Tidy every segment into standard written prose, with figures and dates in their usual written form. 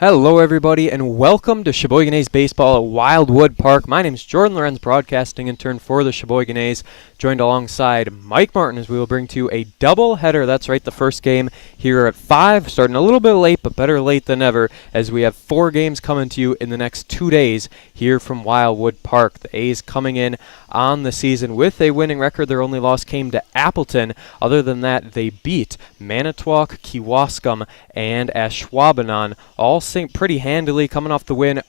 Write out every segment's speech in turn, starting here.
Hello, everybody, and welcome to Sheboygan A's Baseball at Wildwood Park. My name is Jordan Lorenz, broadcasting intern for the Sheboygan A's, joined alongside Mike Martin as we will bring to you a doubleheader. That's right, the first game here at 5, starting a little bit late, but better late than never, as we have 4 games coming to you in the next 2 days here from Wildwood Park. The A's coming in on the season with a winning record. Their only loss came to Appleton. Other than that, they beat Manitowoc, Kewaskum, and Ashwaubenon, all pretty handily coming off the win.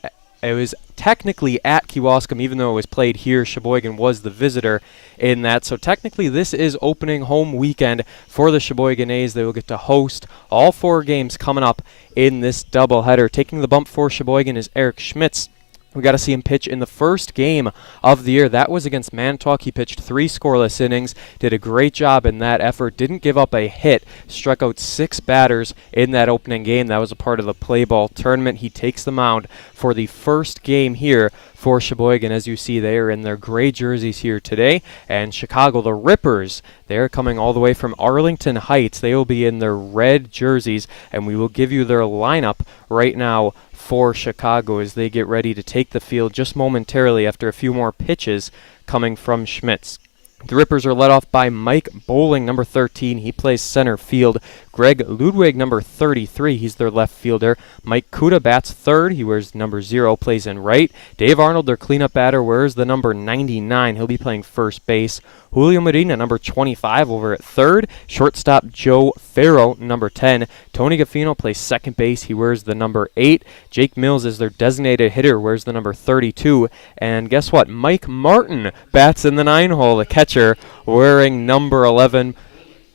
It was technically at Kewaskum, even though it was played here. Sheboygan was the visitor in that. So technically this is opening home weekend for the Sheboygan A's. They will get to host all 4 games coming up in this doubleheader. Taking the bump for Sheboygan is Eric Schmitz. We got to see him pitch in the first game of the year. That was against Manitowoc. He pitched 3 scoreless innings, did a great job in that effort, didn't give up a hit, struck out 6 batters in that opening game. That was a part of the play ball tournament. He takes the mound for the first game here for Sheboygan. As you see, they are in their gray jerseys here today. And Chicago, the Rippers, they're coming all the way from Arlington Heights. They will be in their red jerseys, and we will give you their lineup right now for Chicago as they get ready to take the field just momentarily after a few more pitches coming from Schmitz. The Rippers are led off by Mike Bowling, number 13. He plays center field. Greg Ludwig, number 33. He's their left fielder. Mike Kuda bats third. He wears number 0, plays in right. Dave Arnold, their cleanup batter, wears the number 99. He'll be playing first base. Julio Medina, number 25, over at third. Shortstop Joe Farrow, number 10. Tony Gaffino plays second base. He wears the number 8. Jake Mills is their designated hitter, wears the number 32. And guess what? Mike Martin bats in the 9 hole, the catcher, wearing number 11.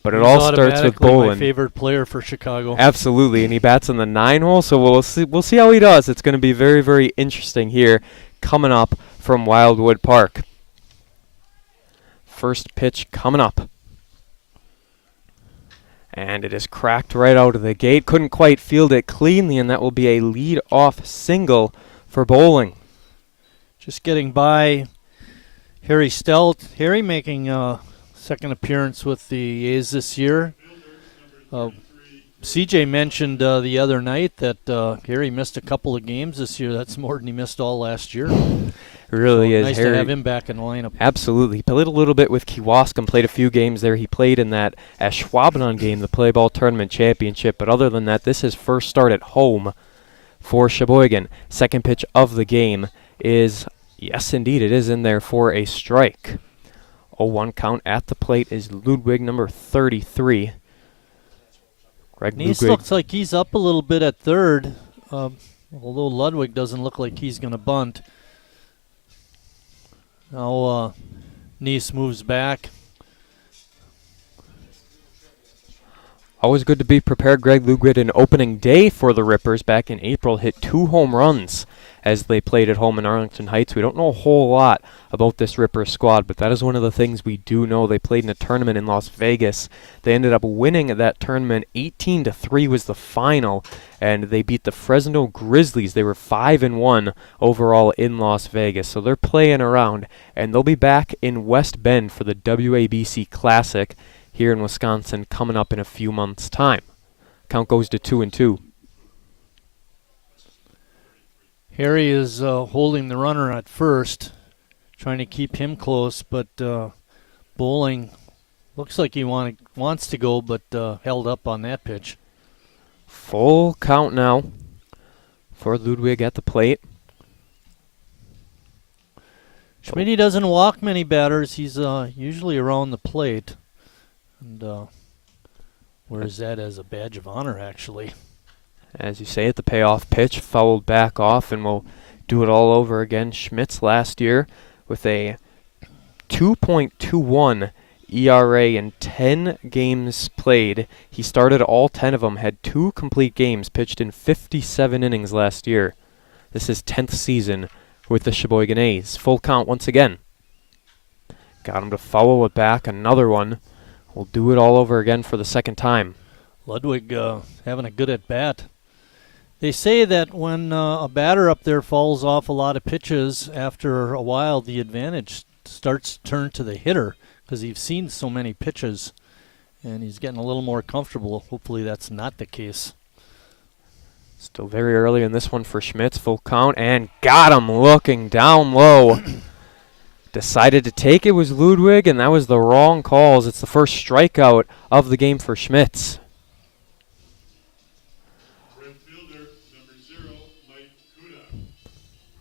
But it all starts with Bowling. My favorite player for Chicago. Absolutely, and he bats in the 9 hole, so we'll see how he does. It's going to be very, very interesting here coming up from Wildwood Park. First pitch coming up. And it is cracked right out of the gate. Couldn't quite field it cleanly, and that will be a lead-off single for Bowling. Just getting by Harry Stout. Harry making a second appearance with the A's this year. CJ mentioned the other night that Harry missed a couple of games this year. That's more than he missed all last year. It really is. Nice Harry, to have him back in the lineup. Absolutely. He played a little bit with Kewaskum, played a few games there. He played in that Ashwaubenon game, the Play Ball Tournament Championship. But other than that, this is his first start at home for Sheboygan. Second pitch of the game is, yes, indeed, it is in there for a strike. 0-1 count at the plate is Ludwig, number 33. Greg Neese Ludwig looks like he's up a little bit at third, although Ludwig doesn't look like he's going to bunt. Now Neese moves back. Always good to be prepared. Greg Ludwig, an opening day for the Rippers back in April, hit 2 home runs as they played at home in Arlington Heights. We don't know a whole lot about this Rippers squad, but that is one of the things we do know. They played in a tournament in Las Vegas. They ended up winning that tournament. 18-3 was the final, and they beat the Fresno Grizzlies. They were 5-1 overall in Las Vegas, so they're playing around, and they'll be back in West Bend for the WABC Classic here in Wisconsin coming up in a few months' time. Count goes to 2-2. Harry is holding the runner at first, trying to keep him close, but Bowling looks like he wants to go, but held up on that pitch. Full count now for Ludwig at the plate. Schmitty doesn't walk many batters. He's usually around the plate, and wears that as a badge of honor, actually. As you say, at the payoff pitch, fouled back off, and we'll do it all over again. Schmitz last year with a 2.21 ERA in 10 games played. He started all 10 of them, had 2 complete games, pitched in 57 innings last year. This is 10th season with the Sheboygan A's. Full count once again. Got him to foul it back, another one. We'll do it all over again for the second time. Ludwig having a good at-bat. They say that when a batter up there falls off a lot of pitches, after a while the advantage starts to turn to the hitter because he's seen so many pitches and he's getting a little more comfortable. Hopefully that's not the case. Still very early in this one for Schmitz. Full count, and got him looking down low. Decided to take it was Ludwig, and that was the wrong calls. It's the first strikeout of the game for Schmitz.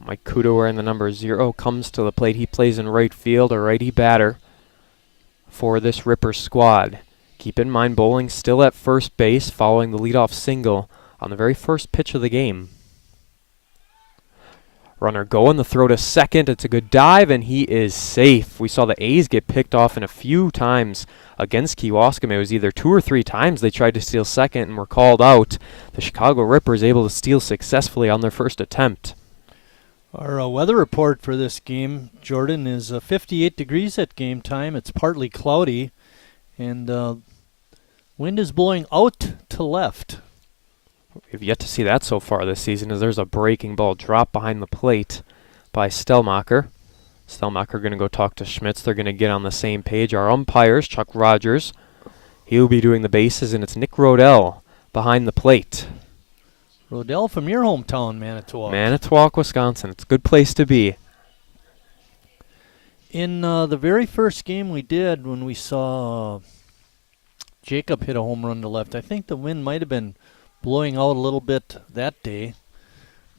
Mike Kuda wearing the number 0 comes to the plate. He plays in right field, a righty batter for this Ripper squad. Keep in mind, Bowling still at first base following the leadoff single on the very first pitch of the game. Runner going, the throw to second. It's a good dive, and he is safe. We saw the A's get picked off in a few times against Kewaskum. It was either 2 or 3 times they tried to steal second and were called out. The Chicago Rippers able to steal successfully on their first attempt. Our weather report for this game, Jordan, is 58 degrees at game time. It's partly cloudy, and wind is blowing out to left. We've yet to see that so far this season, as there's a breaking ball drop behind the plate by Stelmacher. Stelmacher going to go talk to Schmitz. They're going to get on the same page. Our umpires, Chuck Rogers, he'll be doing the bases, and it's Nick Rodell behind the plate. Rodell from your hometown, Manitowoc. Manitowoc, Wisconsin. It's a good place to be. In the very first game we did, when we saw Jacob hit a home run to left, I think the wind might have been blowing out a little bit that day,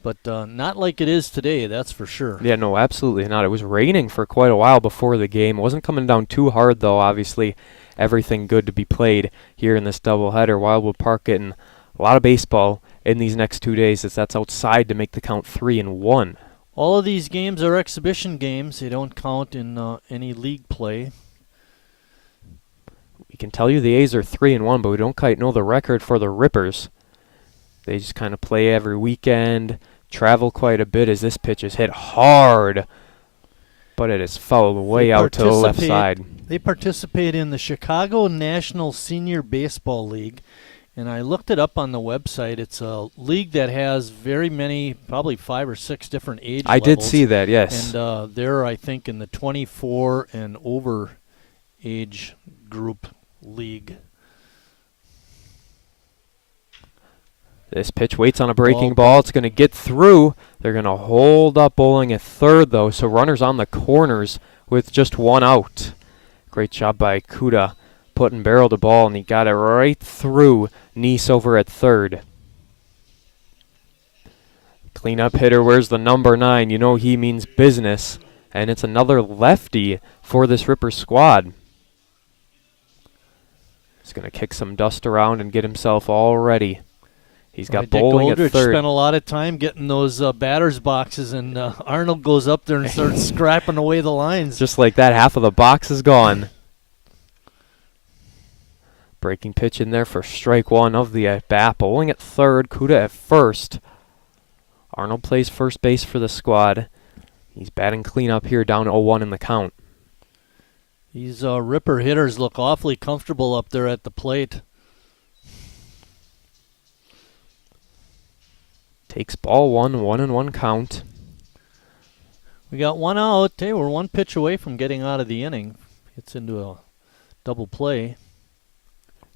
but not like it is today, that's for sure. Yeah, no, absolutely not. It was raining for quite a while before the game. It wasn't coming down too hard, though. Obviously, everything good to be played here in this doubleheader. Wildwood Park getting a lot of baseball in these next 2 days, as that's outside to make the count 3-1. All of these games are exhibition games. They don't count in any league play. We can tell you the A's are 3-1, but we don't quite know the record for the Rippers. They just kind of play every weekend, travel quite a bit, as this pitch is hit hard, but it is fouled way out to the left side. They participate in the Chicago National Senior Baseball League, and I looked it up on the website. It's a league that has very many, probably 5 or 6 different age levels. I did see that, yes. And they're, I think, in the 24 and over age group league. This pitch waits on a breaking ball. It's going to get through. They're going to hold up Bowling at third, though, so runners on the corners with just 1 out. Great job by Kuda putting barrel to ball, and he got it right through Neese over at third. Cleanup hitter, where's the number 9? You know he means business, and it's another lefty for this Ripper squad. He's going to kick some dust around and get himself all ready. He's got Bowling at Dick third. Goldrich spent a lot of time getting those batter's boxes, and Arnold goes up there and starts scrapping away the lines. Just like that, half of the box is gone. Breaking pitch in there for strike 1 of the at-bat. Bowling at third, Kuda at first. Arnold plays first base for the squad. He's batting cleanup here, down 0-1 in the count. These Ripper hitters look awfully comfortable up there at the plate. Takes ball 1, 1-1 count. We got 1 out. Hey, we're 1 pitch away from getting out of the inning. It's into a double play.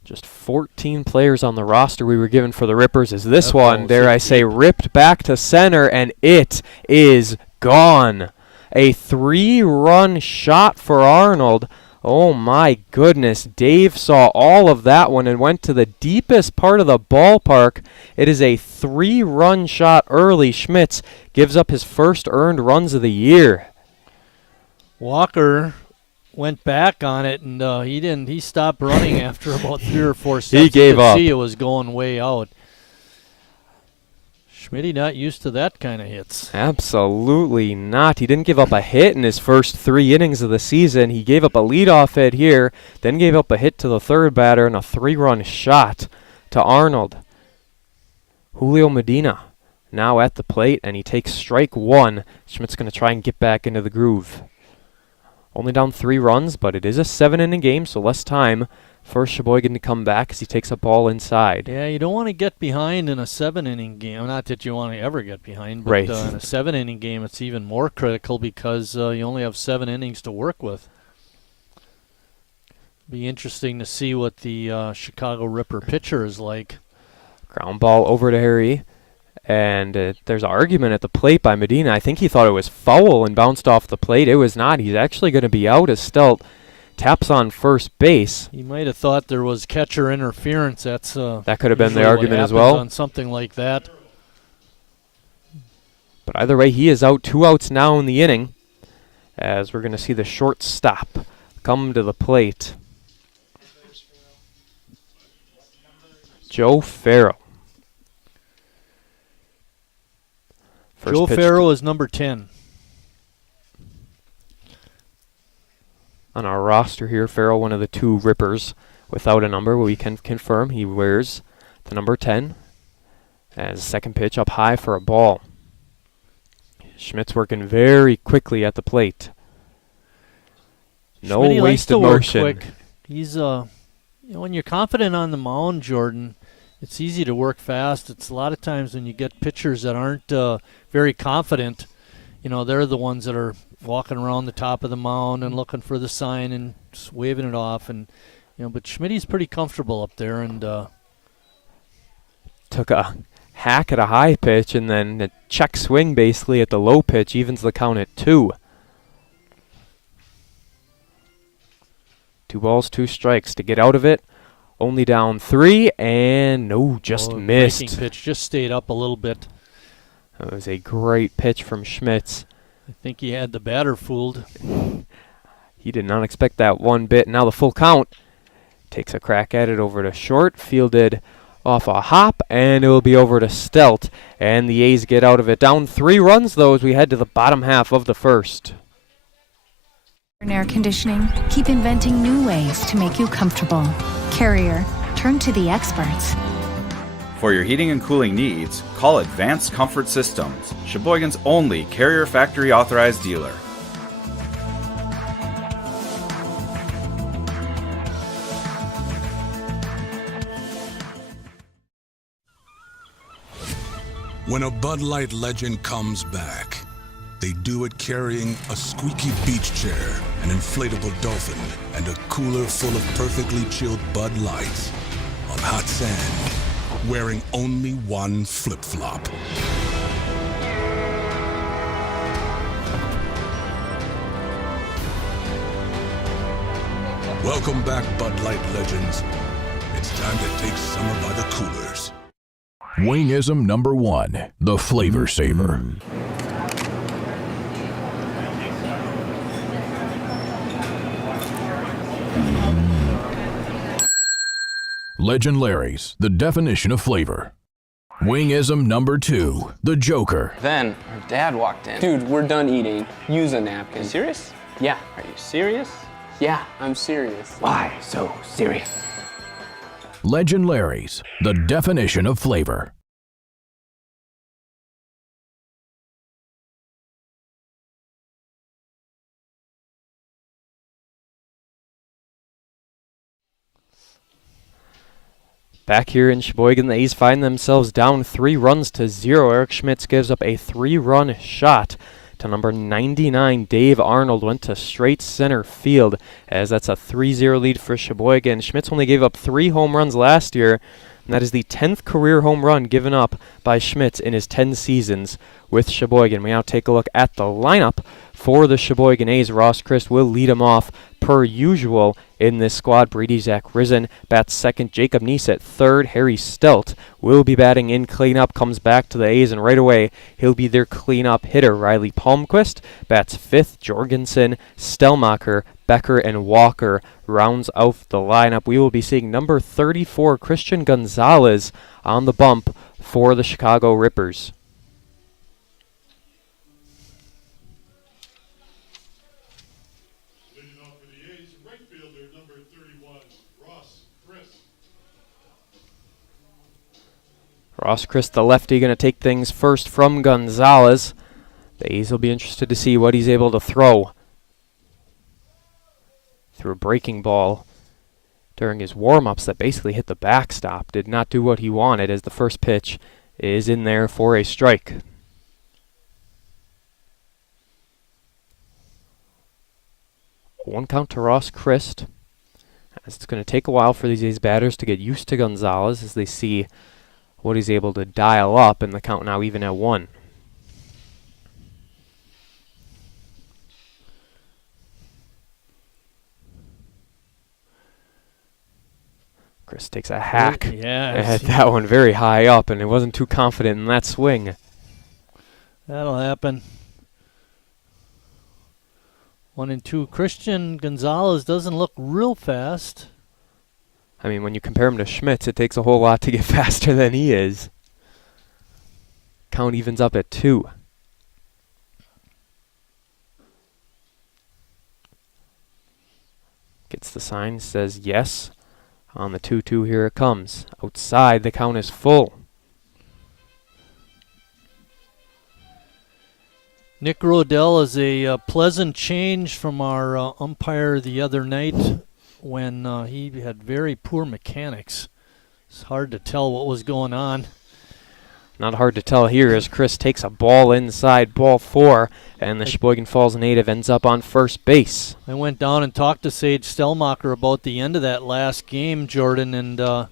Just 14 players on the roster we were given for the Rippers. As this one, dare I say, ripped back to center, and it is gone. A 3-run shot for Arnold. Oh my goodness, Dave saw all of that one and went to the deepest part of the ballpark. It is a 3-run shot early. Schmitz gives up his first earned runs of the year. Walker went back on it, and he stopped running after about 3 or 4 steps. He gave up. See, it was going way out. Schmitty not used to that kind of hits. Absolutely not. He didn't give up a hit in his first 3 innings of the season. He gave up a leadoff hit here, then gave up a hit to the third batter and a 3-run shot to Arnold. Julio Medina now at the plate, and he takes strike 1. Schmidt's going to try and get back into the groove. Only down 3 runs, but it is a 7-inning game, so less time for Sheboygan to come back as he takes a ball inside. Yeah, you don't want to get behind in a 7-inning game. Not that you want to ever get behind, but right. In a 7-inning game, it's even more critical because you only have 7 innings to work with. Be interesting to see what the Chicago Ripper pitcher is like. Ground ball over to Harry. And there's an argument at the plate by Medina. I think he thought it was foul and bounced off the plate. It was not. He's actually going to be out as Stelt taps on first base. He might have thought there was catcher interference. That could have been the usually what argument as happens well. on something like that. But either way, he is out. 2 outs now in the inning, as we're going to see the shortstop come to the plate. Joe Farrell. Joe Farrell is number 10. On our roster here, Farrell, one of the 2 rippers without a number. We can confirm he wears the number 10. As second pitch up high for a ball. Schmidt's working very quickly at the plate. No Schmitty likes to wasted work motion. quick. He's when you're confident on the mound, Jordan, it's easy to work fast. It's a lot of times when you get pitchers that aren't very confident, they're the ones that are walking around the top of the mound and looking for the sign and just waving it off. And but Schmitty's pretty comfortable up there and took a hack at a high pitch and then a check swing basically at the low pitch, evens the count at 2. 2 balls, 2 strikes to get out of it. Only down 3, and no, just missed. Breaking pitch just stayed up a little bit. That was a great pitch from Schmitz. I think he had the batter fooled. He did not expect that one bit. Now the full count. Takes a crack at it over to short, fielded off a hop, and it will be over to Stelt. And the A's get out of it. Down 3 runs, though, as we head to the bottom half of the first. Air conditioning, keep inventing new ways to make you comfortable. Carrier, turn to the experts. For your heating and cooling needs, call Advanced Comfort Systems, Sheboygan's only Carrier factory authorized dealer. When a Bud Light legend comes back, they do it carrying a squeaky beach chair, an inflatable dolphin, and a cooler full of perfectly chilled Bud Lights on hot sand, wearing only one flip-flop. Welcome back, Bud Light legends. It's time to take summer by the coolers. Wingism number 1, the Flavor Saver. Legend Larry's, the definition of flavor. Wingism number 2, the Joker. Then her dad walked in. Dude, we're done eating. Use a napkin. Serious? Yeah. Are you serious? Yeah, I'm serious. Why so serious? Legend Larry's, the definition of flavor. Back here in Sheboygan, the A's find themselves down 3-0. Eric Schmitz gives up a 3-run shot to number 99. Dave Arnold went to straight center field, as that's a 3-0 lead for Sheboygan. Schmitz only gave up 3 home runs last year, and that is the 10th career home run given up by Schmitz in his 10 seasons with Sheboygan. We now take a look at the lineup for the Sheboygan A's. Ross Christ will lead them off per usual in this squad. Brady Zach Risen bats second. Jacob Neese at third. Harry Stelt will be batting in cleanup. Comes back to the A's, and right away he'll be their cleanup hitter. Riley Palmquist bats fifth. Jorgensen, Stelmacher, Becker, and Walker rounds out the lineup. We will be seeing number 34, Christian Gonzalez, on the bump for the Chicago Rippers. Ross Christ, the lefty, going to take things first from Gonzalez. The A's will be interested to see what he's able to throw. Threw a breaking ball during his warm-ups that basically hit the backstop. Did not do what he wanted, as the first pitch is in there for a strike. One count to Ross Christ. As it's going to take a while for these A's batters to get used to Gonzalez, as they see what he's able to dial up, and the count now even at 1. Chris takes a hack. Yeah. Had that one very high up, and he wasn't too confident in that swing. That'll happen. 1-2. Christian Gonzalez doesn't look real fast. I mean, when you compare him to Schmitz, it takes a whole lot to get faster than he is. Count evens up at 2. Gets the sign, says yes. On the 2-2, here it comes. Outside, the count is full. Nick Rodell is a pleasant change from our umpire the other night when he had very poor mechanics. It's hard to tell what was going on. Not hard to tell here as Chris takes a ball inside, ball 4, and the Sheboygan Falls native ends up on first base. I went down and talked to Sage Stellmacher about the end of that last game, Jordan, and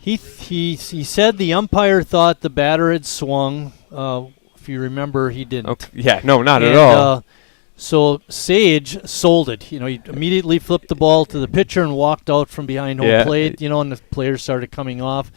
he said the umpire thought the batter had swung. If you remember, he didn't. Okay. Yeah, no, not at all. So Sage sold it. You know, he immediately flipped the ball to the pitcher and walked out from behind home plate. You know, and the players started coming off.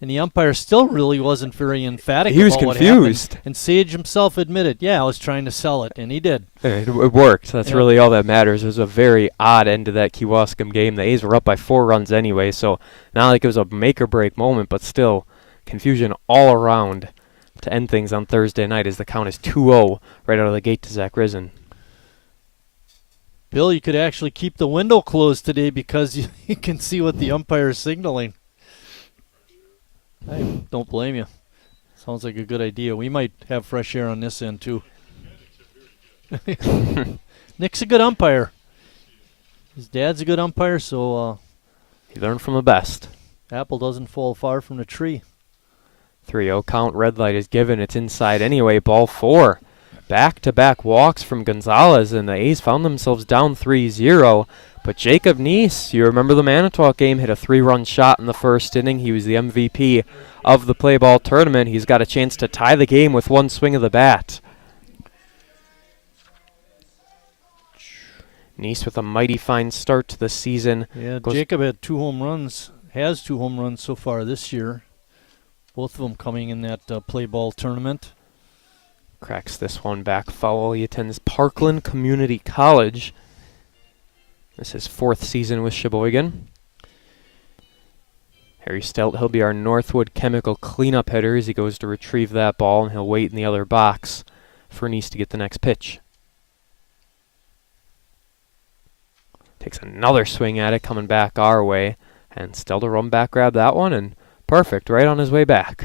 And the umpire still really wasn't very emphatic He was about confused. what happened. And Sage himself admitted, yeah, I was trying to sell it, and he did. It worked. That's really all that matters. It was a very odd end to that Kewaskum game. The A's were up by 4 runs anyway, so not like it was a make-or-break moment, but still confusion all around to end things on Thursday night as the count is 2-0 right out of the gate to Zach Risen. Bill, you could actually keep the window closed today because you can see what the umpire is signaling. I don't blame you. Sounds like a good idea. We might have fresh air on this end, too. Nick's a good umpire. His dad's a good umpire, so He learned from the best. apple doesn't fall far from the tree. 3-0 count, red light is given. It's inside anyway, ball 4. Back-to-back walks from Gonzalez, and the A's found themselves down 3-0. But Jacob Neese, you remember the Manitowoc game, hit a 3-run shot in the first inning. He was the MVP of the play ball tournament. He's got a chance to tie the game with one swing of the bat. Neese with a mighty fine start to the season. Yeah, Jacob had 2 home runs, has 2 home runs so far this year. Both of them coming in that play ball tournament. Cracks this one back foul. He attends Parkland Community College. This is 4th season with Sheboygan. Harry Stelt, he'll be our Northwood Chemical cleanup hitter as he goes to retrieve that ball, and he'll wait in the other box for Neese to get the next pitch. Takes another swing at it, coming back our way, and Stelt will run back, grab that one, and perfect, right on his way back.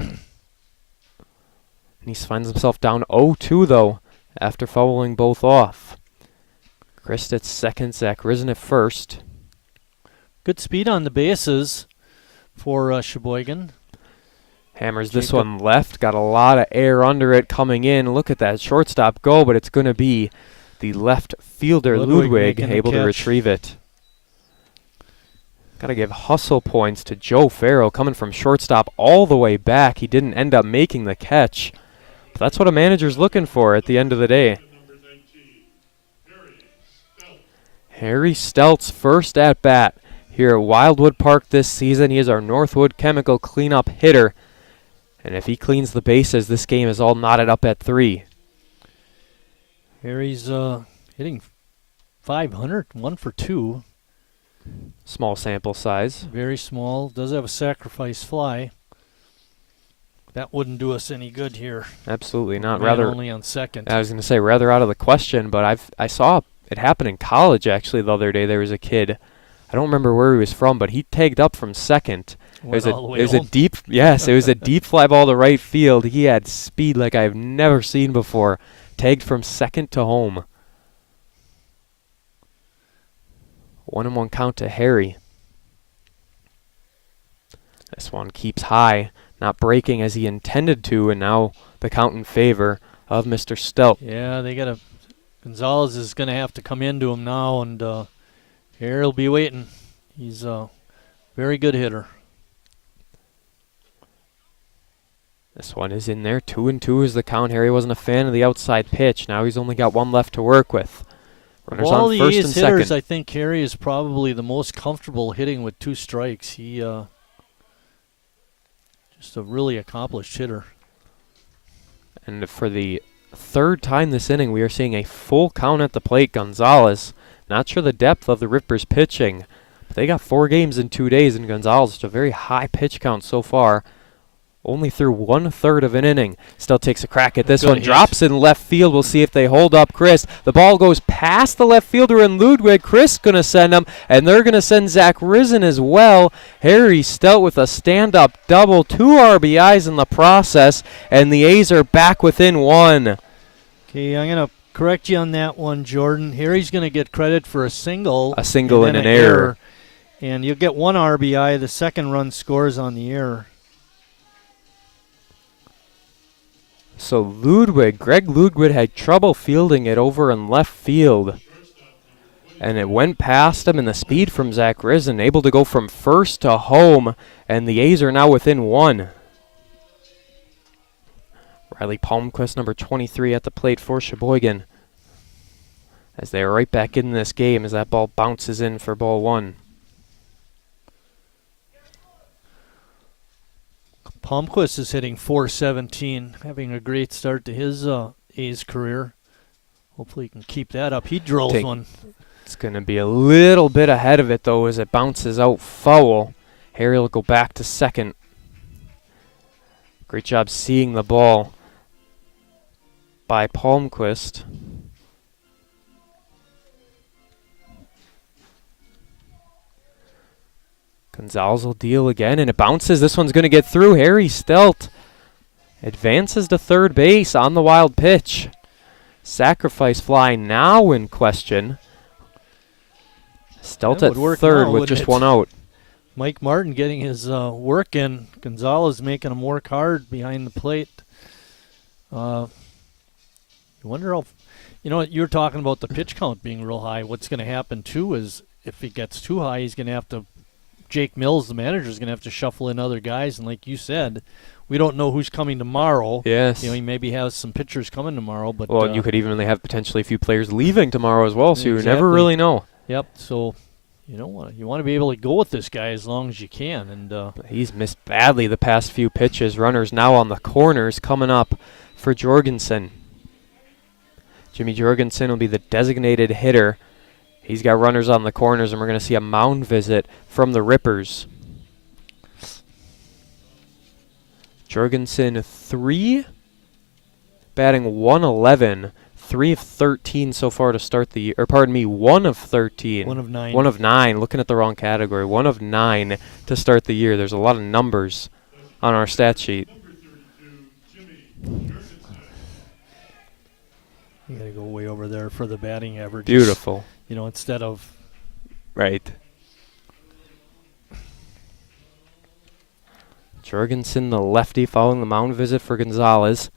Neese finds himself down 0-2, though, after fouling both off. Christ at second, Zach Risen at first. Good speed on the bases for Sheboygan. Hammers this one left, got a lot of air under it coming in. Look at that shortstop go, but it's going to be the left fielder, Ludwig, able to retrieve it. Got to give hustle points to Joe Farrell coming from shortstop all the way back. He didn't end up making the catch, but that's what a manager's looking for at the end of the day. Harry Stelt's first at-bat here at Wildwood Park this season. He is our Northwood Chemical cleanup hitter. And if he cleans the bases, this game is all knotted up at 3. Harry's hitting .500, 1 for 2. Small sample size. Very small. Does have a sacrifice fly. That wouldn't do us any good here. Absolutely not. Ran Rather only on second. I was going to say rather out of the question, but I saw it happen in college actually the other day. There was a kid, I don't remember where he was from, but he tagged up from second. It was a deep, yes, it was a deep fly ball to right field. He had speed like I've never seen before. Tagged from second to home. 1-1 count to Harry. This one keeps high, not breaking as he intended to, and now the count in favor of Mr. Stelt. Yeah, Gonzalez is going to have to come into him now, and here he'll be waiting. He's a very good hitter. This one is in there. 2-2 is the count. Harry wasn't a fan of the outside pitch. Now he's only got one left to work with. Runners All on the first A's and hitters, second. I think Harry is probably the most comfortable hitting with 2 strikes. He just a really accomplished hitter. And for the third time this inning, we are seeing a full count at the plate. Gonzalez, not sure the depth of the Rippers pitching, but they got 4 games in 2 days, and Gonzalez just a very high pitch count so far. Only through 1/3 of an inning. Still takes a crack at this Good one. hit. Drops in left field. We'll see if they hold up Chris. The ball goes past the left fielder in Ludwig. Chris going to send him, and they're going to send Zach Risen as well. Harry Stout with a stand-up double. 2 RBIs in the process, and the A's are back within 1. Okay, I'm going to correct you on that one, Jordan. Harry's going to get credit for a single. A single and and then an error. And you'll get 1 RBI. The second run scores on the error. So Greg Ludwig had trouble fielding it over in left field. And it went past him, and the speed from Zach Risen, able to go from first to home, and the A's are now within 1. Riley Palmquist, number 23, at the plate for Sheboygan, as they are right back in this game as that ball bounces in for ball 1. Palmquist is hitting .417, having a great start to his A's career. Hopefully he can keep that up. He drills one. It's going to be a little bit ahead of it, though, as it bounces out foul. Harry will go back to second. Great job seeing the ball by Palmquist. Gonzalez will deal again, and it bounces. This one's going to get through. Harry Stelt advances to third base on the wild pitch. Sacrifice fly now in question. Stelt That at would work third now, with wouldn't just it? one out. Mike Martin getting his work in. Gonzalez making him work hard behind the plate. You wonder how, you were talking about the pitch count being real high. What's going to happen, too, is if it gets too high, he's going to have to, Jake Mills, the manager, is going to have to shuffle in other guys. And like you said, we don't know who's coming tomorrow. Yes. He maybe has some pitchers coming tomorrow. But Well, you could even have potentially a few players leaving tomorrow as well, so you never Exactly. really know. Yep, so you want to be able to go with this guy as long as you can. And He's missed badly the past few pitches. Runners now on the corners coming up for Jorgensen. Jimmy Jorgensen will be the designated hitter. He's got runners on the corners, and we're going to see a mound visit from the Rippers. Jorgensen 3, batting 111, 3 of 13 so far to start the year. Or pardon me, 1 of 13. 1 of 9. 1 of 9, looking at the wrong category. 1 of 9 to start the year. There's a lot of numbers on our stat sheet. You got to go way over there for the batting average. Beautiful. Instead of Right. Jorgensen, the lefty, following the mound visit for Gonzalez,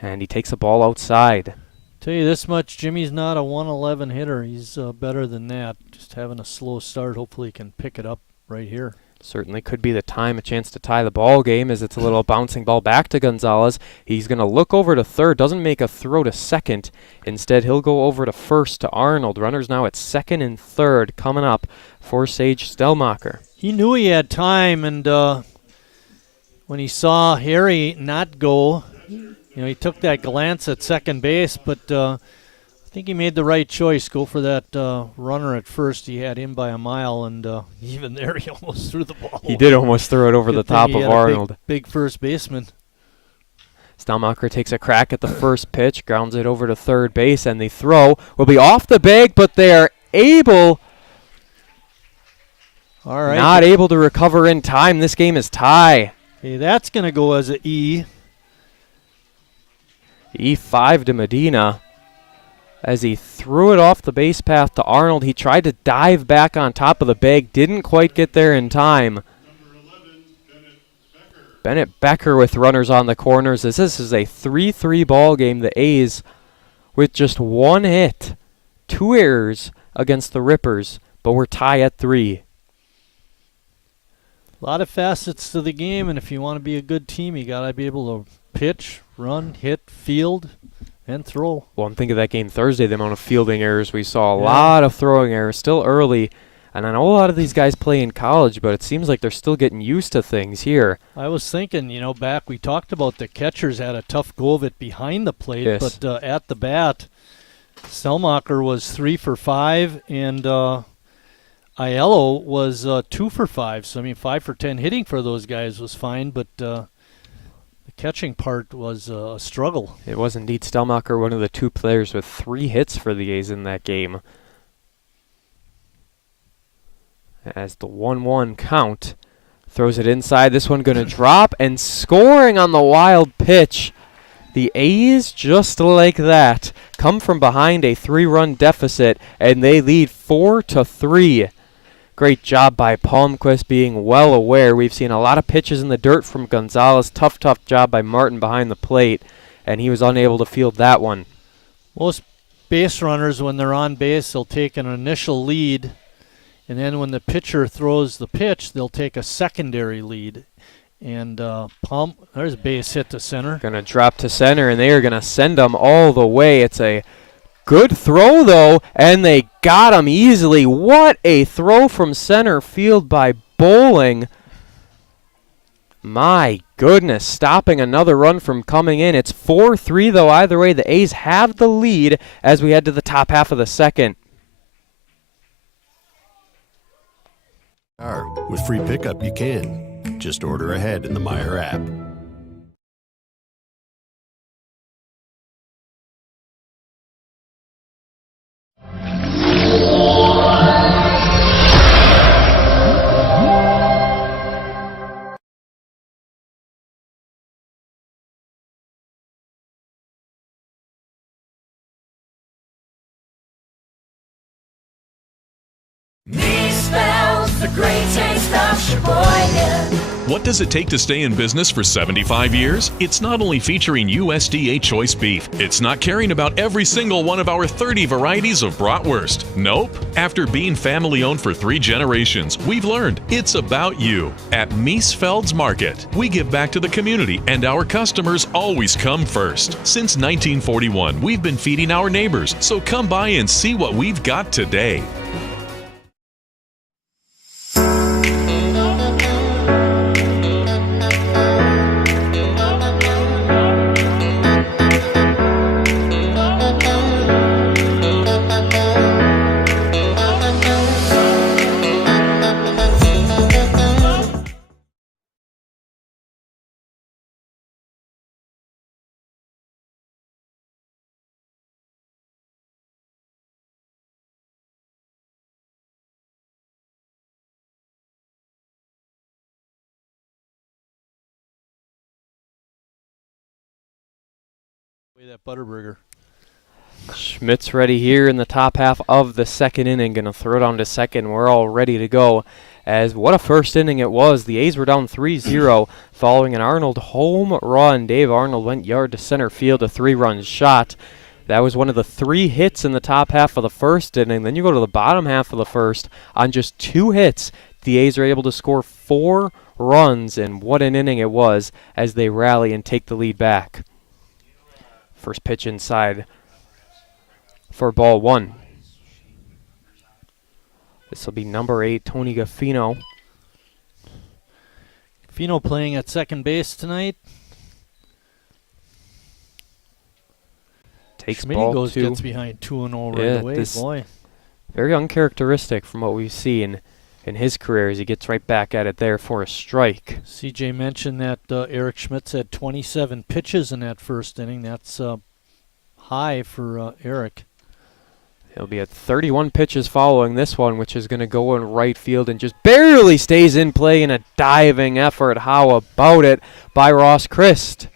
and he takes a ball outside. Tell you this much, Jimmy's not a 111 hitter. He's better than that. Just having a slow start. Hopefully he can pick it up right here. Certainly could be the time, a chance to tie the ball game as it's a little bouncing ball back to Gonzalez. He's going to look over to third, doesn't make a throw to second. Instead, he'll go over to first to Arnold. Runners now at second and third coming up for Sage Stelmacher. He knew he had time, and when he saw Harry not go, he took that glance at second base, but I think he made the right choice. Go for that runner at first. He had him by a mile, and even there he almost threw the ball. He did almost throw it over Good the thing top he of had a Arnold. big first baseman. Stelmacher takes a crack at the first pitch, grounds it over to third base, and the throw will be off the bag, but they are All right. not able to recover in time. This game is tie. Okay, that's going to go as an E. E5 to Medina as he threw it off the base path to Arnold. He tried to dive back on top of the bag, didn't quite get there in time. Bennett Becker with runners on the corners as this is a 3-3 ball game. The A's with just one hit, 2 errors against the Rippers, but we're tied at 3. A lot of facets to the game, and if you want to be a good team, you got to be able to pitch, run, hit, field, and throw. Well, I'm thinking of that game Thursday, the amount of fielding errors we saw. A lot of throwing errors, still early. And I know a lot of these guys play in college, but it seems like they're still getting used to things here. I was thinking, back we talked about the catchers had a tough go of it behind the plate, Yes. but at the bat, Selmacher was 3 for 5, and Aiello was 2 for 5. So, 5 for 10 hitting for those guys was fine, but the catching part was a struggle. It was indeed Stelmacher, one of the 2 players with 3 hits for the A's in that game. As the 1-1 count, throws it inside. This one going to drop and scoring on the wild pitch. The A's, just like that, come from behind a 3-run deficit, and they lead 4-3. Great job by Palmquist, being well aware. We've seen a lot of pitches in the dirt from Gonzalez. Tough job by Martin behind the plate, and he was unable to field that one. Most base runners, when they're on base, they'll take an initial lead, and then when the pitcher throws the pitch, they'll take a secondary lead. And there's a base hit to center. Going to drop to center, and they are going to send them all the way. It's a good throw, though, and they got him easily. What a throw from center field by Bowling. My goodness, stopping another run from coming in. It's 4-3, though. Either way, the A's have the lead as we head to the top half of the second. With free pickup, you can. Just order ahead in the Meijer app. The great taste of Sheboygan. What does it take to stay in business for 75 years? It's not only featuring USDA choice beef. It's not caring about every single one of our 30 varieties of bratwurst. Nope. After being family-owned for 3 generations, we've learned it's about you. At Miesfeld's Market, we give back to the community, and our customers always come first. Since 1941, we've been feeding our neighbors, so come by and see what we've got today. That Butterburger. Schmidt's ready here in the top half of the second inning. Going to throw it on to second. We're all ready to go. As what a first inning it was. The A's were down 3-0 following an Arnold home run. Dave Arnold went yard to center field, a 3-run shot. That was one of the 3 hits in the top half of the first inning. Then you go to the bottom half of the first. On just 2 hits, the A's are able to score 4 runs, and what an inning it was as they rally and take the lead back. First pitch inside for ball 1. This will be number 8, Tony Gaffino. Gaffino playing at second base tonight. Takes Schmitty ball 2. gets behind 2-0 right away. Boy, very uncharacteristic from what we've seen in his career as he gets right back at it there for a strike. CJ mentioned that Eric Schmitz had 27 pitches in that first inning. That's high for Eric. He'll be at 31 pitches following this one, which is going to go in right field and just barely stays in play in a diving effort. How about it by Ross Christ?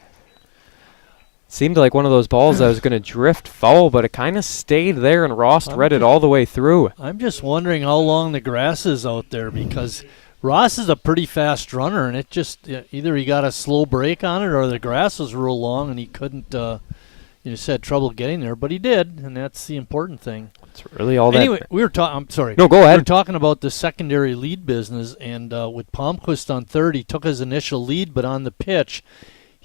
Seemed like one of those balls that was going to drift foul, but it kind of stayed there, and Ross read it all the way through. I'm just wondering how long the grass is out there, because Ross is a pretty fast runner, and it just either he got a slow break on it or the grass was real long and he couldn't. He just had trouble getting there, but he did, and that's the important thing. It's really all anyway, that. we were talking. I'm sorry. No, go ahead. We were talking about the secondary lead business, and with Palmquist on third, he took his initial lead, but on the pitch,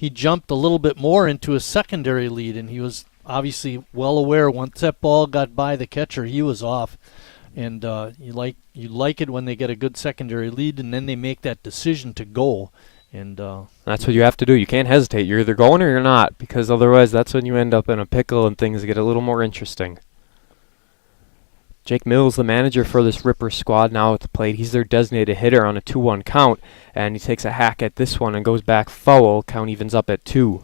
he jumped a little bit more into a secondary lead, and he was obviously well aware once that ball got by the catcher, he was off. And you like it when they get a good secondary lead, and then they make that decision to go. And that's what you have to do. You can't hesitate. You're either going or you're not, because otherwise that's when you end up in a pickle and things get a little more interesting. Jake Mills, the manager for this Ripper squad, now at the plate. He's their designated hitter on a 2-1 count, and he takes a hack at this one and goes back foul. Count evens up at 2.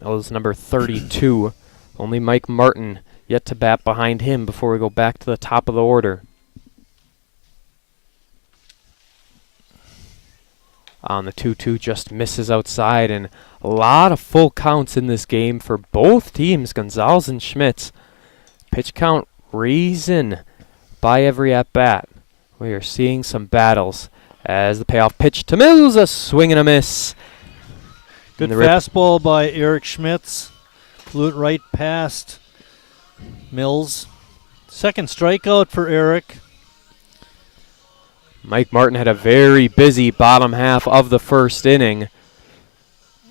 Mills, number 32. Only Mike Martin yet to bat behind him before we go back to the top of the order. On the 2-2, just misses outside, and a lot of full counts in this game for both teams, Gonzalez and Schmitz. Pitch count raising by every at-bat. We are seeing some battles as the payoff pitch to Mills, a swing and a miss. Good fastball by Eric Schmitz. Flew it right past Mills. Second strikeout for Eric. Mike Martin had a very busy bottom half of the first inning.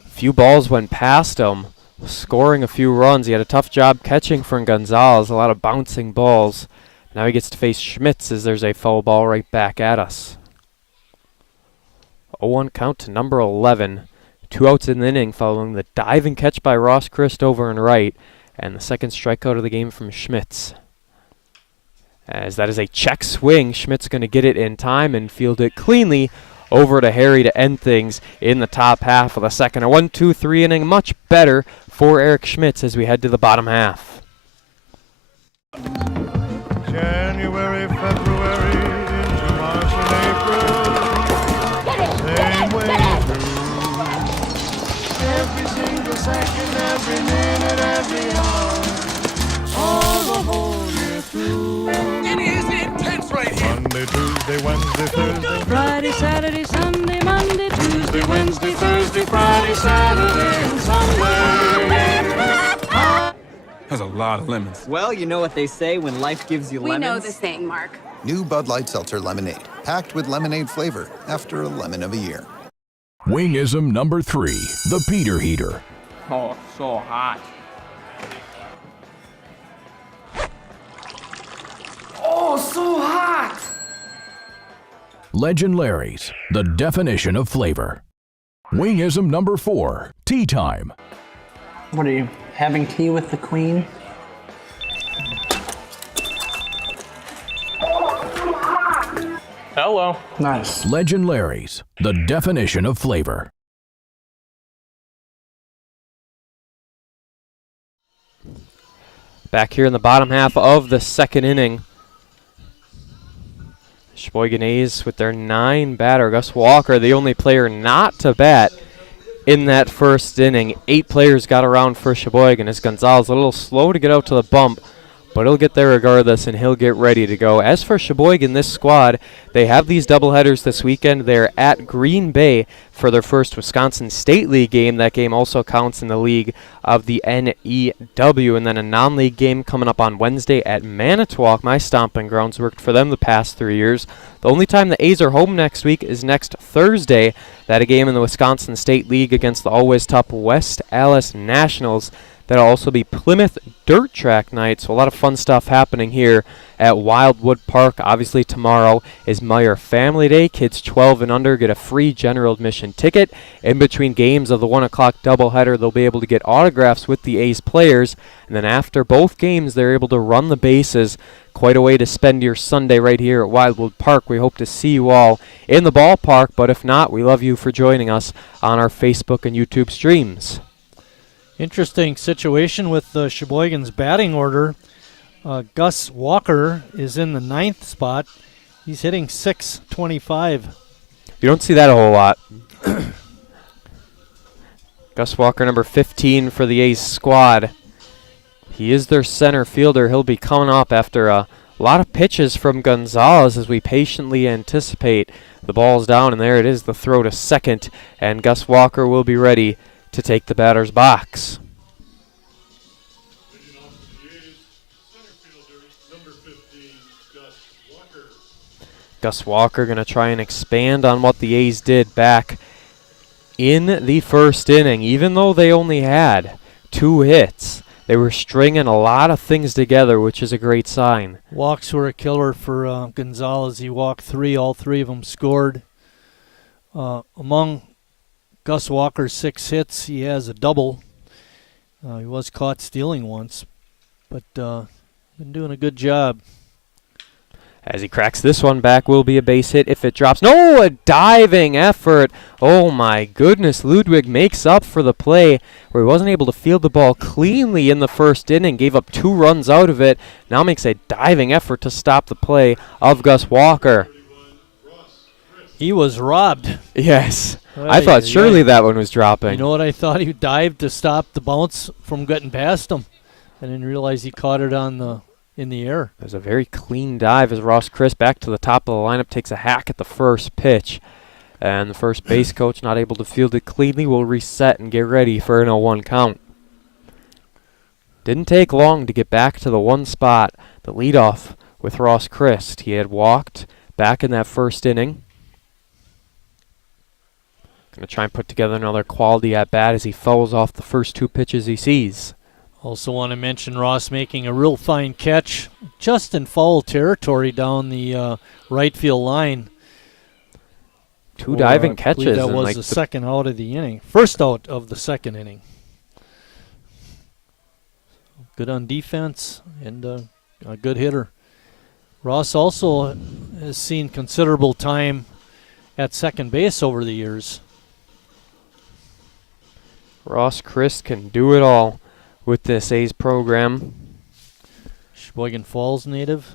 Few balls went past him, scoring a few runs. He had a tough job catching from Gonzalez, a lot of bouncing balls. Now he gets to face Schmitz as there's a foul ball right back at us. 0-1 count to number 11. 2 outs in the inning following the diving catch by Ross Christ over and right, and the second strikeout of the game from Schmitz. As that is a check swing, Schmitz going to get it in time and field it cleanly over to Harry to end things in the top half of the second. A 1-2-3 inning, much better for Eric Schmitz as we head to the bottom half. January, February, into March and April. Same way through. Every single second, every minute, every hour. All the whole year through. It is intense right here. Monday, Tuesday, Wednesday, Thursday. Friday, Saturday, Sunday, Monday, Tuesday, Wednesday, Thursday, Friday, Saturday, and Sunday. That's a lot of lemons. Well, you know what they say when life gives you lemons. We know the saying, Mark. New Bud Light Seltzer Lemonade, packed with lemonade flavor after a lemon of a year. Wingism number 3, the Peter Heater. Oh, so hot. Oh, so hot! Legend Larry's, the definition of flavor. Wingism number 4, Tea Time. What are you, having tea with the Queen? Hello. Nice. Legend Larry's, the definition of flavor. Back here in the bottom half of the second inning. Sheboygan A's with their 9 batter. Gus Walker, the only player not to bat in that first inning. 8 players got around for Sheboygan as Gonzalez a little slow to get out to the bump, but he'll get there regardless and he'll get ready to go. As for Sheboygan, this squad, they have these doubleheaders this weekend. They're at Green Bay for their first Wisconsin State League game. That game also counts in the league of the NEW. And then a non-league game coming up on Wednesday at Manitowoc. My stomping grounds, worked for them the past 3 years. The only time the A's are home next week is next Thursday. That a game in the Wisconsin State League against the always tough West Allis Nationals. That'll also be Plymouth Dirt Track night, so a lot of fun stuff happening here at Wildwood Park. Obviously tomorrow is Meyer Family Day. Kids 12 and under get a free general admission ticket. In between games of the 1 o'clock doubleheader, they'll be able to get autographs with the A's players. And then after both games, they're able to run the bases. Quite a way to spend your Sunday right here at Wildwood Park. We hope to see you all in the ballpark, but if not, we love you for joining us on our Facebook and YouTube streams. Interesting situation with Sheboygan's batting order. Gus Walker is in the 9th spot. He's hitting .625. You don't see that a whole lot. Gus Walker, number 15 for the A's squad. He is their center fielder. He'll be coming up after a lot of pitches from Gonzalez as we patiently anticipate. The ball's down, and there it is, the throw to second, and Gus Walker will be ready to take the batter's box. Gus Walker going to try and expand on what the A's did back in the first inning. Even though they only had 2 hits, they were stringing a lot of things together, which is a great sign. Walks were a killer for Gonzalez. He walked 3. All 3 of them scored. Among Gus Walker's 6 hits, he has a double. He was caught stealing once, but been doing a good job. As he cracks this one back, will be a base hit if it drops. No, a diving effort. Oh my goodness, Ludwig makes up for the play where he wasn't able to field the ball cleanly in the first inning, gave up 2 runs out of it, now makes a diving effort to stop the play of Gus Walker. He was robbed. Yes. I thought surely that one was dropping. You know what I thought? He dived to stop the bounce from getting past him. I didn't realize he caught it in the air. There's a very clean dive as Ross Chris back to the top of the lineup takes a hack at the first pitch. And the first base coach, not able to field it cleanly, will reset and get ready for an 0-1 count. Didn't take long to get back to the one spot, the leadoff with Ross Christ. He had walked back in that first inning. Going to try and put together another quality at bat as he fouls off the first 2 pitches he sees. Also want to mention Ross making a real fine catch just in foul territory down the right field line. 2 diving catches. That was the second out of the inning. First out of the second inning. Good on defense and a good hitter. Ross also has seen considerable time at second base over the years. Ross Christ can do it all with this A's program. Sheboygan Falls native.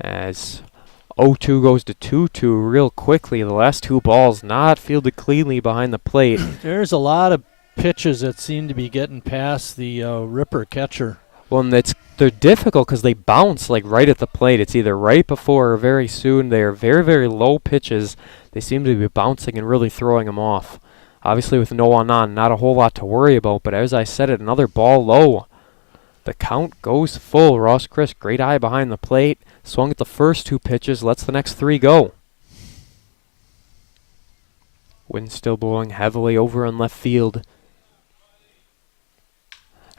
As 0-2 goes to 2-2 real quickly. The last 2 balls not fielded cleanly behind the plate. There's a lot of pitches that seem to be getting past the ripper catcher. Well, and they're difficult because they bounce like right at the plate. It's either right before or very soon. They are very, very low pitches. They seem to be bouncing and really throwing them off. Obviously, with no one on, not a whole lot to worry about. But as I said, another ball low. The count goes full. Ross Christ, great eye behind the plate. Swung at the first 2 pitches, lets the next 3 go. Wind still blowing heavily over in left field.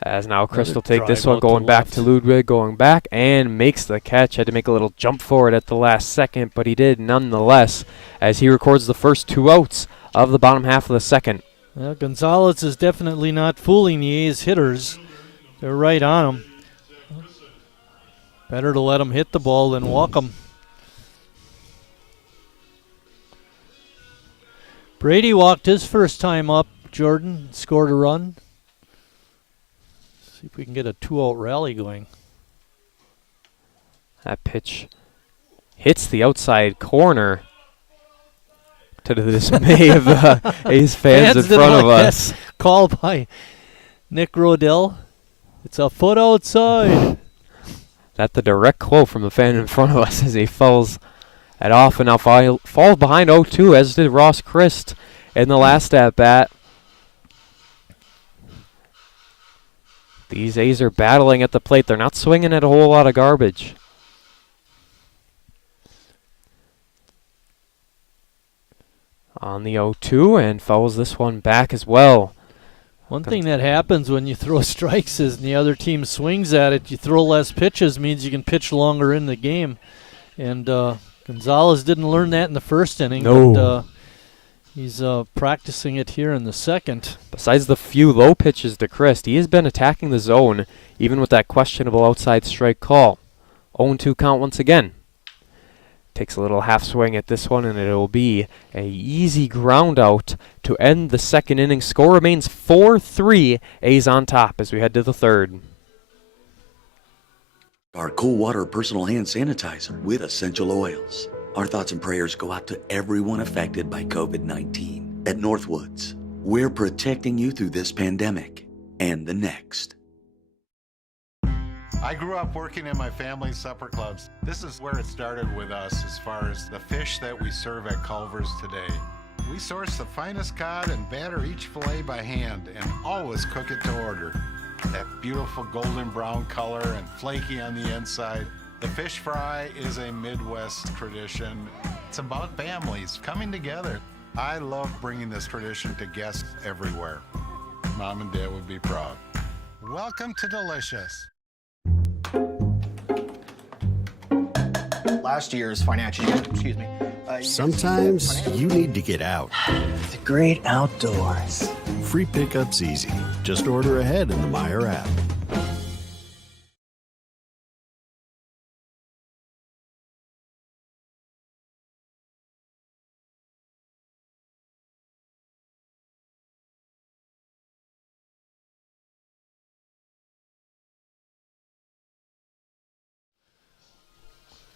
As now Chris will take this one, going back to Ludwig, going back, and makes the catch. Had to make a little jump forward at the last second, but he did nonetheless, as he records the first 2 outs of the bottom half of the second. Well, Gonzalez is definitely not fooling the A's hitters. They're right on him. Better to let him hit the ball than walk him. Brady walked his first time up. Jordan scored a run. See if we can get a 2-out rally going. That pitch hits the outside corner, to the dismay of the A's fans in front of us. Call by Nick Rodell. It's a foot outside. That's the direct quote from the fan in front of us as he fouls it off, and now falls behind 0-2, as did Ross Christ in the last at-bat. These A's are battling at the plate. They're not swinging at a whole lot of garbage. On the 0-2, and fouls this one back as well. One thing that happens when you throw strikes is the other team swings at it. You throw less pitches, means you can pitch longer in the game. And Gonzalez didn't learn that in the first inning. No. But he's practicing it here in the second. Besides the few low pitches to Christ, he has been attacking the zone, even with that questionable outside strike call. 0-2 count once again. Takes a little half swing at this one, and it'll be a easy ground out to end the second inning. Score remains 4-3. A's on top as we head to the third. Our cool water personal hand sanitizer with essential oils. Our thoughts and prayers go out to everyone affected by COVID-19. At Northwoods, we're protecting you through this pandemic and the next. I grew up working in my family's supper clubs. This is where it started with us as far as the fish that we serve at Culver's today. We source the finest cod and batter each fillet by hand and always cook it to order. That beautiful golden brown color and flaky on the inside. The fish fry is a Midwest tradition. It's about families coming together. I love bringing this tradition to guests everywhere. Mom and Dad would be proud. Welcome to Delicious. Last year's financial year, excuse me. Sometimes you need to get out. The great outdoors. Free pickup's easy. Just order ahead in the Meijer app.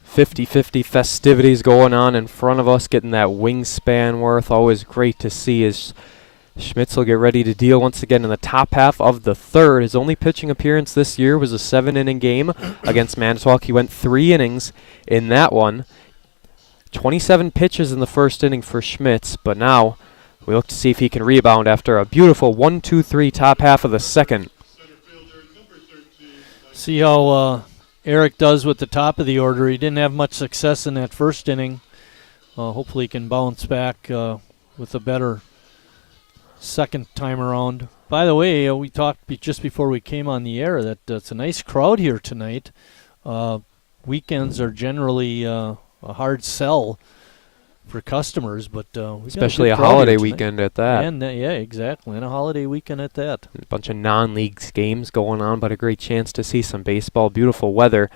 '50 festivities going on in front of us, getting that wingspan worth. Always great to see as Schmitz will get ready to deal once again in the top half of the third. His only pitching appearance this year was a 7-inning game against Manitowoc. He went 3 innings in that one. 27 pitches in the first inning for Schmitz, but now we look to see if he can rebound after a beautiful 1-2-3 top half of the second. See how Eric does with the top of the order. He didn't have much success in that first inning. Hopefully he can bounce back with a better second time around. By the way, we talked just before we came on the air that it's a nice crowd here tonight. Weekends are generally a hard sell for customers, but especially a holiday weekend at that. And yeah, exactly, and a holiday weekend at that. A bunch of non-league games going on, but a great chance to see some baseball. Beautiful weather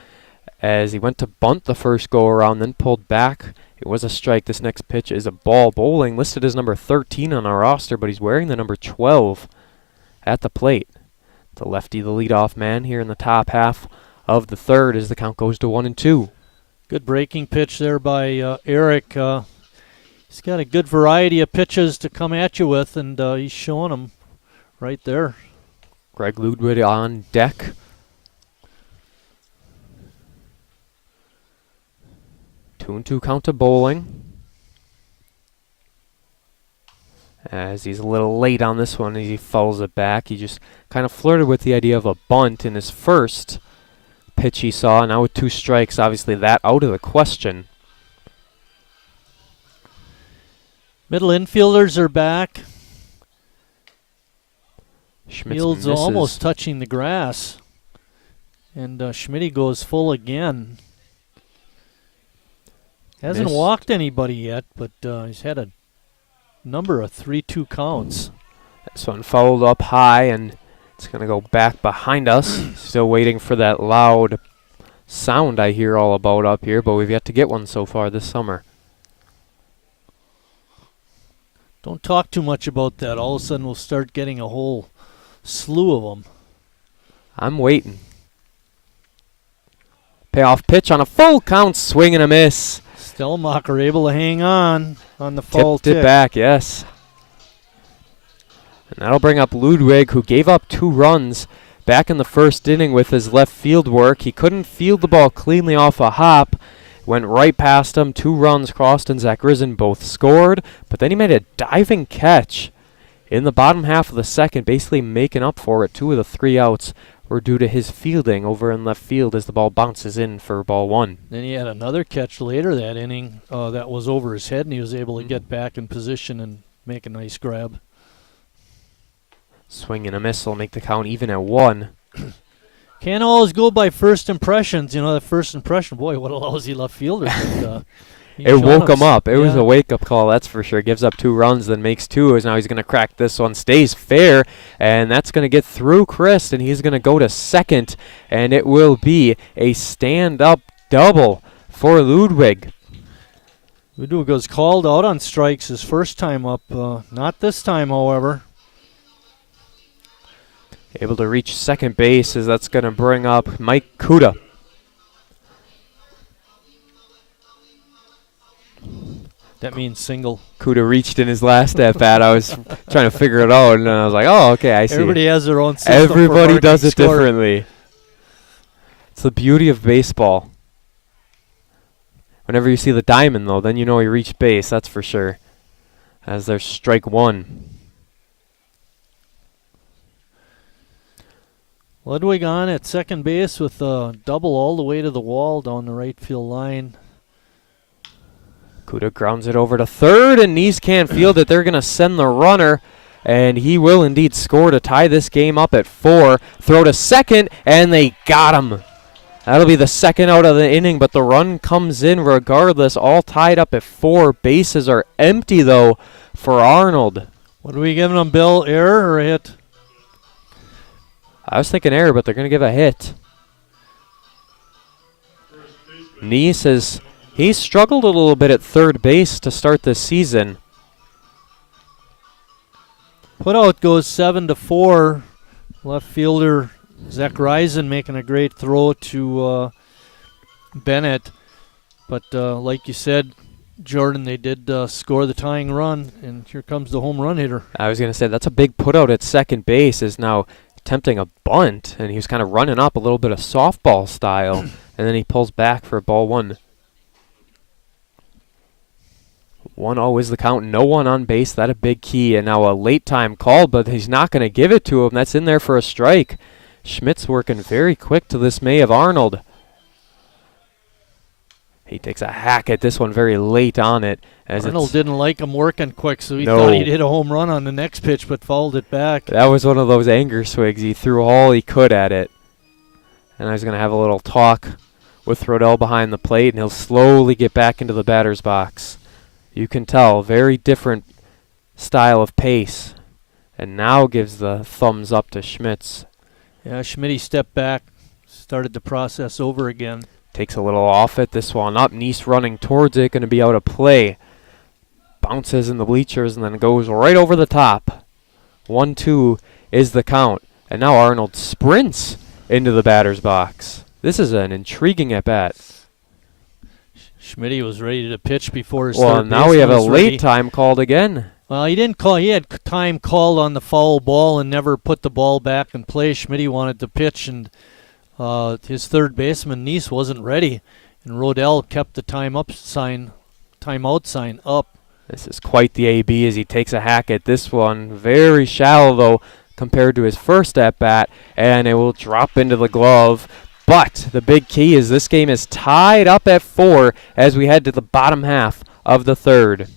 as he went to bunt the first go-around, then pulled back. It was a strike. This next pitch is a ball. Bowling listed as number 13 on our roster, but he's wearing the number 12 at the plate. The lefty, the leadoff man here in the top half of the third as the count goes to 1-2. Good breaking pitch there by Eric. He's got a good variety of pitches to come at you with, and he's showing them right there. Greg Ludwig on deck. 2-2 count to Bowling. As he's a little late on this one as he fouls it back. He just kind of flirted with the idea of a bunt in his first pitch he saw. Now with 2 strikes, obviously that out of the question. Middle infielders are back. Schmitz Field's misses. almost touching the grass. And Schmitty goes full again. Hasn't walked anybody yet, but he's had a number of 3-2 counts. This one fouled up high, and it's going to go back behind us. Still waiting for that loud sound I hear all about up here, but we've yet to get one so far this summer. Don't talk too much about that. All of a sudden we'll start getting a whole slew of them. I'm waiting. Payoff pitch on a full count, swing and a miss. Stellmacher able to hang on the foul Tipped tip. it back, yes. And that'll bring up Ludwig, who gave up 2 runs back in the first inning with his left field work. He couldn't field the ball cleanly off a hop. Went right past him. 2 runs, Crossed and Zach Risen both scored. But then he made a diving catch in the bottom half of the second, basically making up for it. 2 of the 3 outs were due to his fielding over in left field as the ball bounces in for ball 1. Then he had another catch later that inning that was over his head, and he was able to get back in position and make a nice grab. Swing and a miss will make the count even at 1. Can't always go by first impressions. You know, that first impression, boy, what a lousy left fielder. But, it woke him up. It was a wake-up call, that's for sure. Gives up 2 runs, then makes 2. Now he's going to crack this one. Stays fair, and that's going to get through Chris, and he's going to go to second, and it will be a stand-up double for Ludwig. Ludwig was called out on strikes his first time up. Not this time, however. Able to reach second base as that's going to bring up Mike Kuda. That means single. Kuda reached in his last at-bat. I was trying to figure it out, and I was like, oh, okay, I see. Everybody has their own system. Everybody does it score. differently. It's the beauty of baseball. Whenever you see the diamond, though, then you know you reached base, that's for sure. As there's strike 1. Ludwig on at second base with a double all the way to the wall down the right field line. Kuda grounds it over to third, and Neese can't field it. They're going to send the runner, and he will indeed score to tie this game up at 4. Throw to second, and they got him. That'll be the second out of the inning, but the run comes in regardless, all tied up at 4. Bases are empty, though, for Arnold. What are we giving them, Bill? Error or a hit? I was thinking error, but they're going to give a hit. Neese he's struggled a little bit at third base to start this season. Putout goes 7-4. Left fielder Zach Reisen making a great throw to Bennett. But like you said, Jordan, they did score the tying run, and here comes the home run hitter. I was going to say that's a big putout at second base, is now attempting a bunt, and he was kind of running up a little bit of softball style, and then he pulls back for ball 1. 1-0 is the count. No one on base. That a big key. And now a late time call, but he's not going to give it to him. That's in there for a strike. Schmidt's working very quick to this May of Arnold. He takes a hack at this one very late on it. As Arnold didn't like him working quick, so he No. thought he'd hit a home run on the next pitch, but fouled it back. That was one of those anger swigs. He threw all he could at it. And I was going to have a little talk with Rodell behind the plate, and he'll slowly get back into the batter's box. You can tell, very different style of pace. And now gives the thumbs up to Schmitz. Yeah, Schmidt stepped back, started the process over again. Takes a little off it. This one up. Neese running towards it. Going to be out of play. Bounces in the bleachers and then goes right over the top. 1-2 is the count. And now Arnold sprints into the batter's box. This is an intriguing at-bat. Schmidt was ready to pitch before his Well, third now we have a baseman was late ready. time called again. Well, he didn't call. He had time called on the foul ball and never put the ball back in play. Schmidt wanted to pitch, and his third baseman Neese wasn't ready, and Rodell kept the timeout sign up. This is quite the AB as he takes a hack at this one. Very shallow, though, compared to his first at-bat, and it will drop into the glove. But the big key is this game is tied up at 4 as we head to the bottom half of the third.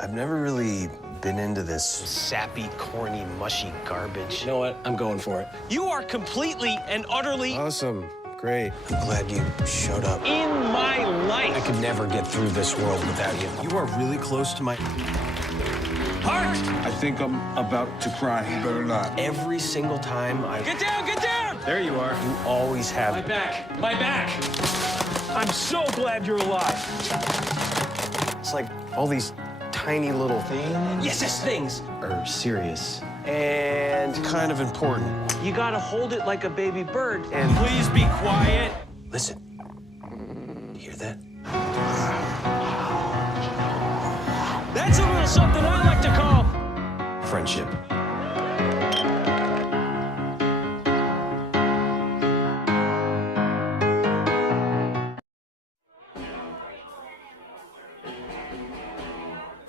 I've never really been into this sappy, corny, mushy garbage. You know what? I'm going for it. You are completely and utterly Awesome. Great. I'm glad you showed up. in my life. I could never get through this world without you. You are really close to my... Heart! I think I'm about to cry. You better not. Every single time I... Get down, get down! There you are. You always have... My back, my back. I'm so glad you're alive. It's like all these tiny little things... Yes, things. ...are serious and kind of important. You gotta hold it like a baby bird. And... Please be quiet. Listen. You hear that? That's a little something I like to call Friendship.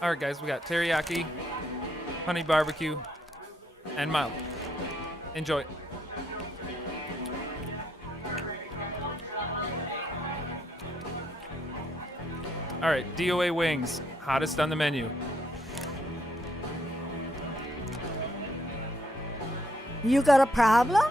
All right, guys, we got teriyaki, honey barbecue, and mild. Enjoy. All right, DOA wings, hottest on the menu. You got a problem?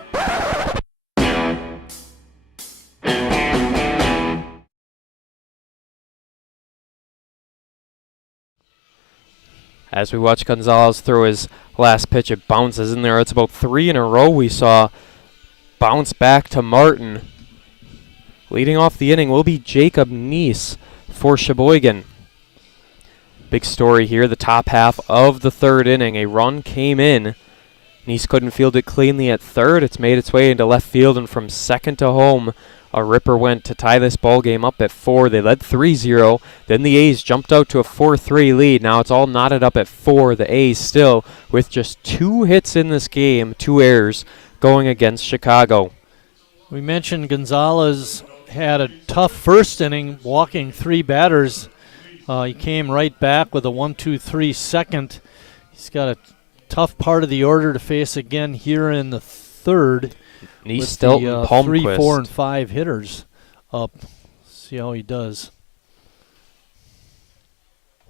As we watch Gonzalez throw his last pitch, it bounces in there. It's about 3 in a row we saw bounce back to Martin. Leading off the inning will be Jacob Neese for Sheboygan. Big story here, the top half of the third inning. A run came in. Neese couldn't field it cleanly at third. It's made its way into left field, and from second to home, a ripper went to tie this ball game up at 4. They led 3-0. Then the A's jumped out to a 4-3 lead. Now it's all knotted up at 4. The A's still with just 2 hits in this game, 2 errors going against Chicago. We mentioned Gonzalez had a tough first inning, walking 3 batters. He came right back with a 1-2-3 second. He's got a tough part of the order to face again here in the third. Neese, with Stilton, the, Palmquist. 3, 4, and 5 hitters up. See how he does.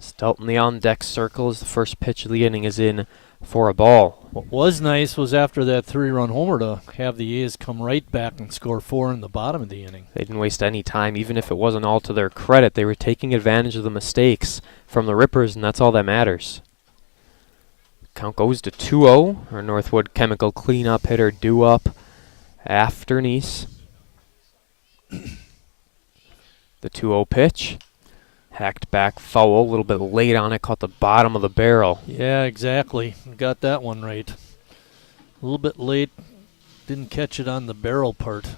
Stelton, the on-deck circle, as the first pitch of the inning is in for a ball. What was nice was after that 3-run homer to have the A's come right back and score 4 in the bottom of the inning. They didn't waste any time, even if it wasn't all to their credit. They were taking advantage of the mistakes from the Rippers, and that's all that matters. Count goes to 2-0. Our Northwood Chemical cleanup hitter due up after Nice. The 2-0 pitch. Hacked back foul, a little bit late on it, caught the bottom of the barrel. Yeah, exactly. Got that one right. A little bit late. Didn't catch it on the barrel part.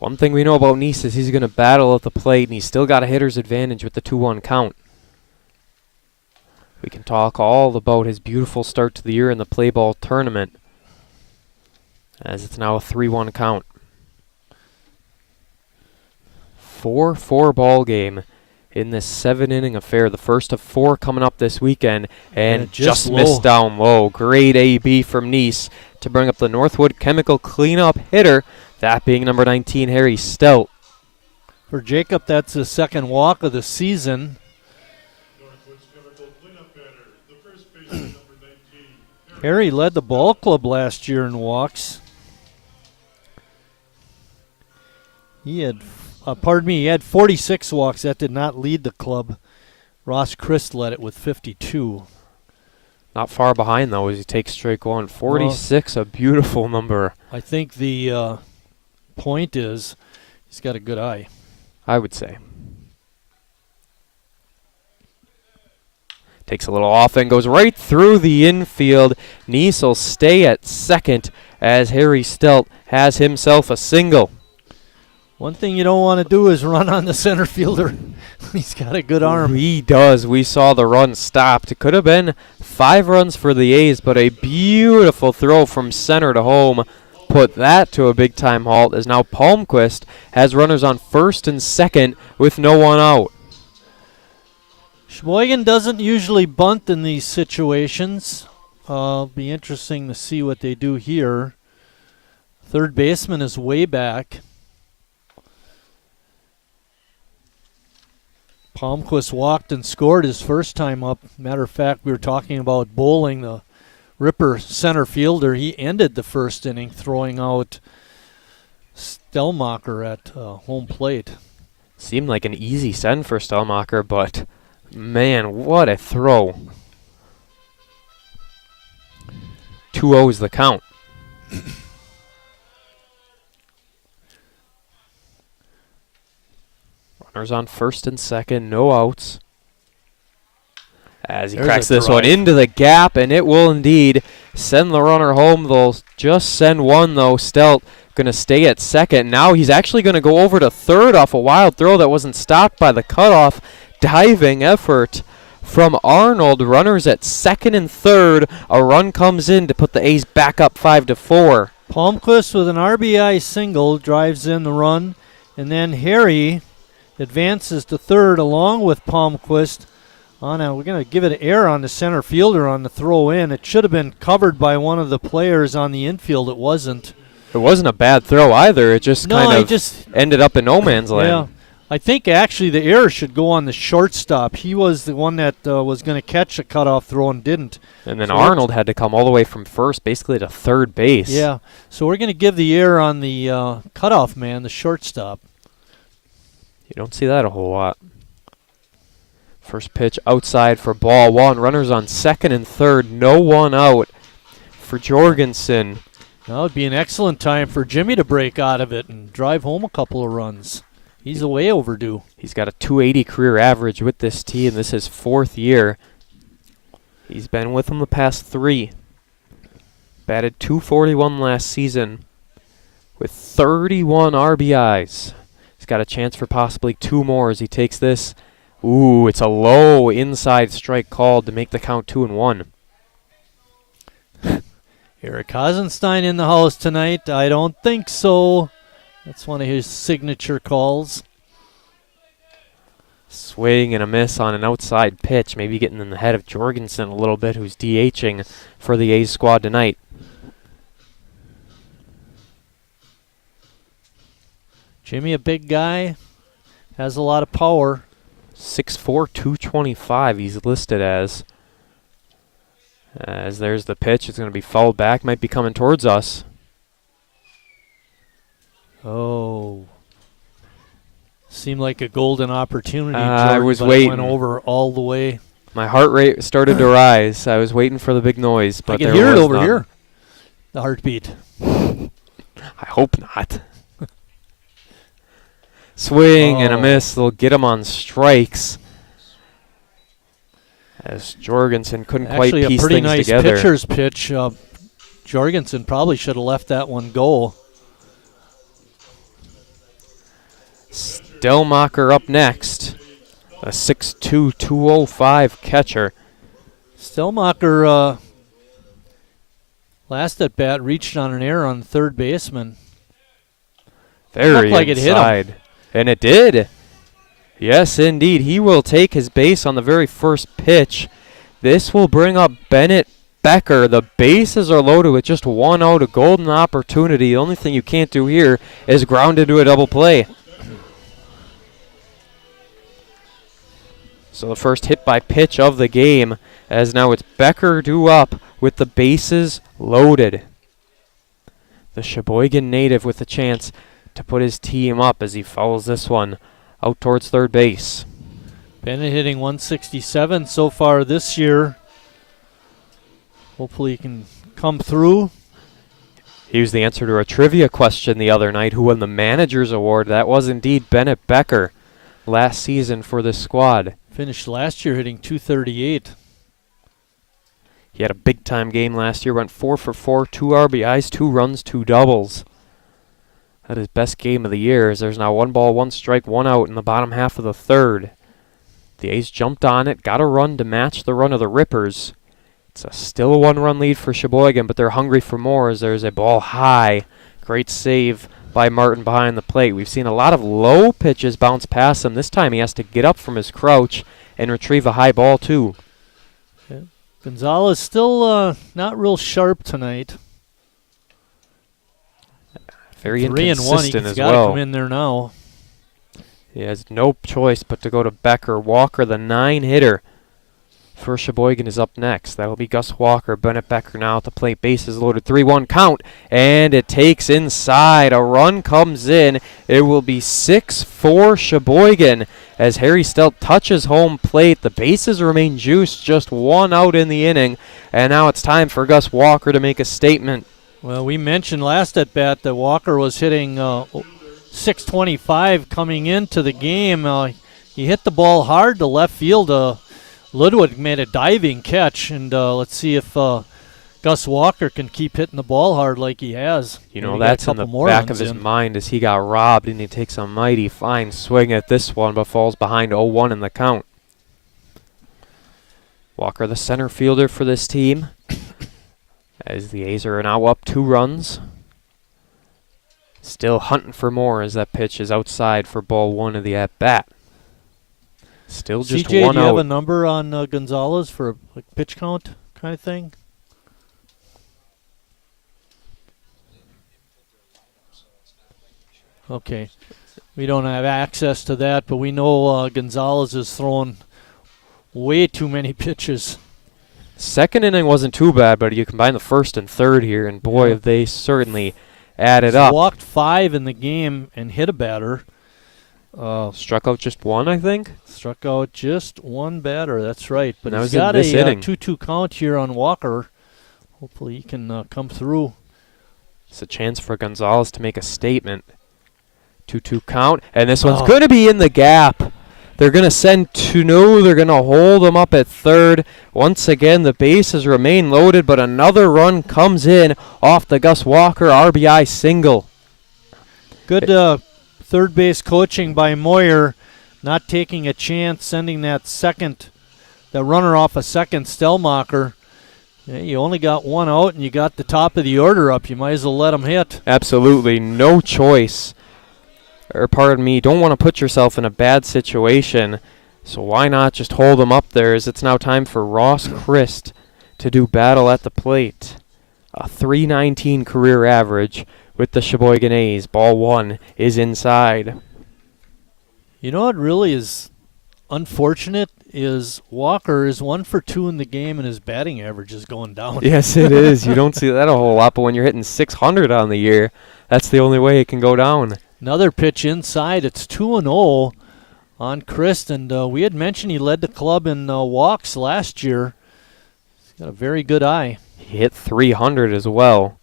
One thing we know about Nice is he's going to battle at the plate, and he's still got a hitter's advantage with the 2-1 count. We can talk all about his beautiful start to the year in the play ball tournament, as it's now a 3-1 count. 4-4 ball game in this 7-inning affair. The first of 4 coming up this weekend, and just missed down low. Great AB from Nice to bring up the Northwood Chemical cleanup hitter, that being number 19, Harry Stout. For Jacob, that's his second walk of the season. Harry led the ball club last year in walks. He had he had 46 walks. That did not lead the club. Ross Christ led it with 52. Not far behind, though, as he takes straight one. 46, a beautiful number. I think the point is he's got a good eye. I would say. Takes a little off and goes right through the infield. Nice will stay at second as Harry Stelt has himself a single. One thing you don't want to do is run on the center fielder. He's got a good arm. He does. We saw the run stopped. It could have been 5 runs for the A's, but a beautiful throw from center to home put that to a big-time halt, as now Palmquist has runners on first and second with no one out. Sheboygan doesn't usually bunt in these situations. Be interesting to see what they do here. Third baseman is way back. Palmquist walked and scored his first time up. Matter of fact, we were talking about Bowling, the Ripper center fielder. He ended the first inning throwing out Stelmacher at home plate. Seemed like an easy send for Stelmacher, but man, what a throw. 2-0 is the count. Runners on first and second, no outs. As he cracks this one into the gap, and it will indeed send the runner home. They'll just send one, though. Stelt going to stay at second. Now he's actually going to go over to third off a wild throw that wasn't stopped by the cutoff. Diving effort from Arnold. Runners at second and third. A run comes in to put the A's back up 5-4. Palmquist with an RBI single drives in the run, and then Harry advances to third along with Palmquist. We're going to give it air on the center fielder on the throw in. It should have been covered by one of the players on the infield. It wasn't. It wasn't a bad throw either. It just ended up in no man's land. Yeah. I think actually the error should go on the shortstop. He was the one that was going to catch a cutoff throw and didn't. And then Arnold had to come all the way from first basically to third base. Yeah. So we're going to give the error on the cutoff man, the shortstop. You don't see that a whole lot. First pitch outside for ball one. Runners on second and third. No one out for Jorgensen. That would be an excellent time for Jimmy to break out of it and drive home a couple of runs. He's way overdue. He's got a .280 career average with this team. This is his 4th year. He's been with them the past 3. Batted .241 last season with 31 RBIs. He's got a chance for possibly 2 more as he takes this. Ooh, it's a low inside strike called to make the count 2-1. Eric Hasenstein in the house tonight. I don't think so. That's one of his signature calls. Swing and a miss on an outside pitch, maybe getting in the head of Jorgensen a little bit, who's DHing for the A's squad tonight. Jimmy, a big guy, has a lot of power. 6'4", 225 he's listed as. As there's the pitch, it's going to be fouled back, might be coming towards us. Oh. Seemed like a golden opportunity, I was but waiting. It went over all the way. My heart rate started to rise. I was waiting for the big noise, but I can there hear was it over none. here. The heartbeat. I hope not. Swing and a miss. They'll get him on strikes. As Jorgensen couldn't quite Actually, piece a pretty things nice together. pitcher's pitch. Jorgensen probably should have left that one go. Stelmacher up next. A 6'2", 205 catcher. Stelmacher, last at bat, reached on an error on third baseman. Very looked like it hit inside. him. And it did. Yes, indeed. He will take his base on the very first pitch. This will bring up Bennett Becker. The bases are loaded with just one out, a golden opportunity. The only thing you can't do here is ground into a double play. So the first hit by pitch of the game, as now it's Becker due up with the bases loaded. The Sheboygan native with a chance to put his team up as he fouls this one out towards third base. Bennett hitting 167 so far this year. Hopefully he can come through. He was the answer to a trivia question the other night. Who won the manager's award? That was indeed Bennett Becker last season for this squad. Finished last year hitting 238. He had a big-time game last year. Went 4 for 4, 2 RBIs, 2 runs, 2 doubles. That is best game of the year, as there's now 1 ball, 1 strike, 1 out in the bottom half of the third. The A's jumped on it, got a run to match the run of the Rippers. It's still a 1-run lead for Sheboygan, but they're hungry for more as there's a ball high. Great save by Martin behind the plate. We've seen a lot of low pitches bounce past him. This time he has to get up from his crouch and retrieve a high ball too. Yeah. Gonzalez still not real sharp tonight. Very 3-1. inconsistent He's as got to well. come in there now. He has no choice but to go to Becker. Walker, the 9-hitter for Sheboygan, is up next. That will be Gus Walker. Bennett Becker now at the plate. Bases loaded. 3-1 count. And it takes inside. A run comes in. It will be 6-4 Sheboygan as Harry Stelt touches home plate. The bases remain juiced. Just 1 out in the inning. And now it's time for Gus Walker to make a statement. Well, we mentioned last at bat that Walker was hitting 625 coming into the game. He hit the ball hard to left field. Ludwig made a diving catch, and let's see if Gus Walker can keep hitting the ball hard like he has. You know, that's in the back of his mind as he got robbed, and he takes a mighty fine swing at this one, but falls behind 0-1 in the count. Walker, the center fielder for this team, as the A's are now up 2 runs. Still hunting for more as that pitch is outside for ball 1 of the at-bat. Still just CJ, 1 do you out. have a number on Gonzalez for a pitch count kind of thing? Okay. We don't have access to that, but we know Gonzalez is throwing way too many pitches. Second inning wasn't too bad, but you combine the first and third here, and boy, have they certainly added up. Walked 5 in the game and hit a batter. Struck out just 1, I think. Struck out just 1 batter. That's right. But that he's was got in this a inning. 2-2 count here on Walker. Hopefully he can come through. It's a chance for Gonzalez to make a statement. 2-2 count, and this one's going to be in the gap. They're going to send Tuno. They're going to hold him up at third. Once again, the bases remain loaded, but another run comes in off the Gus Walker RBI single. Good third base coaching by Moyer, not taking a chance, sending that runner off a second, Stelmacher. Yeah, you only got 1 out, and you got the top of the order up. You might as well let him hit. Absolutely, no choice. Or pardon me, don't want to put yourself in a bad situation, so why not just hold him up there, as it's now time for Ross Christ to do battle at the plate. A .319 career average with the Sheboygan A's. Ball 1 is inside. You know what really is unfortunate is Walker is 1 for 2 in the game and his batting average is going down. Yes, it is. You don't see that a whole lot, but when you're hitting 600 on the year, that's the only way it can go down. Another pitch inside. It's 2-0 on Christ, and we had mentioned he led the club in walks last year. He's got a very good eye. He hit 300 as well.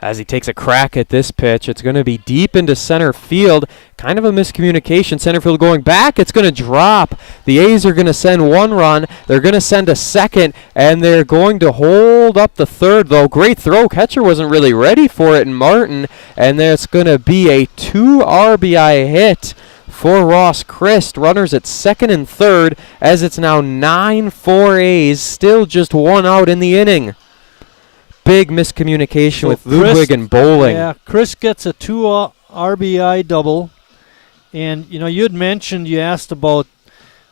As he takes a crack at this pitch, it's going to be deep into center field. Kind of a miscommunication. Center field going back. It's going to drop. The A's are going to send 1 run. They're going to send a second, and they're going to hold up the third, though. Great throw. Catcher wasn't really ready for it in Martin, and there's going to be a 2 RBI hit for Ross Christ. Runners at second and third, as it's now 9-4 A's. Still just 1 out in the inning. Big miscommunication with Ludwig and Bowling. Yeah, Chris gets a 2 RBI double. And, you know, you had mentioned, you asked about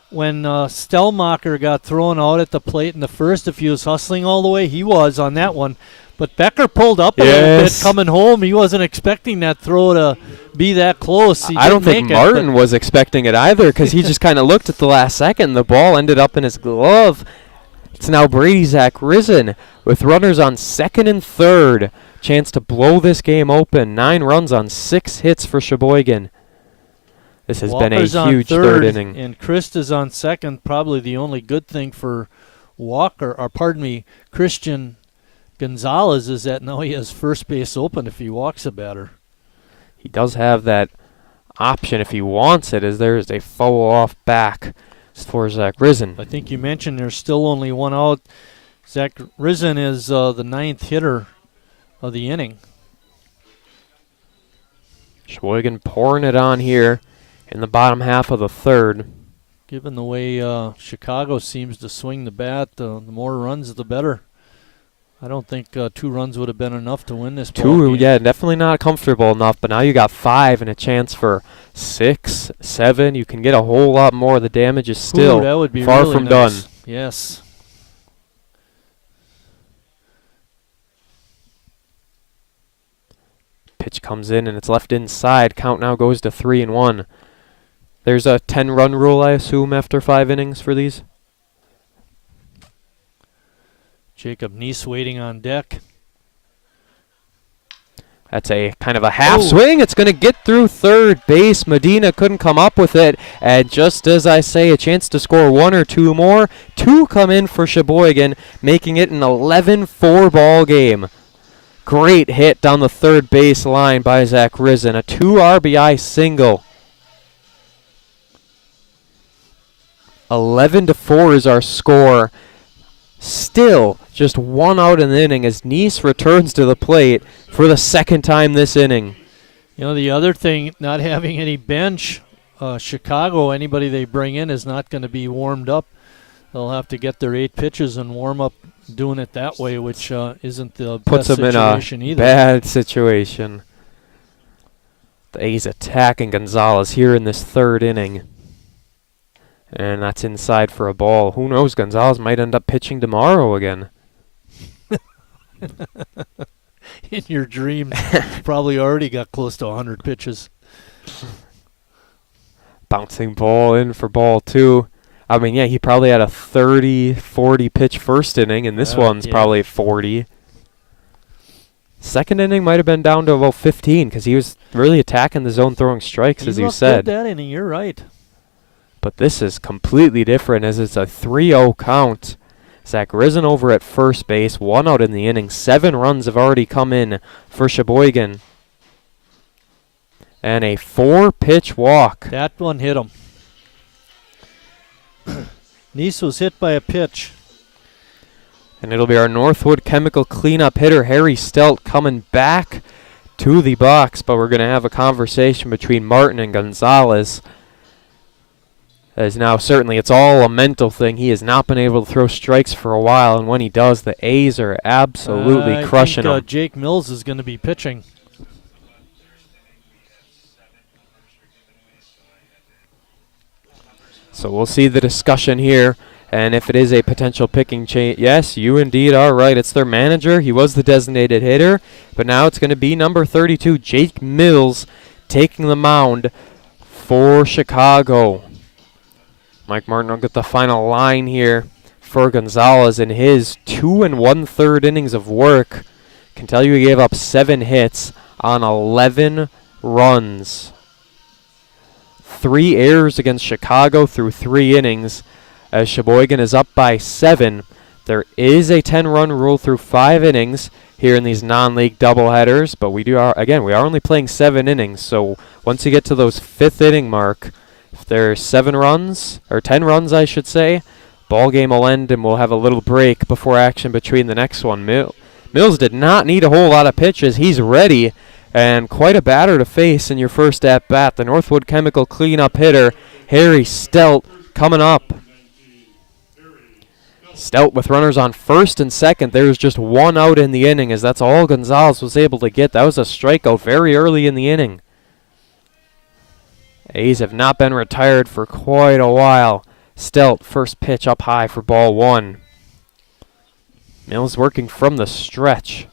when Stellmacher got thrown out at the plate in the first, if he was hustling all the way. He was on that one. But Becker pulled up a little bit coming home. He wasn't expecting that throw to be that close. I don't think Martin was expecting it either, because he just kind of looked at the last second. The ball ended up in his glove. It's now Brady Zach Risen with runners on second and third. Chance to blow this game open. 9 runs on 6 hits for Sheboygan. This has Walker's been a huge third inning. And Christ is on second. Probably the only good thing for Walker, or pardon me, Christian Gonzalez, is that now he has first base open if he walks a batter. He does have that option if he wants it, as there is a foul off back for Zach Risen. I think you mentioned there's still only 1 out. Zach Risen is the 9th hitter of the inning. Sheboygan pouring it on here in the bottom half of the third. Given the way Chicago seems to swing the bat, the more runs, the better. I don't think 2 runs would have been enough to win this ball game. Yeah, definitely not comfortable enough, but now you got 5 and a chance for 6, 7. You can get a whole lot more. The damage is still that would be far really from nice. done. Yes. Pitch comes in and it's left inside. Count now goes to 3-1. There's a 10-run rule, I assume, after 5 innings for these. Jacob Neese waiting on deck. That's a kind of a half swing. It's going to get through third base. Medina couldn't come up with it. And just as I say, a chance to score 1 or 2 more. 2 come in for Sheboygan, making it an 11-4 ball game. Great hit down the third base line by Zach Risen. A 2 RBI single. 11-4 is our score. Still just 1 out in the inning as Neese returns to the plate for the 2nd time this inning. You know, the other thing, not having any bench, Chicago, anybody they bring in is not going to be warmed up. They'll have to get their 8 pitches and warm up doing it that way, which isn't the Puts best them situation in a either. bad situation. The A's attacking Gonzalez here in this 3rd inning. And that's inside for a ball. Who knows? Gonzalez might end up pitching tomorrow again. In your dreams, probably already got close to 100 pitches. Bouncing ball in for ball 2. I mean, yeah, he probably had a 30, 40 pitch first inning, and this one's probably 40. 2nd inning might have been down to about 15 because he was really attacking the zone throwing strikes, as you said. Good that inning, you're right. But this is completely different as it's a 3-0 count. Zach Risen over at first base, 1 out in the inning. 7 runs have already come in for Sheboygan. And a 4-pitch walk. That one hit him. Neese was hit by a pitch. And it'll be our Northwood Chemical cleanup hitter, Harry Stelt, coming back to the box. But we're going to have a conversation between Martin and Gonzalez. As now certainly it's all a mental thing. He has not been able to throw strikes for a while, and when he does, the A's are absolutely crushing him. Jake Mills is going to be pitching. So we'll see the discussion here And if it is a potential pitching change, yes, you indeed are right. It's their manager. He was the designated hitter. But now it's going to be number 32, Jake Mills, taking the mound for Chicago. Mike Martin will get the final line here for Gonzalez in his 2 1/3 innings of work. Can tell you he gave up 7 hits on 11 runs. 3 errors against Chicago through 3 innings. As Sheboygan is up by 7, there is a 10-run rule through 5 innings here in these non-league doubleheaders, but we are only playing 7 innings, so once you get to those 5th inning mark, if there's 7 runs, or 10 runs I should say, ball game will end and we'll have a little break before action between the next one. Mills did not need a whole lot of pitches. He's ready, and quite a batter to face in your first at-bat. The Northwood Chemical cleanup hitter, Harry Stelt, coming up. Stelt with runners on first and second. There's just 1 out in the inning, as that's all Gonzalez was able to get. That was a strikeout very early in the inning. A's have not been retired for quite a while. Stelt, first pitch up high for ball 1. Mills working from the stretch.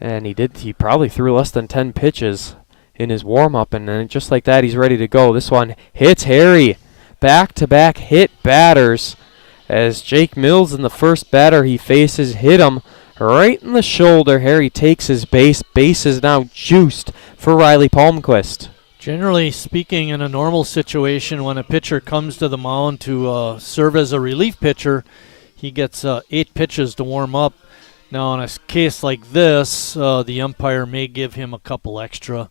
And he probably threw less than 10 pitches in his warm-up, and then just like that, he's ready to go. This one hits Harry. Back-to-back hit batters. As Jake Mills in the first batter he faces hit him right in the shoulder. Harry takes his base. Base is now juiced for Riley Palmquist. Generally speaking, in a normal situation, when a pitcher comes to the mound to serve as a relief pitcher, he gets 8 pitches to warm up. Now, in a case like this, the umpire may give him a couple extra,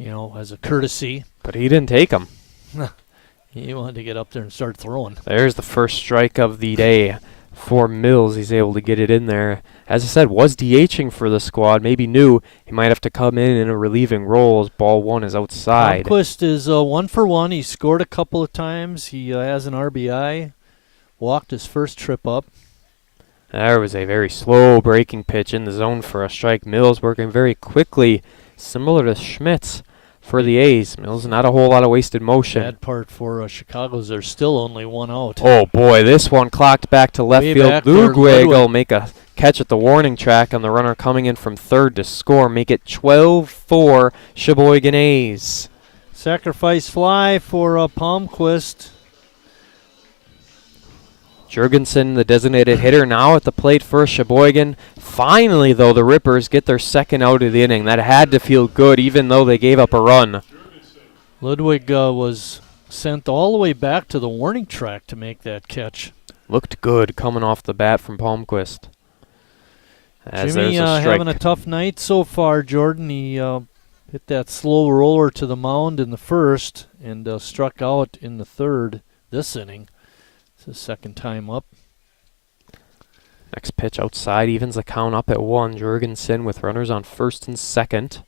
as a courtesy. But he didn't take them. He wanted to get up there and start throwing. There's the first strike of the day for Mills. He's able to get it in there. As I said, was DHing for the squad. Maybe knew he might have to come in a relieving role as ball 1 is outside. Palmquist is 1 for 1. He scored a couple of times. He has an RBI. Walked his first trip up. There was a very slow breaking pitch in the zone for a strike. Mills working very quickly, similar to Schmitz for the A's. Mills, not a whole lot of wasted motion. Bad part for Chicago's, there's still only 1 out. Oh boy, this one clocked back to left field. Ludwig will make a catch at the warning track on the runner coming in from third to score. Make it 12-4 Sheboygan A's. Sacrifice fly for Palmquist. Jurgensen, the designated hitter, now at the plate for Sheboygan. Finally, though, the Rippers get their second out of the inning. That had to feel good, even though they gave up a run. Ludwig was sent all the way back to the warning track to make that catch. Looked good coming off the bat from Palmquist. Jimmy having a tough night so far, Jordan. He hit that slow roller to the mound in the first and struck out in the third this inning. His second time up. Next pitch outside evens the count up at 1. Jurgensen with runners on first and second.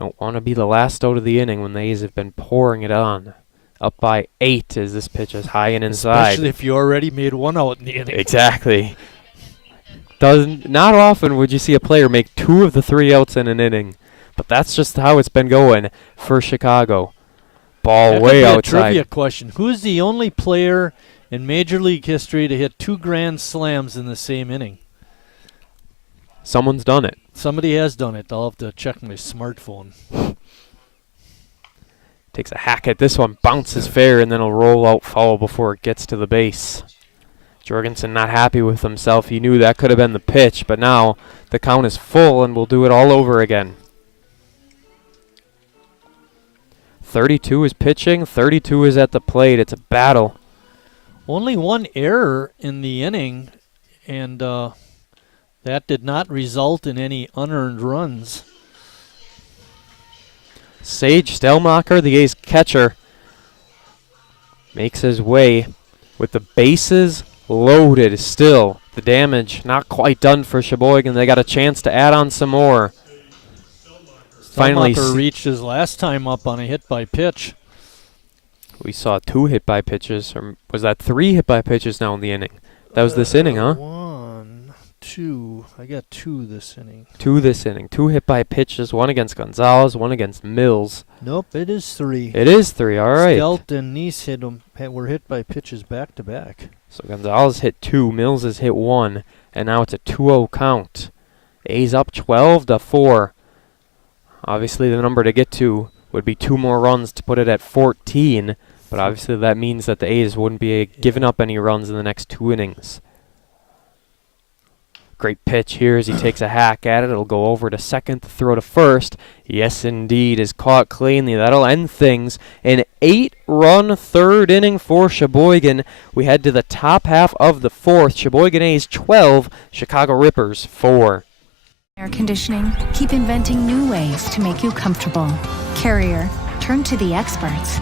Don't want to be the last out of the inning when the A's have been pouring it on. Up by 8 as this pitch is high and inside. Especially if you already made 1 out in the inning. Exactly. Not often would you see a player make 2 of the 3 outs in an inning, but that's just how it's been going for Chicago. Ball that way could be outside. A trivia question. Who's the only player in Major League history to hit 2 grand slams in the same inning? Someone's done it. Somebody has done it. I'll have to check my smartphone. Takes a hack at this one, bounces fair, and then a roll out foul before it gets to the base. Jorgensen not happy with himself. He knew that could have been the pitch, but now the count is full and we'll do it all over again. 32 is pitching, 32 is at the plate. It's a battle. Only 1 error in the inning, and that did not result in any unearned runs. Sage Stelmacher, the A's catcher, makes his way with the bases loaded still. The damage not quite done for Sheboygan. They got a chance to add on some more. Finally reached his last time up on a hit by pitch. We saw 2 hit by pitches, or was that 3 hit by pitches now in the inning? That was this inning, huh? 1, 2. I got 2 this inning. 2 this inning. 2 hit by pitches, 1 against Gonzalez, 1 against Mills. Nope, it is 3. It is 3, all right. Stelt and Nice were hit by pitches back to back. So Gonzalez hit 2, Mills has hit 1, and now it's a 2-0 count. A's up 12-4. Obviously, the number to get to would be 2 more runs to put it at 14, but obviously that means that the A's wouldn't be giving up any runs in the next 2 innings. Great pitch here as he takes a hack at it. It'll go over to second, throw to first. Yes, indeed, is caught cleanly. That'll end things. An 8-run third inning for Sheboygan. We head to the top half of the 4th. Sheboygan A's 12, Chicago Rippers 4. Air conditioning, keep inventing new ways to make you comfortable. Carrier, turn to the experts.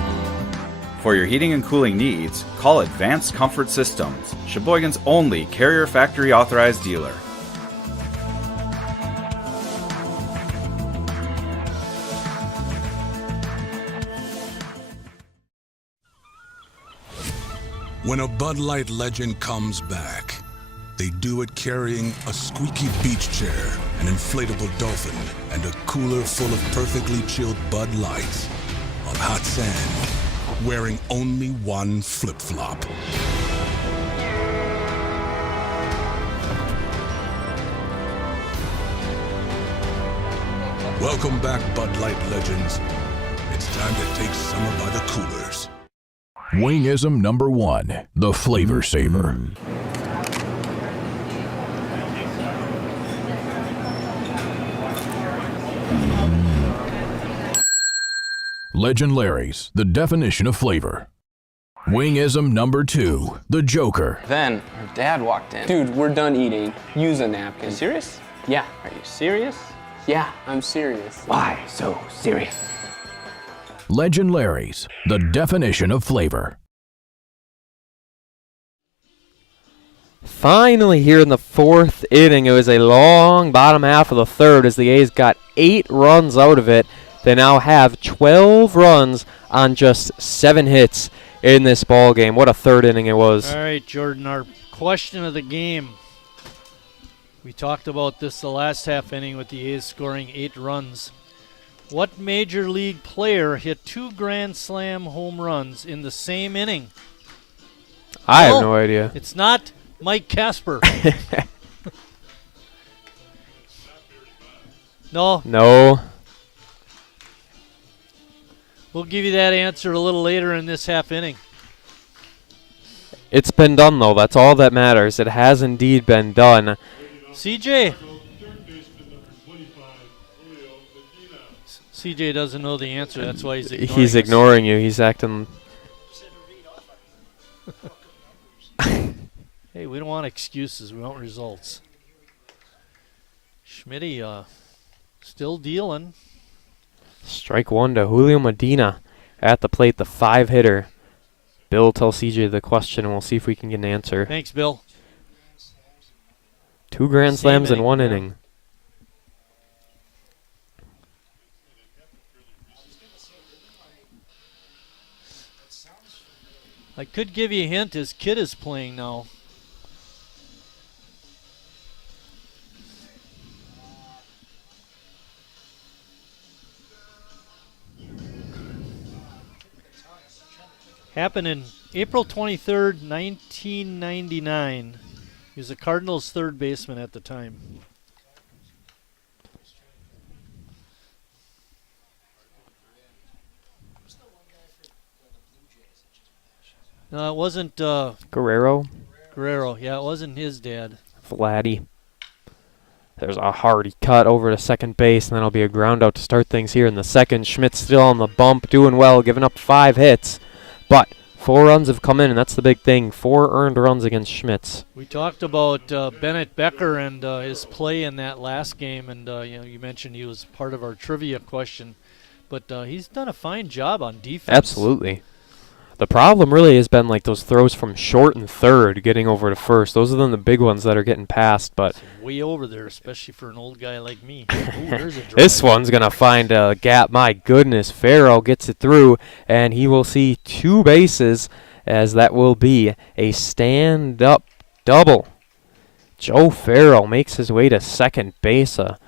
For your heating and cooling needs, call Advanced Comfort Systems, Sheboygan's only Carrier Factory authorized dealer. When a Bud Light legend comes back, they do it carrying a squeaky beach chair, an inflatable dolphin, and a cooler full of perfectly chilled Bud Light on hot sand, wearing only one flip-flop. Welcome back, Bud Light legends. It's time to take summer by the coolers. Wingism number 1, the Flavor Saver. Legend Larry's, the definition of flavor. Wingism number 2, the Joker. Then her dad walked in. Dude, we're done eating. Use a napkin. Serious? Yeah. Are you serious? Yeah, I'm serious. Why so serious? Legend Larry's, the definition of flavor. Finally here in the 4th inning, it was a long bottom half of the 3rd as the A's got 8 runs out of it. They now have 12 runs on just 7 hits in this ball game. What a 3rd inning it was. All right, Jordan, our question of the game. We talked about this the last half inning with the A's scoring 8 runs. What major league player hit 2 Grand Slam home runs in the same inning? I have no idea. It's not Mike Casper. No. No. We'll give you that answer a little later in this half inning. It's been done, though. That's all that matters. It has indeed been done. CJ. CJ doesn't know the answer. That's why he's ignoring He's ignoring you. He's acting... Hey, we don't want excuses. We want results. Schmitty still dealing. Strike 1 to Julio Medina at the plate, the 5-hitter. Bill, tell CJ the question, and we'll see if we can get an answer. Thanks, Bill. 2 grand slams in 1 inning. I could give you a hint. His kid is playing now. Happened in April 23rd, 1999. He was the Cardinals' third baseman at the time. No, it wasn't Guerrero? Guerrero, yeah, it wasn't his dad. Vladdy. There's a hardy cut over to second base, and then it'll be a ground out to start things here in the 2nd. Schmidt's still on the bump, doing well, giving up 5 hits. But 4 runs have come in, and that's the big thing. 4 earned runs against Schmitz. We talked about Bennett Becker and his play in that last game, and you mentioned he was part of our trivia question. But he's done a fine job on defense. Absolutely. The problem really has been like those throws from short and third getting over to first. Those are then the big ones that are getting passed. But it's way over there, especially for an old guy like me. Ooh, there's a drive. This one's going to find a gap. My goodness, Farrell gets it through, and he will see 2 bases as that will be a stand-up double Joe Farrell makes his way to second base. A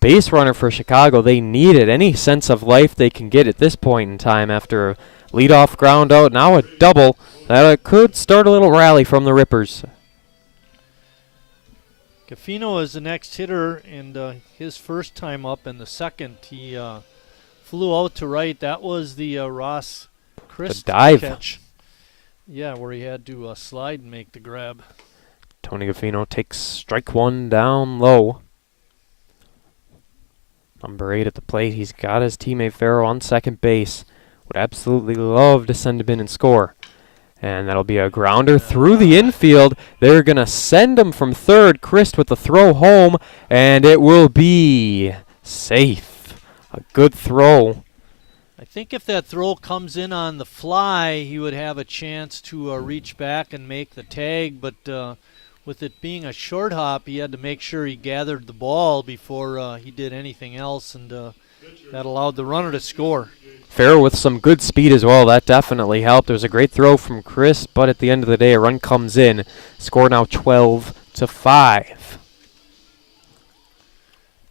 base runner for Chicago. They needed any sense of life they can get at this point in time after a leadoff ground out. Now a double. That could start a little rally from the Rippers. Gaffino is the next hitter, and his first time up in the second, he flew out to right. That was the Ross Christ dive catch. Yeah, where he had to slide and make the grab. Tony Gaffino takes strike one down low. Number 8 at the plate. He's got his teammate Farrell on second base. Would absolutely love to send him in and score. And that'll be a grounder through the infield. They're going to send him from third. Christ with the throw home, and it will be safe. A good throw. I think if that throw comes in on the fly, he would have a chance to reach back and make the tag. But with it being a short hop, he had to make sure he gathered the ball before he did anything else, and that allowed the runner to score. Farrell with some good speed as well. That definitely helped. It was a great throw from Chris, but at the end of the day, a run comes in. Score now 12-5.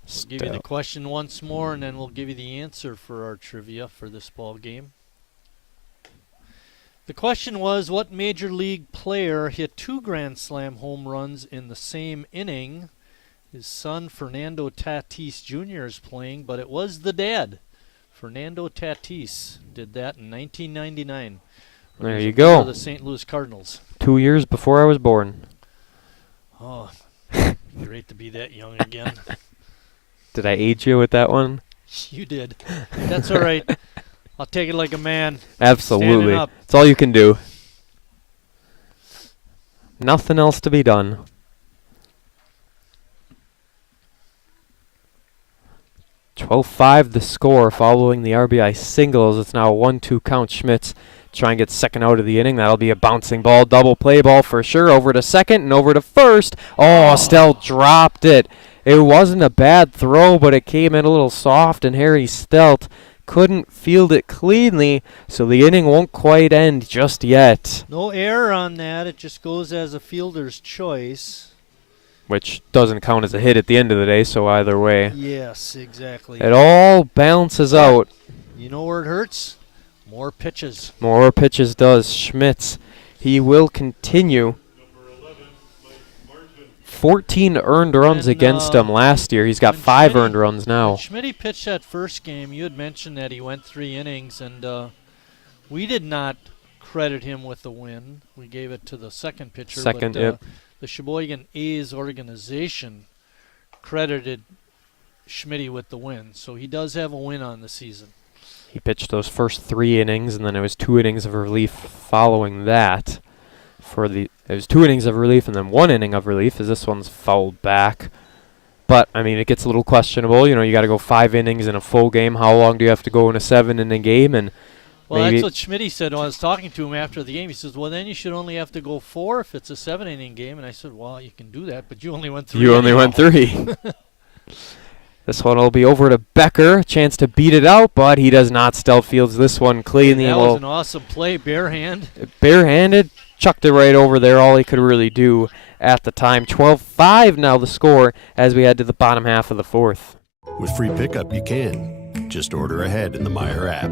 We'll give you the question once more, and then we'll give you the answer for our trivia for this ball game. The question was, what Major League player hit 2 Grand Slam home runs in the same inning? His son, Fernando Tatis Jr., is playing, but it was the dad. Fernando Tatis did that in 1999. There you go. For the St. Louis Cardinals. 2 years before I was born. Oh, great to be that young again. Did I age you with that one? You did. That's all right. I'll take it like a man. Absolutely. It's all you can do. Nothing else to be done. "12-5 the score following the RBI singles. It's now a 1-2 count. Schmitz try and get second out of the inning. That'll be a bouncing ball, double play ball for sure. Over to second and over to first. Oh, Stell dropped it. It wasn't a bad throw, but it came in a little soft, and Harry Stelt couldn't field it cleanly, so the inning won't quite end just yet. No error on that. It just goes as a fielder's choice. Which doesn't count as a hit at the end of the day, so either way. Yes, exactly. It all balances out. You know where it hurts? More pitches. More pitches does. Schmitz, he will continue. 14 earned runs against him last year. He's got 5 earned runs now. When Schmitty pitched that first game, you had mentioned that he went 3 innings, and we did not credit him with the win. We gave it to the second pitcher. Second, but, yep. The Sheboygan A's organization credited Schmitty with the win, so he does have a win on the season. He pitched those first 3 innings, and then it was 2 innings of relief following that. It was 2 innings of relief and then 1 inning of relief, as this one's fouled back. But, I mean, it gets a little questionable. You know, you got to go 5 innings in a full game. How long do you have to go in a 7-inning game? And well, that's what Schmitty said when I was talking to him after the game. He says, well, then you should only have to go 4 if it's a 7-inning game. And I said, well, you can do that, but you only went 3. You only went 3. This one will be over to Becker. A chance to beat it out, but he does not. Stell fields this one cleanly. That was an awesome play, barehand. Barehanded, chucked it right over there. All he could really do at the time. 12-5 now the score as we head to the bottom half of the 4th. With free pickup, you can. Just order ahead in the Meijer app.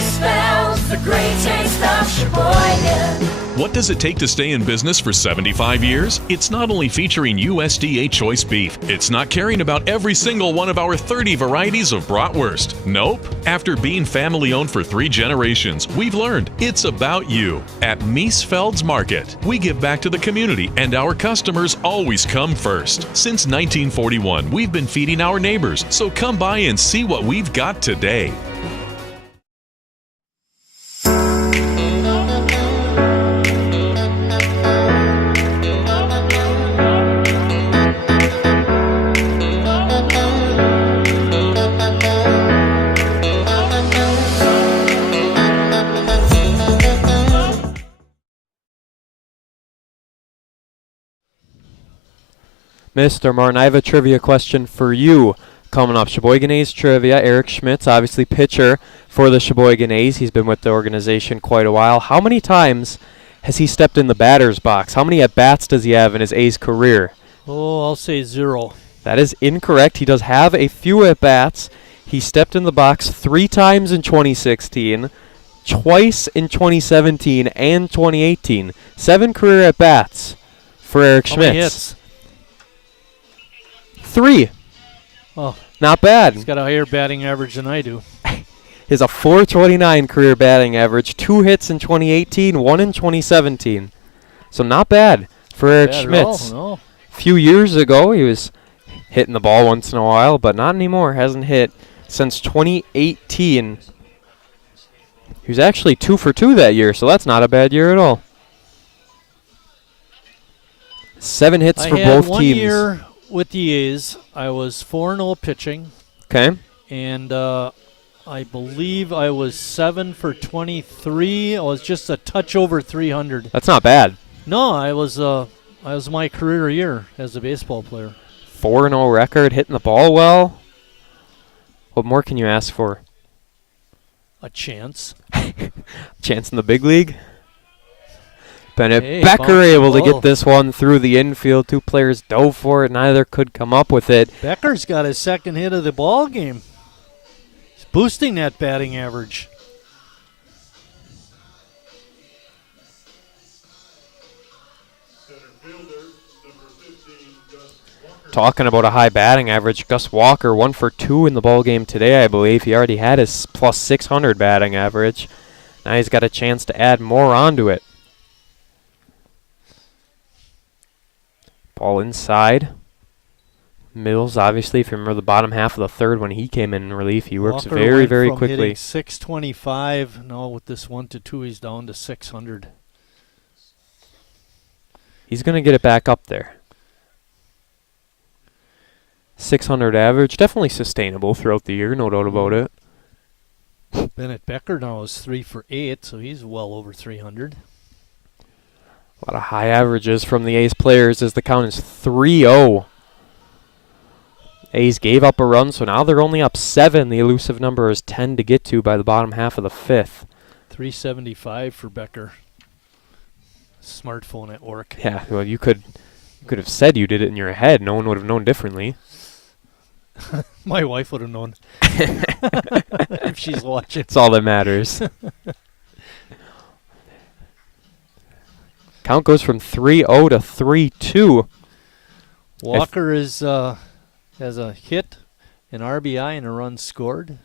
Spells the great taste of Sheboygan. What does it take to stay in business for 75 years? It's not only featuring USDA choice beef. It's not caring about every single one of our 30 varieties of bratwurst. Nope. After being family-owned for 3 generations, we've learned it's about you. At Miesfeld's Market, we give back to the community, and our customers always come first. Since 1941, we've been feeding our neighbors, so come by and see what we've got today. Mr. Martin, I have a trivia question for you. Coming up, Sheboygan A's trivia. Eric Schmitz, obviously pitcher for the Sheboygan A's. He's been with the organization quite a while. How many times has he stepped in the batter's box? How many at-bats does he have in his A's career? Oh, I'll say 0. That is incorrect. He does have a few at-bats. He stepped in the box 3 times in 2016, twice in 2017 and 2018. 7 career at-bats for Eric How many Schmitz. hits? 3. Oh, not bad. He's got a higher batting average than I do. He has a .429 career batting average, 2 hits in 2018, 1 in 2017. So not bad for Eric Schmitz. No. A few years ago, he was hitting the ball once in a while, but not anymore. Hasn't hit since 2018. He was actually 2 for 2 that year, so that's not a bad year at all. 7 hits for both one teams. year with the A's, I was 4-0 pitching. Okay. And I believe I was 7 for 23. I was just a touch over 300. That's not bad. No, I was my career year as a baseball player. 4-0 record, hitting the ball well. What more can you ask for? A chance. Chance in the big league? Bennett Hey, Becker bounce the able to ball. get this one through the infield. 2 players dove for it. Neither could come up with it. Becker's got his second hit of the ball game. He's boosting that batting average. Talking about a high batting average, Gus Walker 1 for 2 in the ball game today, I believe. He already had his plus 600 batting average. Now he's got a chance to add more onto it. Ball inside. Mills, obviously, if you remember the bottom half of the third when he came in relief, he works Walker very, went very from quickly. hitting 625. No, with this 1-2, he's down to 600. He's going to get it back up there. 600 average, definitely sustainable throughout the year, no doubt about it. Bennett Becker now is 3 for 8, so he's well over 300. A lot of high averages from the A's players as the count is 3-0. A's gave up a run, so now they're only up 7. The elusive number is 10 to get to by the bottom half of the 5th. 375 for Becker. Smartphone at work. Yeah, well, you could have said you did it in your head. No one would have known differently. My wife would have known if she's watching. That's all that matters. Count goes from 3-0 to 3-2. Walker has a hit, an RBI, and a run scored.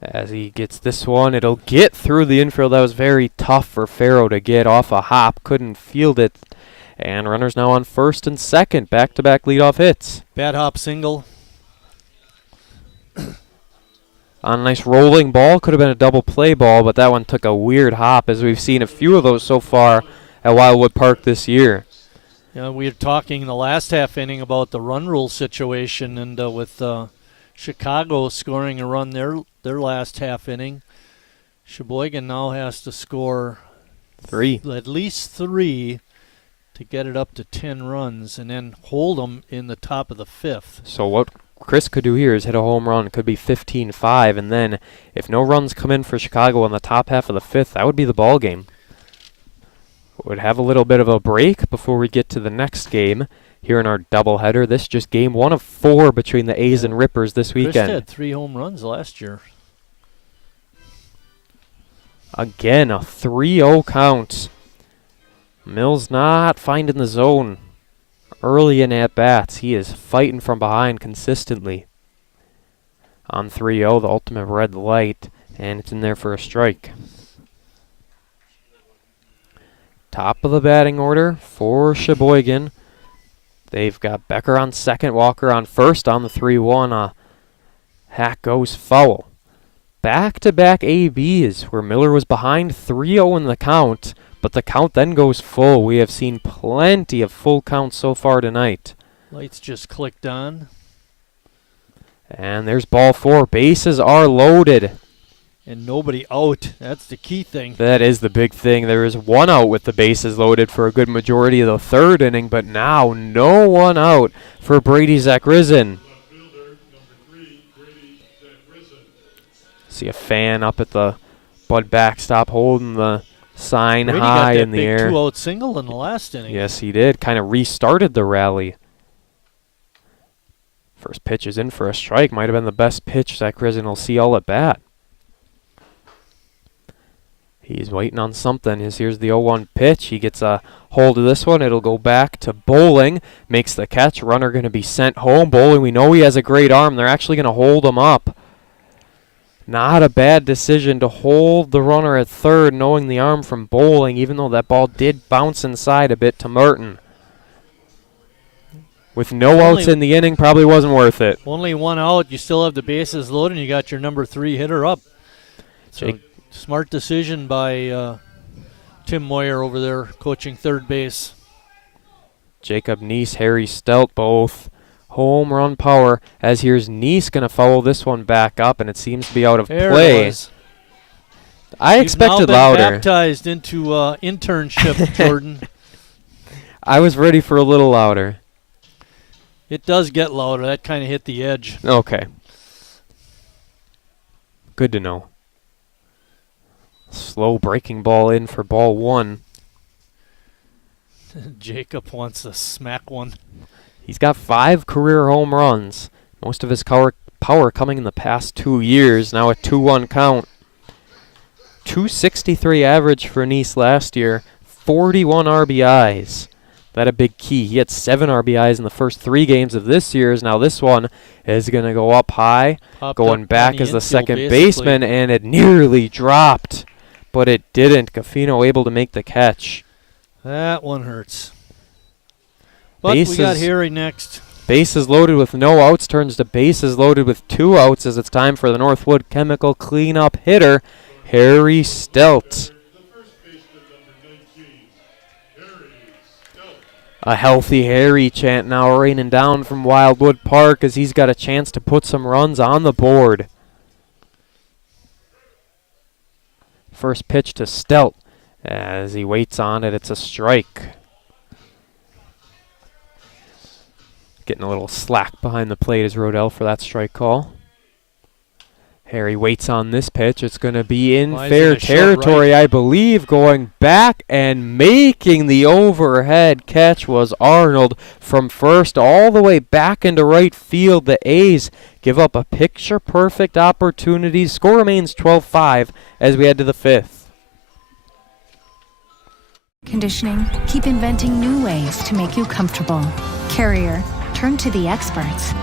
As he gets this one, it'll get through the infield. That was very tough for Farrow to get off a hop. Couldn't field it. And runners now on first and second. Back-to-back leadoff hits. Bad hop single. On a nice rolling ball. Could have been a double play ball, but that one took a weird hop, as we've seen a few of those so far at Wildwood Park this year. Yeah, we were talking in the last half inning about the run rule situation, and with Chicago scoring a run their last half inning, Sheboygan now has to score 3. At least 3 to get it up to 10 runs, and then hold them in the top of the 5th. So what Chris could do here is hit a home run. Could be 15-5, and then if no runs come in for Chicago in the top half of the 5th, that would be the ball game. Would have a little bit of a break before we get to the next game here in our doubleheader. This just game 1 of 4 between the A's and Rippers this weekend. Chris had 3 home runs last year. Again, a 3-0 count. Mills not finding the zone early in at-bats. He is fighting from behind consistently. On 3-0, the ultimate red light, and it's in there for a strike. Top of the batting order for Sheboygan. They've got Becker on second, Walker on first on the 3-1. Hack goes foul. Back-to-back ABs where Miller was behind 3-0 in the count, but the count then goes full. We have seen plenty of full counts so far tonight. Lights just clicked on. And there's ball 4. Bases are loaded. and nobody out. That's the key thing. That is the big thing. There is one out with the bases loaded for a good majority of the third inning, but now no one out for Brady Zakrizin. See a fan up at the Bud backstop holding the sign Brady high got in the that big air. 2-out single in the last inning. Yes, he did. Kind of restarted the rally. First pitch is in for a strike. Might have been the best pitch Zakrizin will see all at bat. He's waiting on something. Here's the 0-1 pitch. He gets a hold of this one. It'll go back to Bowling. Makes the catch. Runner going to be sent home. Bowling, we know he has a great arm. They're actually going to hold him up. Not a bad decision to hold the runner at third, knowing the arm from Bowling, even though that ball did bounce inside a bit to Merton. With no outs in the inning, probably wasn't worth it. Only one out. You still have the bases loaded, and you got your number 3 hitter up. So smart decision by Tim Moyer over there coaching third base. Jacob Neese, Harry Stout, both home run power. As here's Neese going to foul this one back up, and it seems to be out of play. I expected You've now louder. been baptized into internship, Jordan. I was ready for a little louder. It does get louder. That kind of hit the edge. Okay. Good to know. Slow breaking ball in for ball 1. Jacob wants to smack one. He's got 5 career home runs. Most of his power coming in the past 2 years. Now a 2-1 count. 263 average for Neese last year. 41 RBIs. That a big key. He had 7 RBIs in the first 3 games of this year's. Now this one is going to go up high. Going back as the second baseman, and it nearly dropped. But it didn't. Gaffino able to make the catch. That one hurts. But we got Harry next. Bases loaded with no outs turns to bases loaded with 2 outs as it's time for the Northwood Chemical cleanup hitter, Harry Stout. A healthy Harry chant now raining down from Wildwood Park as he's got a chance to put some runs on the board. First pitch to Stout. As he waits on it, it's a strike. Getting a little slack behind the plate is Rodell for that strike call. Harry waits on this pitch. It's going to be in fair territory, I believe. Going back and making the overhead catch was Arnold from first all the way back into right field. The A's give up a picture-perfect opportunity. Score remains 12-5 as we head to the 5th. Conditioning, keep inventing new ways to make you comfortable. Carrier, turn to the experts.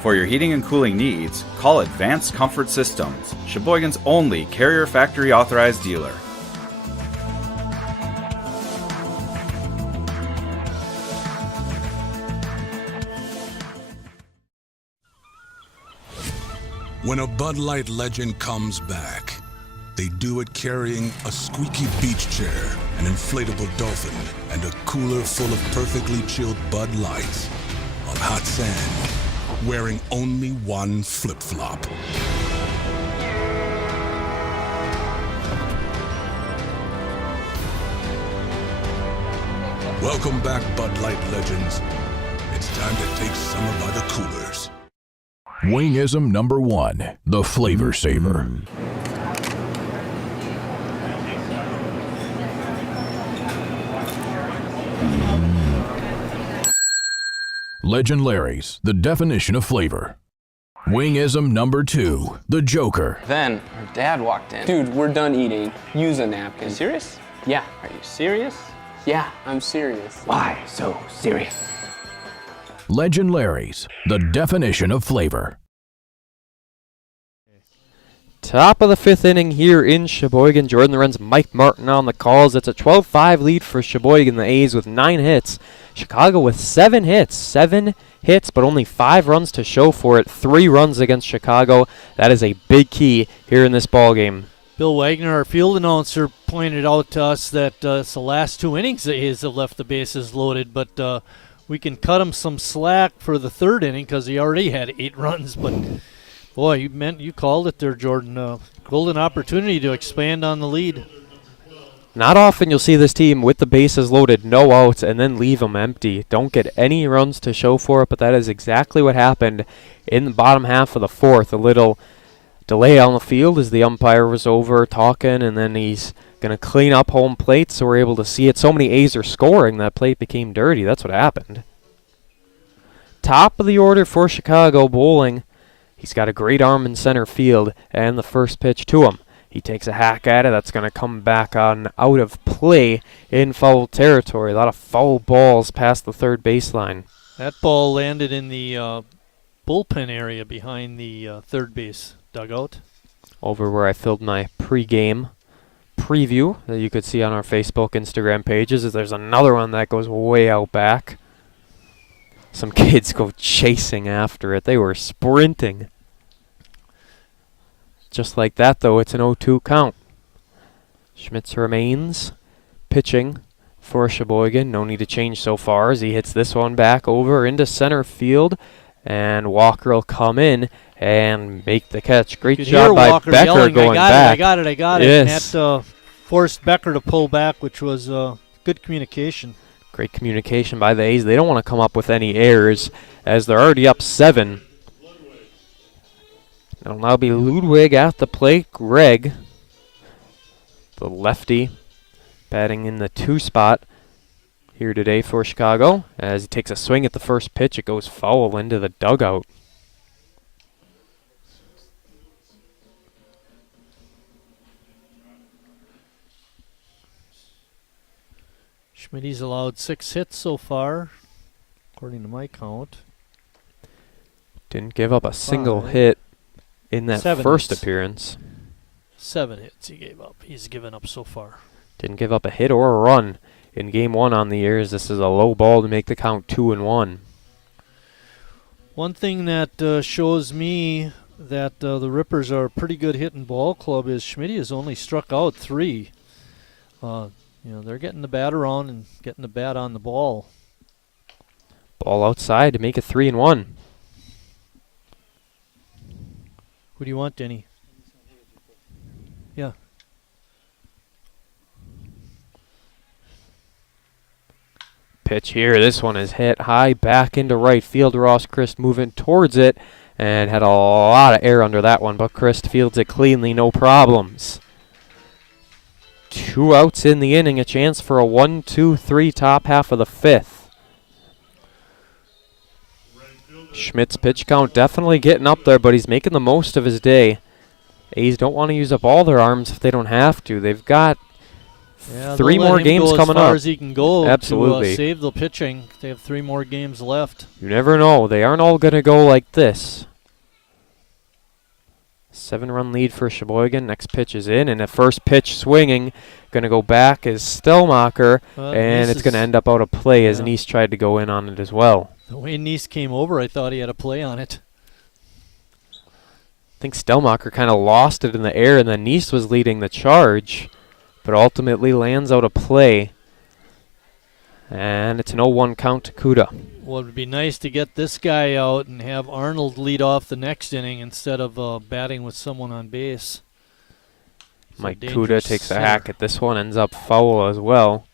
For your heating and cooling needs, call Advanced Comfort Systems, Sheboygan's only Carrier Factory authorized dealer. When a Bud Light legend comes back, they do it carrying a squeaky beach chair, an inflatable dolphin, and a cooler full of perfectly chilled Bud Light on hot sand, wearing only one flip-flop. Welcome back, Bud Light legends. It's time to take summer by the coolers. Wingism number 1, the Flavor Saver. Legend Larry's, the definition of flavor. Wingism number 2, the Joker. Then our dad walked in. Dude, we're done eating. Use a napkin. Serious? Yeah. Are you serious? Yeah, I'm serious. Why so serious? Legend Larry's, the definition of flavor. Top of the 5th inning here in Sheboygan. Jordan Lorenz, Mike Martin on the calls. It's a 12-5 lead for Sheboygan. The A's with 9 hits. Chicago with 7 hits. 7 hits, but only 5 runs to show for it. 3 runs against Chicago. That is a big key here in this ball game. Bill Wagner, our field announcer, pointed out to us that it's the last 2 innings the A's have left the bases loaded, but we can cut him some slack for the 3rd inning because he already had 8 runs. But Boy, you called it there, Jordan. Golden opportunity to expand on the lead. Not often you'll see this team with the bases loaded, no outs, and then leave them empty. Don't get any runs to show for it, but that is exactly what happened in the bottom half of the fourth. A little delay on the field as the umpire was over talking, and then he's going to clean up home plate, so we're able to see it. So many A's are scoring, that plate became dirty. That's what happened. Top of the order for Chicago bowling. He's got a great arm in center field, and the first pitch to him. He takes a hack at it. That's going to come back on out of play in foul territory. A lot of foul balls past the third baseline. That ball landed in the bullpen area behind the third base dugout. Over where I filled my pregame preview that you could see on our Facebook, Instagram pages. There's another one that goes way out back. Some kids go chasing after it. They were sprinting. Just like that, though, it's an 0-2 count. Schmitz remains pitching for Sheboygan. No need to change so far as he hits this one back over into center field. And Walker will come in and make the catch. Great job by Walker Becker yelling, going back. I got it. Yes. And that forced Becker to pull back, which was good communication. Great communication by the A's. They don't want to come up with any errors as they're already up 7. It'll now be Ludwig at the plate. Greg, the lefty, batting in the 2 spot here today for Chicago. As he takes a swing at the first pitch, it goes foul into the dugout. Schmitty's allowed 6 hits so far, according to my count. Didn't give up a single hit in that 7 first hits. appearance. 7 hits he gave up. He's given up so far. Didn't give up a hit or a run in game 1 on the year, as this is a low ball to make the count 2-1. One thing that shows me that the Rippers are a pretty good hitting ball club is Schmitty has only struck out 3. They're getting the bat around and getting the bat on the ball. Ball outside to make it 3-1. Who do you want, Denny? Yeah. Pitch here. This one is hit high back into right field. Ross Christ moving towards it and had a lot of air under that one, but Christ fields it cleanly, no problems. 2 outs in the inning, a chance for a 1-2-3 top half of the 5th. Schmidt's pitch count definitely getting up there, but he's making the most of his day. A's don't want to use up all their arms if they don't have to. They've got 3 more games coming up. As far as he can go. Absolutely. To save the pitching. They have 3 more games left. You never know. They aren't all going to go like this. 7-run lead for Sheboygan. Next pitch is in, and the first pitch swinging. Going to go back is Stellmacher, and it's going to end up out of play as Neese tried to go in on it as well. The way Neese came over, I thought he had a play on it. I think Stellmacher kind of lost it in the air, and then Neese was leading the charge, but ultimately lands out of play. And it's an 0-1 count to Kuda. Well, it would be nice to get this guy out and have Arnold lead off the next inning instead of batting with someone on base. Mike Kuda takes a hack at this one, ends up foul as well.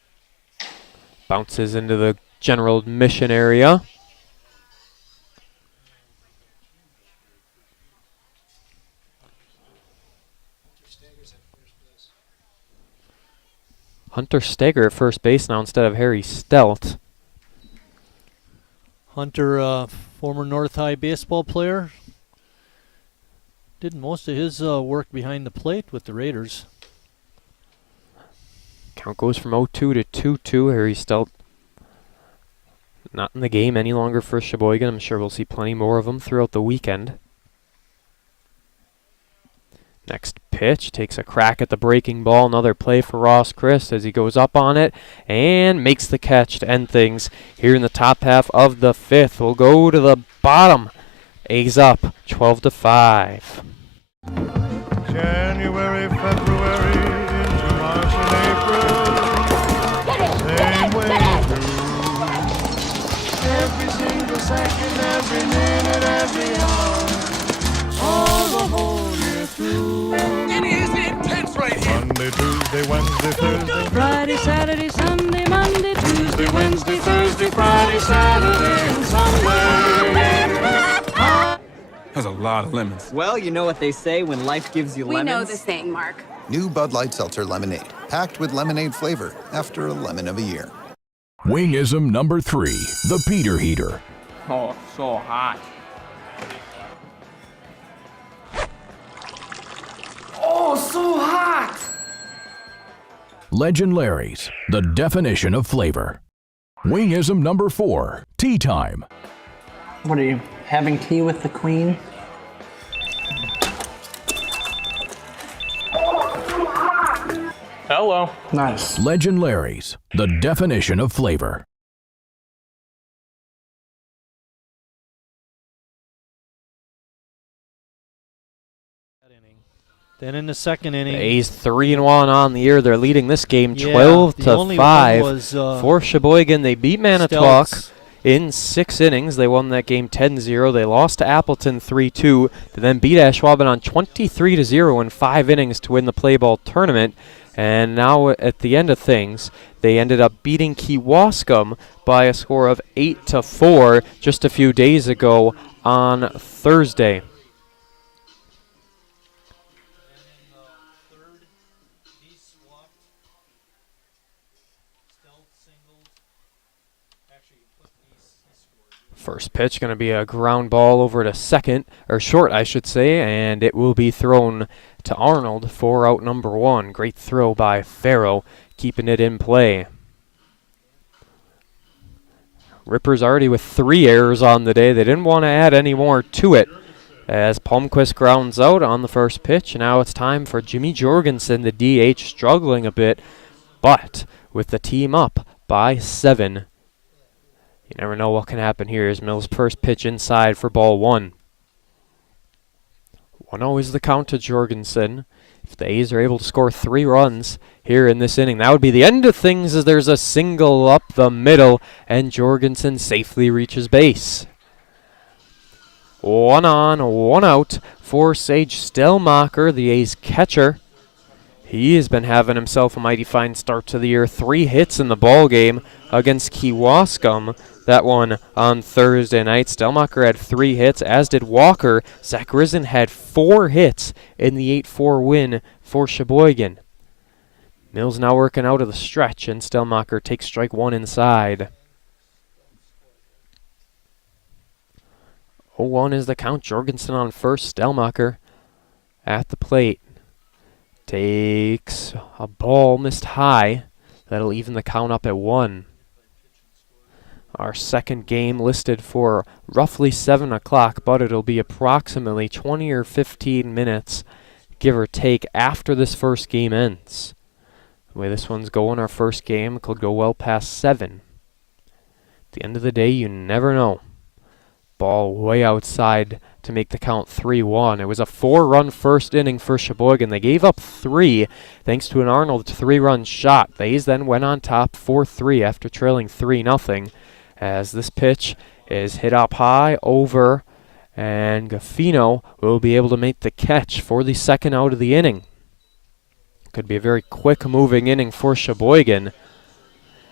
Bounces into the general admission area. Hunter Steger at first base now instead of Harry Stelt. Hunter, former North High baseball player, did most of his work behind the plate with the Raiders. Count goes from 0-2 to 2-2. Harry Stelt not in the game any longer for Sheboygan. I'm sure we'll see plenty more of them throughout the weekend. Next pitch takes a crack at the breaking ball. Another play for Ross Christ as he goes up on it and makes the catch to end things here in the top half of the 5th. We'll go to the bottom. A's up 12-5. January, February, into March and April. Same way through. Every single second, every minute, every hour. Tuesday, Wednesday, Thursday, Friday, Saturday, Sunday, Monday, Tuesday, Wednesday, Thursday, Friday, Saturday, and Sunday. That's a lot of lemons. Well, you know what they say when life gives you lemons. We know the saying, Mark. New Bud Light Seltzer Lemonade, packed with lemonade flavor after a lemon of a year. Wingism number 3, the Peter Heater. Oh, so hot. Oh, so hot! Legend Larry's, the definition of flavor. Wingism number 4, Tea Time. What are you, having tea with the Queen? Hello. Nice. Legend Larry's, the definition of flavor. Then in the second inning, The A's 3-1 on the year. They're leading this game Yeah, 12-5 was, for Sheboygan. They beat Manitowoc Stelz. in 6 innings. They won that game 10-0. They lost to Appleton 3-2. They then beat Ashwaubenon on 23-0 in 5 innings to win the play ball tournament. And now at the end of things, they ended up beating Kewaskum by a score of 8-4 just a few days ago on Thursday. First pitch going to be a ground ball over to second, or short I should say, and it will be thrown to Arnold for out number 1. Great throw by Farrow, keeping it in play. Rippers already with 3 errors on the day. They didn't want to add any more to it as Palmquist grounds out on the first pitch. Now it's time for Jimmy Jorgensen, the DH, struggling a bit, but with the team up by 7. You never know what can happen here as Mills' first pitch inside for ball 1. 1-0 is the count to Jorgensen. If the A's are able to score 3 runs here in this inning, that would be the end of things as there's a single up the middle and Jorgensen safely reaches base. 1 on, 1 out for Sage Stellmacher, the A's catcher. He has been having himself a mighty fine start to the year. 3 hits in the ball game against Kewaskum. That one on Thursday night. Stellmacher had 3 hits, as did Walker. Zach Risen had 4 hits in the 8-4 win for Sheboygan. Mills now working out of the stretch, and Stellmacher takes strike 1 inside. 0-1 is the count. Jorgensen on first. Stellmacher at the plate. Takes a ball missed high. That'll even the count up at 1. Our second game listed for roughly 7 o'clock, but it'll be approximately 20 or 15 minutes, give or take, after this first game ends. The way this one's going, our first game could go well past 7. At the end of the day, you never know. Ball way outside to make the count 3-1. It was a 4-run first inning for Sheboygan. They gave up 3 thanks to an Arnold 3-run shot. The A's then went on top 4-3 after trailing 3-0. As this pitch is hit up high over, and Gaffino will be able to make the catch for the second out of the inning. Could be a very quick moving inning for Sheboygan.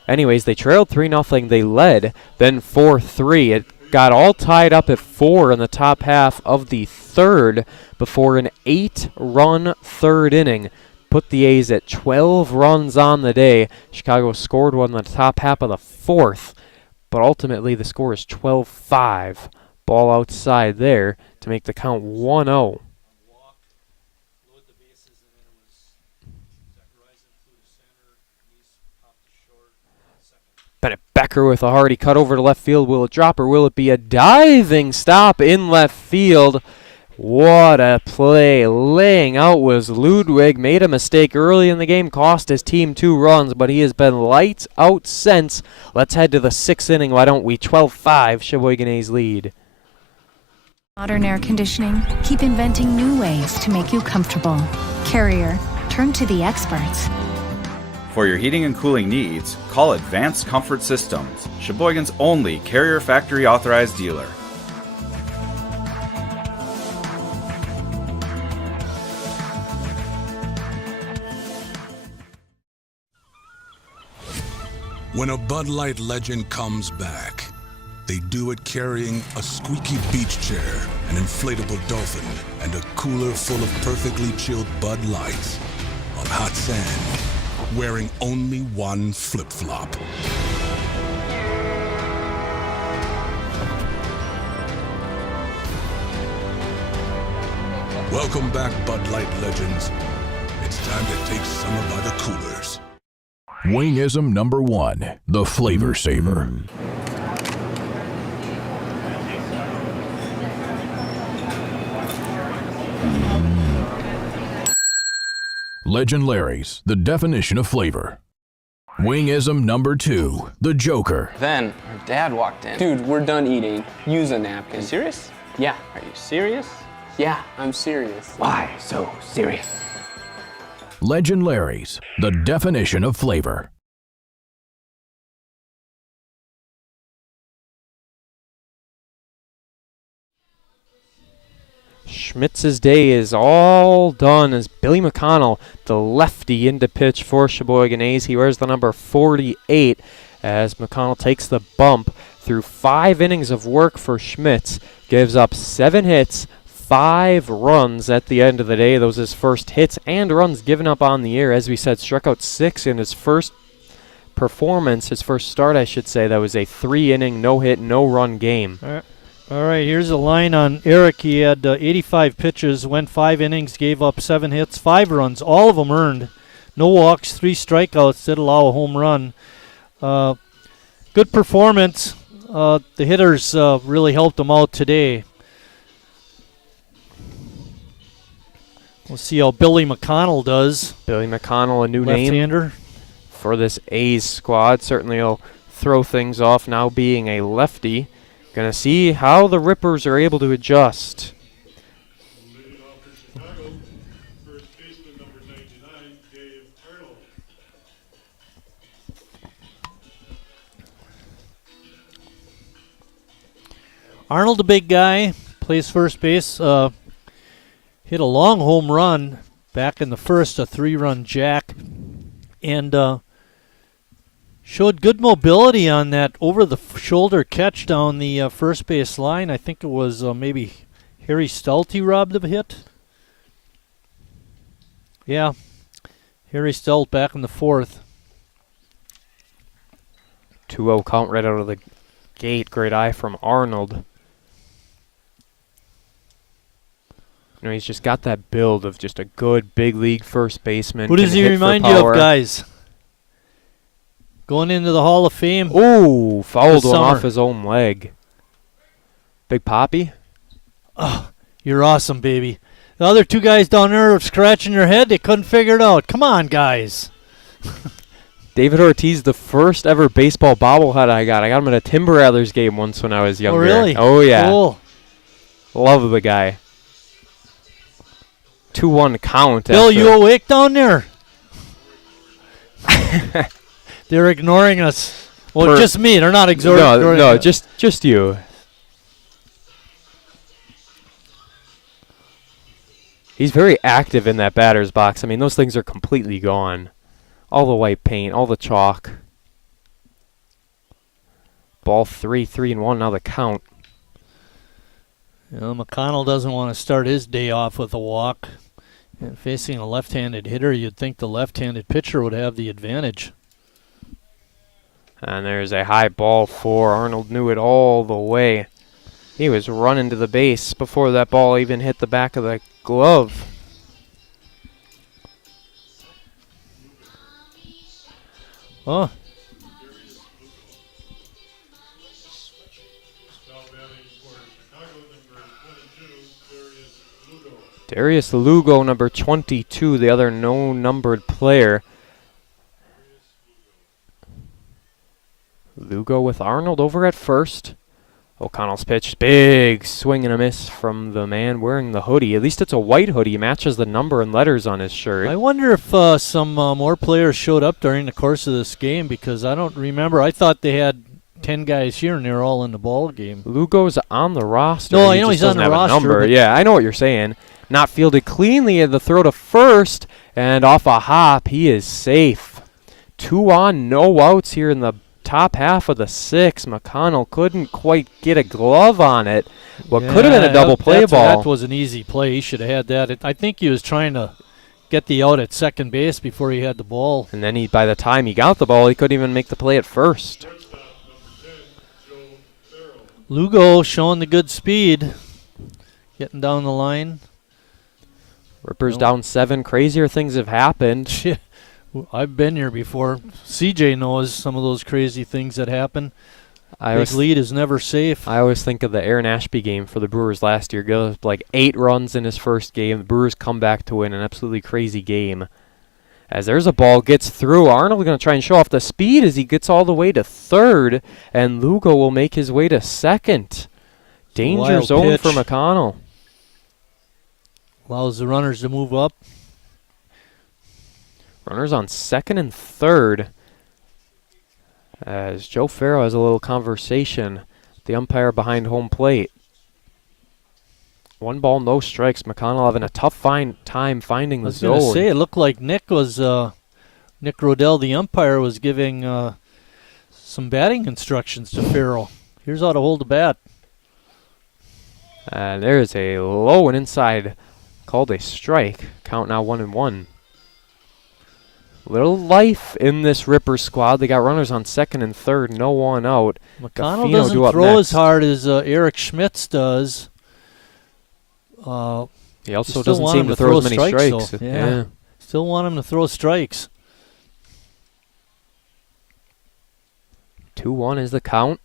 Anyways, they trailed 3-0. They led, then 4-3. It got all tied up at 4 in the top half of the third before an 8-run third inning put the A's at 12 runs on the day. Chicago scored one in the top half of the 4th. But ultimately, the score is 12-5. Ball outside there to make the count 1-0. Bennett Becker with a hearty cut over to left field. Will it drop or will it be a diving stop in left field? What a play. Laying out was Ludwig. Made a mistake early in the game, cost his team 2 runs, but he has been lights out since. Let's head to the 6th inning, why don't we? 12-5, Sheboygan A's lead. Modern air conditioning, keep inventing new ways to make you comfortable. Carrier, turn to the experts. For your heating and cooling needs, call Advanced Comfort Systems, Sheboygan's only Carrier Factory authorized dealer. When a Bud Light legend comes back, they do it carrying a squeaky beach chair, an inflatable dolphin, and a cooler full of perfectly chilled Bud Lights on hot sand, wearing only one flip-flop. Welcome back, Bud Light legends. It's time to take summer by the coolers. Wingism number 1, the Flavor Saver. Legend Larry's, the definition of flavor. Wingism number 2, the Joker. Then her dad walked in. Dude, we're done eating. Use a napkin. Serious? Yeah. Are you serious? Yeah, I'm serious. Why so serious? Legend Larry's, the definition of flavor. Schmitz's day is all done as Billy McConnell, the lefty, in to pitch for Sheboygan A's. He wears the number 48 as McConnell takes the bump through 5 innings of work for Schmitz. Gives up 7 hits, 5 runs at the end of the day. Those his first hits and runs given up on the year. As we said, struck out 6 in his first performance, his first start, I should say. That was a 3-inning, no-hit, no-run game. All right, here's a line on Eric. He had 85 pitches, went 5 innings, gave up 7 hits, 5 runs, all of them earned. No walks, 3 strikeouts, did allow a home run. Good performance. The hitters really helped him out today. We'll see how Billy McConnell does. Billy McConnell, a new left-hander name for this A's squad. Certainly he'll throw things off now being a lefty. Going to see how the Rippers are able to adjust. Arnold, a big guy, plays first base. Hit a long home run back in the first, a 3-run jack, and showed good mobility on that over-the-shoulder catch down the first base line. I think it was maybe Harry Stulte robbed the hit. Yeah, Harry Stulte back in the 4th. 2-0 count right out of the gate. Great eye from Arnold. You know, he's just got that build of just a good big league first baseman. Who does he remind you of, guys? Going into the Hall of Fame. Ooh, fouled one off his own leg. Big Papi? Oh, you're awesome, baby. The other 2 guys down there are scratching their head. They couldn't figure it out. Come on, guys. David Ortiz, the first ever baseball bobblehead I got. I got him at a Timber Rattlers game once when I was younger. Oh, really? Oh, yeah. Cool. Love the guy. 2-1 count. Bill, you awake down there? They're ignoring us. Well, just me. They're not ignoring No, us. just you. He's very active in that batter's box. I mean, those things are completely gone. All the white paint, all the chalk. Ball 3-1, now the count. You know, McConnell doesn't want to start his day off with a walk. And facing a left-handed hitter, you'd think the left-handed pitcher would have the advantage. And there's a high ball for Arnold. Knew it all the way. He was running to the base before that ball even hit the back of the glove. Oh. Darius Lugo, number 22, the other no-numbered player. Lugo with Arnold over at first. O'Connell's pitch, big swing and a miss from the man wearing the hoodie. At least it's a white hoodie. Matches the number and letters on his shirt. I wonder if some more players showed up during the course of this game, because I don't remember. I thought they had 10 guys here and they're all in the ball game. Lugo's on the roster. No, I know he's on the roster. Yeah, I know what you're saying. Not fielded cleanly at the throw to first, and off a hop, he is safe. 2 on, no outs here in the top half of the 6. McConnell couldn't quite get a glove on it. What could have been a double play ball. That was an easy play. He should have had that. I think he was trying to get the out at second base before he had the ball. And then by the time he got the ball, he couldn't even make the play at first. Lugo showing the good speed, getting down the line. Rippers down 7. Crazier things have happened. I've been here before. CJ knows some of those crazy things that happen. Big lead is never safe. I always think of the Aaron Ashby game for the Brewers last year. Goes like 8 runs in his first game. The Brewers come back to win an absolutely crazy game. As there's a ball, gets through. Arnold going to try and show off the speed as he gets all the way to third, and Lugo will make his way to second. Danger zone for McConnell. Allows the runners to move up. Runners on second and third. As Joe Farrow has a little conversation with the umpire behind home plate. 1 ball, no strikes. McConnell having a tough time finding the zone. I was going to say, it looked like Nick Rodell, the umpire, was giving some batting instructions to Farrow. Here's how to hold the bat. And there is a low and inside, called a strike. Count now 1-1. Little life in this Ripper squad. They got runners on second and third, no one out. McConnell doesn't throw as hard as Eric Schmitz does. He also doesn't seem to throw as many strikes. Yeah. Still want him to throw strikes. 2-1 is the count.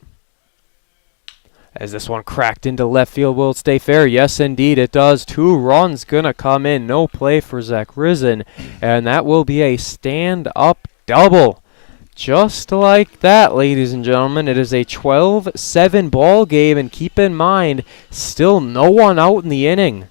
As this one cracked into left field, will it stay fair? Yes, indeed, it does. 2 runs gonna come in. No play for Zach Risen. And that will be a stand-up double. Just like that, ladies and gentlemen. It is a 12-7 ball game. And keep in mind, still no one out in the inning.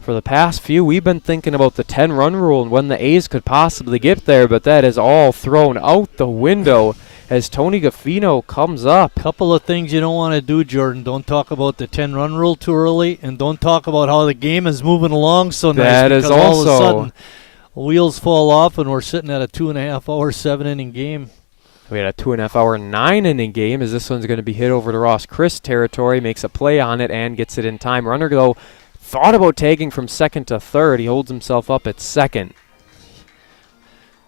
For the past few, we've been thinking about the 10-run rule and when the A's could possibly get there. But that is all thrown out the window as Tony Gaffino comes up. Couple of things you don't want to do, Jordan. Don't talk about the 10-run rule too early, and don't talk about how the game is moving along so nice. That is also. All of a sudden, wheels fall off, and we're sitting at a 2.5-hour, 7-inning game. We had a 2.5-hour, 9-inning game as this one's going to be hit over to Ross Chris territory, makes a play on it, and gets it in time. Runner, though, thought about tagging from second to third. He holds himself up at second.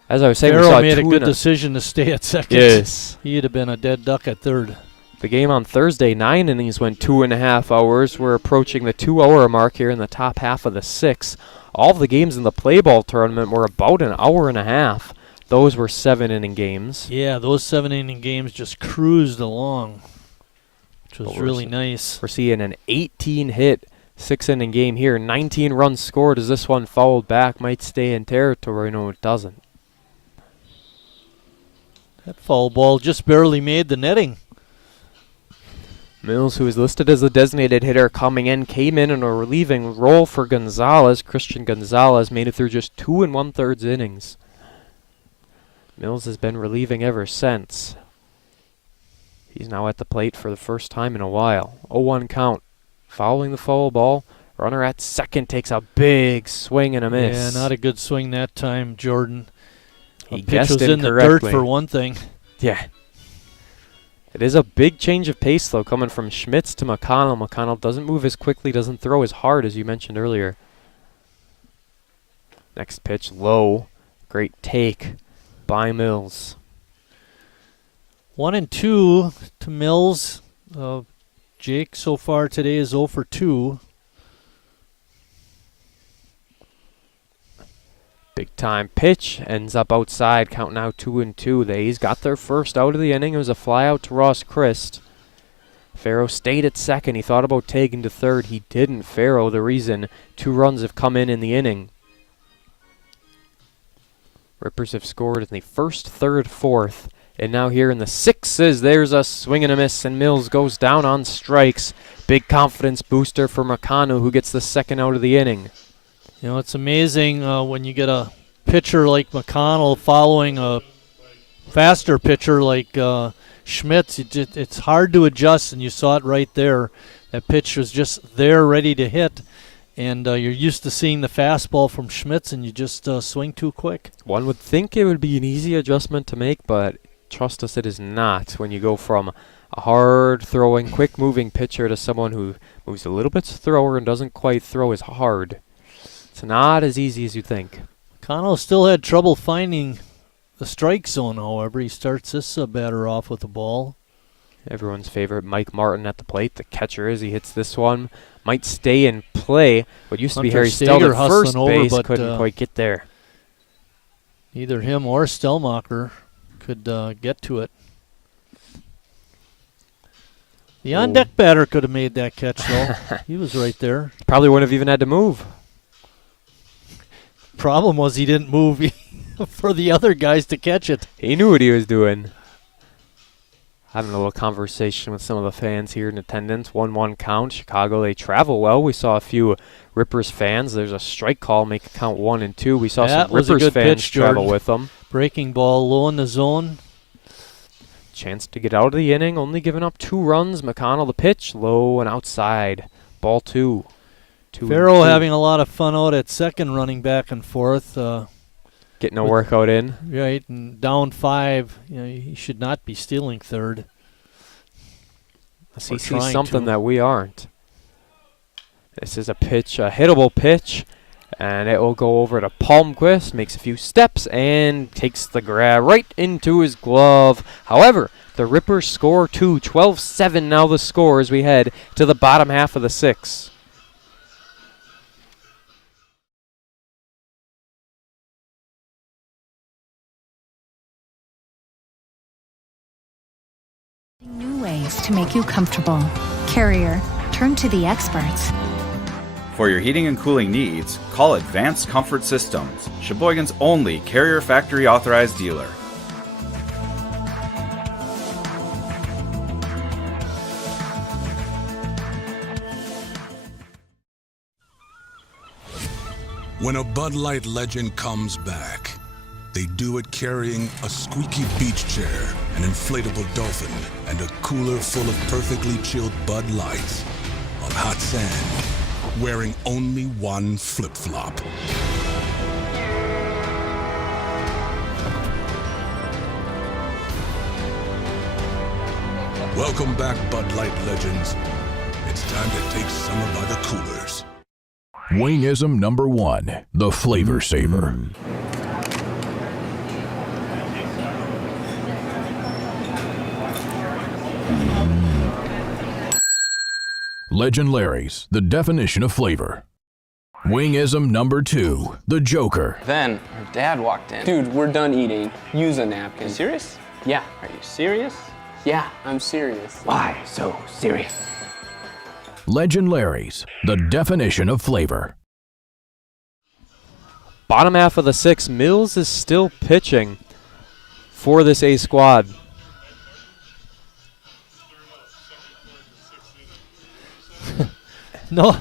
As I was saying, Farrell made a good decision to stay at second. Yes. He'd have been a dead duck at third. The game on Thursday, 9 innings, went 2.5 hours. We're approaching the 2-hour mark here in the top half of the 6. All of the games in the play ball tournament were about an hour and a half. Those were 7-inning games. Yeah, those 7-inning games just cruised along, which was really nice. We're seeing an 18-hit 6-inning game here. 19 runs scored as this one fouled back. Might stay in territory. No, it doesn't. That foul ball just barely made the netting. Mills, who is listed as the designated hitter coming in, came in a relieving role for Gonzalez. Christian Gonzalez made it through just 2 1/3 innings. Mills has been relieving ever since. He's now at the plate for the first time in a while. 0-1 count. Following the foul ball, runner at second takes a big swing and a miss. Yeah, not a good swing that time, Jordan. He pitch was guessed in the dirt for one thing. Yeah. It is a big change of pace, though, coming from Schmitz to McConnell. McConnell doesn't move as quickly, doesn't throw as hard, as you mentioned earlier. Next pitch, low. Great take by Mills. 1-2 to Mills. Jake so far today is 0 for 2. Big time pitch, ends up outside, count now 2-2. The A's got their first out of the inning. It was a fly out to Ross Christ. Farrow stayed at second. He thought about taking to third. He didn't. Farrow, the reason 2 runs have come in the inning. Rippers have scored in the first, third, fourth. And now here in the 6s, there's a swing and a miss, and Mills goes down on strikes. Big confidence booster for McConnell, who gets the second out of the inning. You know, it's amazing when you get a pitcher like McConnell following a faster pitcher like Schmitz. It's hard to adjust, and you saw it right there. That pitch was just there, ready to hit, and you're used to seeing the fastball from Schmitz, and you just swing too quick. One would think it would be an easy adjustment to make, but Trust us, it is not. When you go from a hard-throwing, quick-moving pitcher to someone who moves a little bit slower and doesn't quite throw as hard, it's not as easy as you think. Cano still had trouble finding the strike zone, however. He starts this batter off with the ball. Everyone's favorite, Mike Martin at the plate. The catcher is, he hits this one. Might stay in play. What used to be Hunter Harry Stelter Steger at first hustling base over, but, couldn't quite get there. Either him or Stelmacher could get to it. The on-deck batter could have made that catch, though. He was right there. Probably wouldn't have even had to move. Problem was he didn't move for the other guys to catch it. He knew what he was doing. Having a little conversation with some of the fans here in attendance. 1-1 count. Chicago, they travel well. We saw a few Rippers fans. There's a strike call, make it count 1 and 2. We saw That some was a Rippers good fans pitch, travel Jordan. with them. Breaking ball low in the zone. Chance to get out of the inning, only giving up 2 runs. McConnell the pitch, low and outside. Ball 2. Farrow having a lot of fun out at second, running back and forth. Getting a workout in. Right, and down 5. You know, he should not be stealing third. He sees something that we aren't. This is a pitch, a hittable pitch, and it will go over to Palmquist, makes a few steps, and takes the grab right into his glove. However, the Rippers score 2, 12-7 now the score as we head to the bottom half of the 6th. New ways to make you comfortable. Carrier, turn to the experts. For your heating and cooling needs, call Advanced Comfort Systems, Sheboygan's only Carrier Factory authorized dealer. When a Bud Light legend comes back, they do it carrying a squeaky beach chair, an inflatable dolphin, and a cooler full of perfectly chilled Bud Lights on hot sand, wearing only one flip-flop. Welcome back, Bud Light legends. It's time to take summer by the coolers. Wingism number 1, the Flavor Saver. Legend Larry's, the definition of flavor. Wingism number 2, the Joker. Then her dad walked in. Dude, we're done eating. Use a napkin. Serious? Yeah. Are you serious? Yeah, I'm serious. Why so serious? Legend Larry's, the definition of flavor. Bottom half of the 6th, Mills is still pitching for this A squad. No,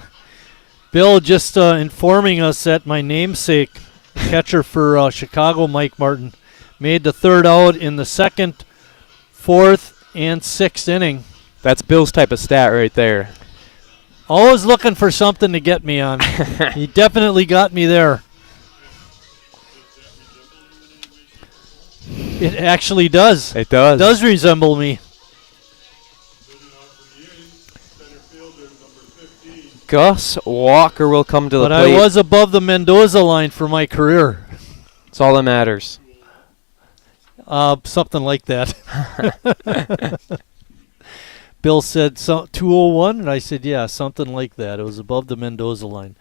Bill just informing us that my namesake, catcher for Chicago, Mike Martin, made the 3rd out in the 2nd, 4th, and 6th inning. That's Bill's type of stat right there. Always looking for something to get me on. He definitely got me there. It actually does. It does. It does resemble me. Gus Walker will come to the plate. But I was above the Mendoza line for my career. That's all that matters. Something like that. Bill said 201, and I said, yeah, something like that. It was above the Mendoza line.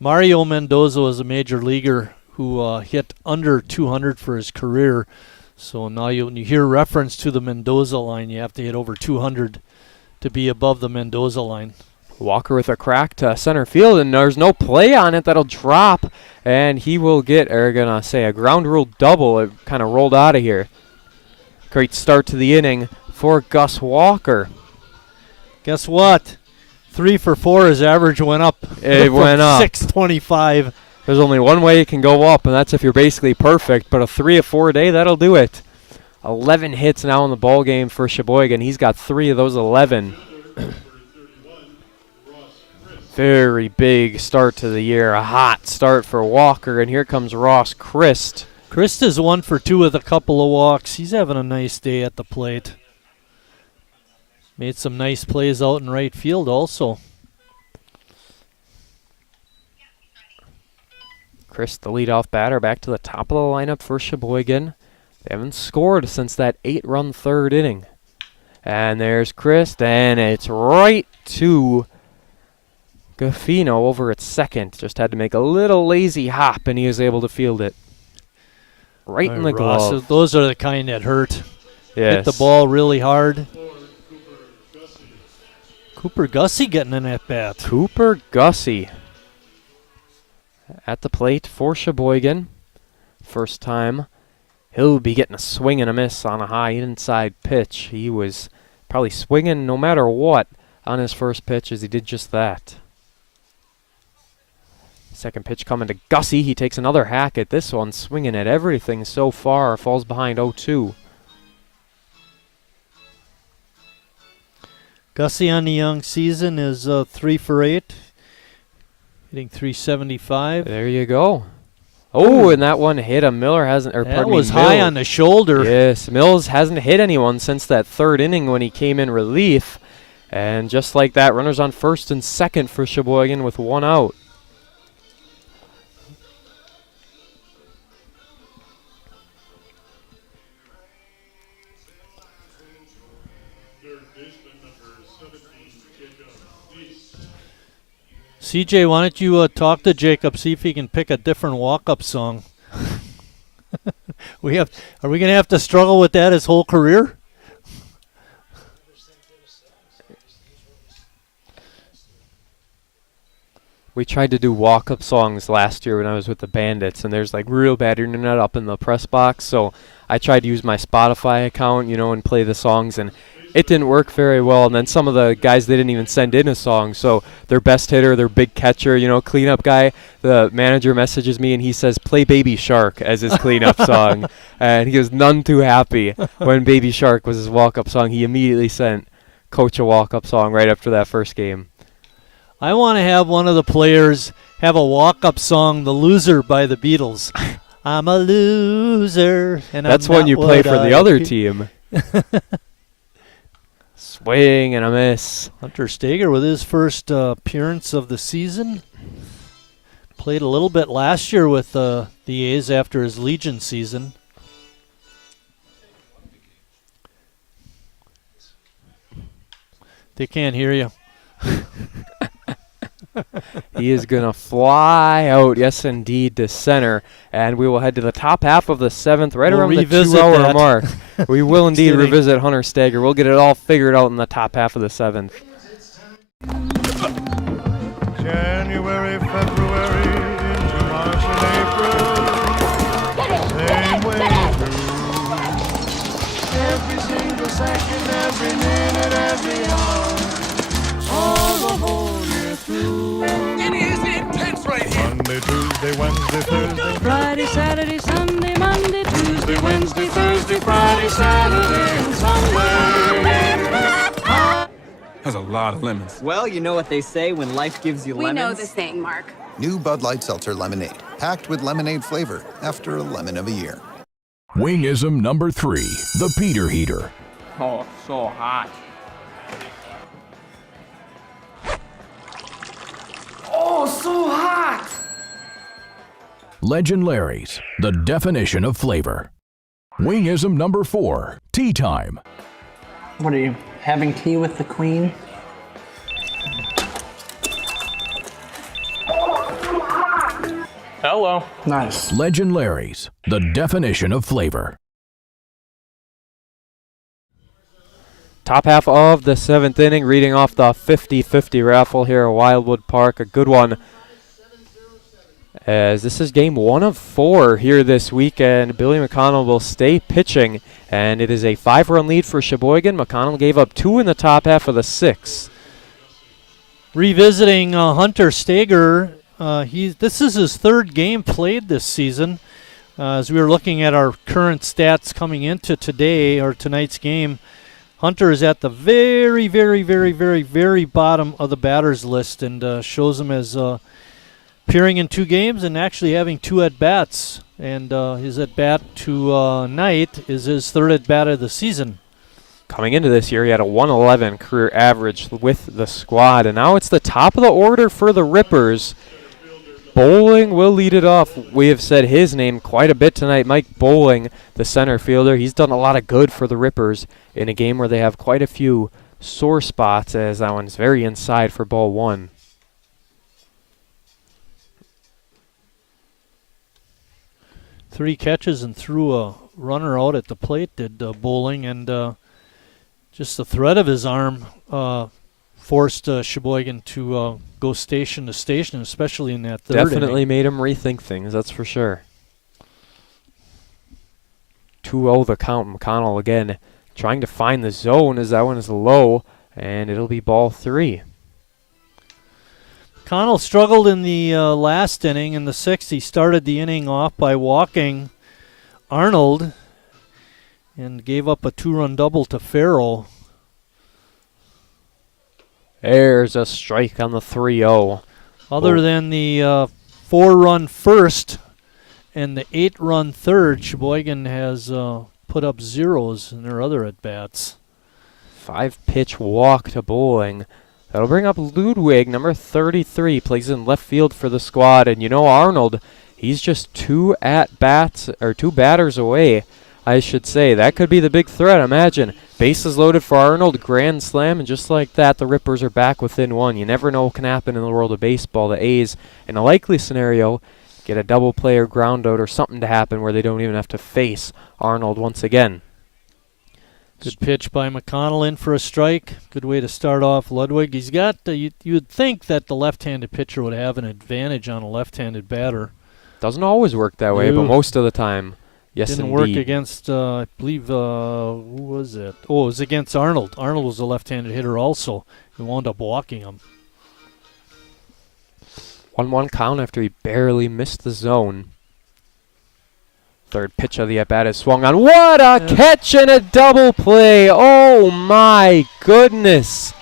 Mario Mendoza was a major leaguer who hit under 200 for his career. So now when you hear reference to the Mendoza line, you have to hit over 200 to be above the Mendoza line. Walker with a crack to center field, and there's no play on it. That'll drop, and he will get, a ground rule double. It kind of rolled out of here. Great start to the inning for Gus Walker. Guess what? 3 for 4, his average went up. It went up. 625. There's only one way it can go up, and that's if you're basically perfect. But a 3 of 4 day, that'll do it. 11 hits now in the ball game for Sheboygan. He's got 3 of those 11. Very big start to the year. A hot start for Walker, and here comes Ross Christ. Chris is 1 for 2 with a couple of walks. He's having a nice day at the plate. Made some nice plays out in right field also. Chris, the leadoff batter, back to the top of the lineup for Sheboygan. They haven't scored since that 8-run third inning. And there's Chris, and it's right to Gaffino over at second. Just had to make a little lazy hop, and he was able to field it. Right in the Ross, glove. those are the kind that hurt. Yes. Hit the ball really hard. Cooper Gussie getting an at-bat. Cooper Gussie at the plate for Sheboygan. First time he'll be getting a swing and a miss on a high inside pitch. He was probably swinging no matter what on his first pitch as he did just that. Second pitch coming to Gussie. He takes another hack at this one, swinging at everything so far. Falls behind 0-2. Gussie on the young season is 3 for 8. Hitting 375. There you go. Oh, and that one hit him. Miller hasn't, or That pardon me, was high Mills. on the shoulder. Yes, Mills hasn't hit anyone since that third inning when he came in relief. And just like that, runners on first and second for Sheboygan with 1 out. CJ, why don't you talk to Jacob, see if he can pick a different walk-up song. Are we going to have to struggle with that his whole career? We tried to do walk-up songs last year when I was with the Bandits, and there's like real bad internet up in the press box, so I tried to use my Spotify account, and play the songs, and it didn't work very well. And then some of the guys, they didn't even send in a song, so their best hitter, their big catcher, cleanup guy, the manager messages me and he says, play Baby Shark as his cleanup song. And he was none too happy when Baby Shark was his walk-up song. He immediately sent Coach a walk-up song right after that first game. I want to have one of the players have a walk-up song, The Loser by the Beatles. I'm a loser. And That's I'm when not you play what for the I other be. team. Swing and a miss. Hunter Steger with his first appearance of the season. Played a little bit last year with the A's after his Legion season. They can't hear you. He is going to fly out, yes indeed, to center. And we will head to the top half of the seventh, right We'll around the revisit 2-hour that. mark. We will indeed Kidding. revisit Hunter Steger. We'll get it all figured out in the top half of the seventh. January, February, into March and April. Same way through. Every single second, every minute, every hour. All the whole year through. It is intense right here. Monday, Tuesday, Wednesday, Thursday. Friday, Saturday, Sunday, Monday, Tuesday, Wednesday, Thursday, Friday, Saturday, and Sunday. That's a lot of lemons. Well, you know what they say when life gives you We lemons. know the saying, Mark. New Bud Light Seltzer Lemonade, packed with lemonade flavor after a lemon of a year. Wingism number 3, the Peter Heater. Oh, so hot. Oh, so hot! Legend Larry's, the definition of flavor. Wingism number 4, Tea Time. What are you, having tea with the Queen? Hello. Nice. Legend Larry's, the definition of flavor. Top half of the seventh inning, reading off the 50-50 raffle here at Wildwood Park. A good one, as this is game 1 of 4 here this weekend. Billy McConnell will stay pitching, and it is a 5-run lead for Sheboygan. McConnell gave up 2 in the top half of the 6th. Revisiting Hunter Steger, this is his 3rd game played this season. As we were looking at our current stats coming into today or tonight's game, Hunter is at the very, very, very, very, very bottom of the batters list, and shows him as appearing in 2 games and actually having 2 at-bats And his at-bat tonight is his third at-bat of the season. Coming into this year, he had a 111 career average with the squad, and now it's the top of the order for the Rippers. Bowling will lead it off. We have said his name quite a bit tonight. Mike Bowling, the center fielder. He's done a lot of good for the Rippers in a game where they have quite a few sore spots, as that one's very inside for ball one. Three catches and threw a runner out at the plate, did Bowling, and just the threat of his arm forced Sheboygan to go station to station, especially in that third Definitely inning. made him rethink things, that's for sure. 2-0 the count. McConnell again trying to find the zone as that one is low, and it'll be ball three. Connell struggled in the last inning. In the sixth, he started the inning off by walking Arnold and gave up a two-run double to Farrell. There's a strike on the 3-0. Other than the four-run first and the eight-run third, Sheboygan has put up zeros in their other at-bats. 5-pitch walk to Bowling. That'll bring up Ludwig, number 33, plays in left field for the squad. And you know Arnold, he's just two batters away, I should say. That could be the big threat, imagine. Bases loaded for Arnold, grand slam, and just like that, the Rippers are back within one. You never know what can happen in the world of baseball. The A's, in a likely scenario, get a double play or ground out or something to happen where they don't even have to face Arnold once again. Good pitch by McConnell in for a strike. Good way to start off Ludwig. He's got, you'd think that the left-handed pitcher would have an advantage on a left-handed batter. Doesn't always work that way, but most of the time, yes, Didn't indeed. work against, I believe, who was it? Oh, it was against Arnold. Arnold was a left-handed hitter also. He wound up walking him. 1-1 count after he barely missed the zone. Third pitch of the at-bat is swung on. What a catch and a double play. Oh, my goodness.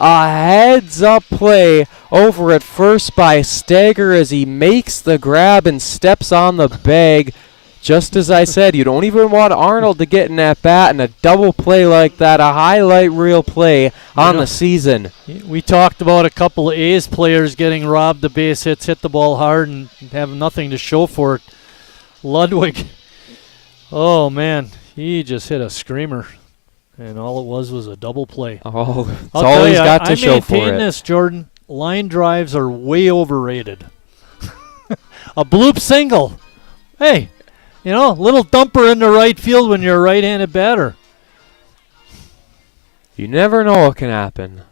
A heads-up play over at first by Stager as he makes the grab and steps on the bag. Just as I said, you don't even want Arnold to get in at bat, and a double play like that, a highlight reel play on the season. We talked about a couple of A's players getting robbed the base hits, hit the ball hard, and have nothing to show for it. Ludwig, oh man, he just hit a screamer, and all it was a double play. Oh, that's all he's got to show for it. I maintain this, Jordan. Line drives are way overrated. A bloop single. Hey, you know, little dumper in the right field when you're a right-handed batter. You never know what can happen.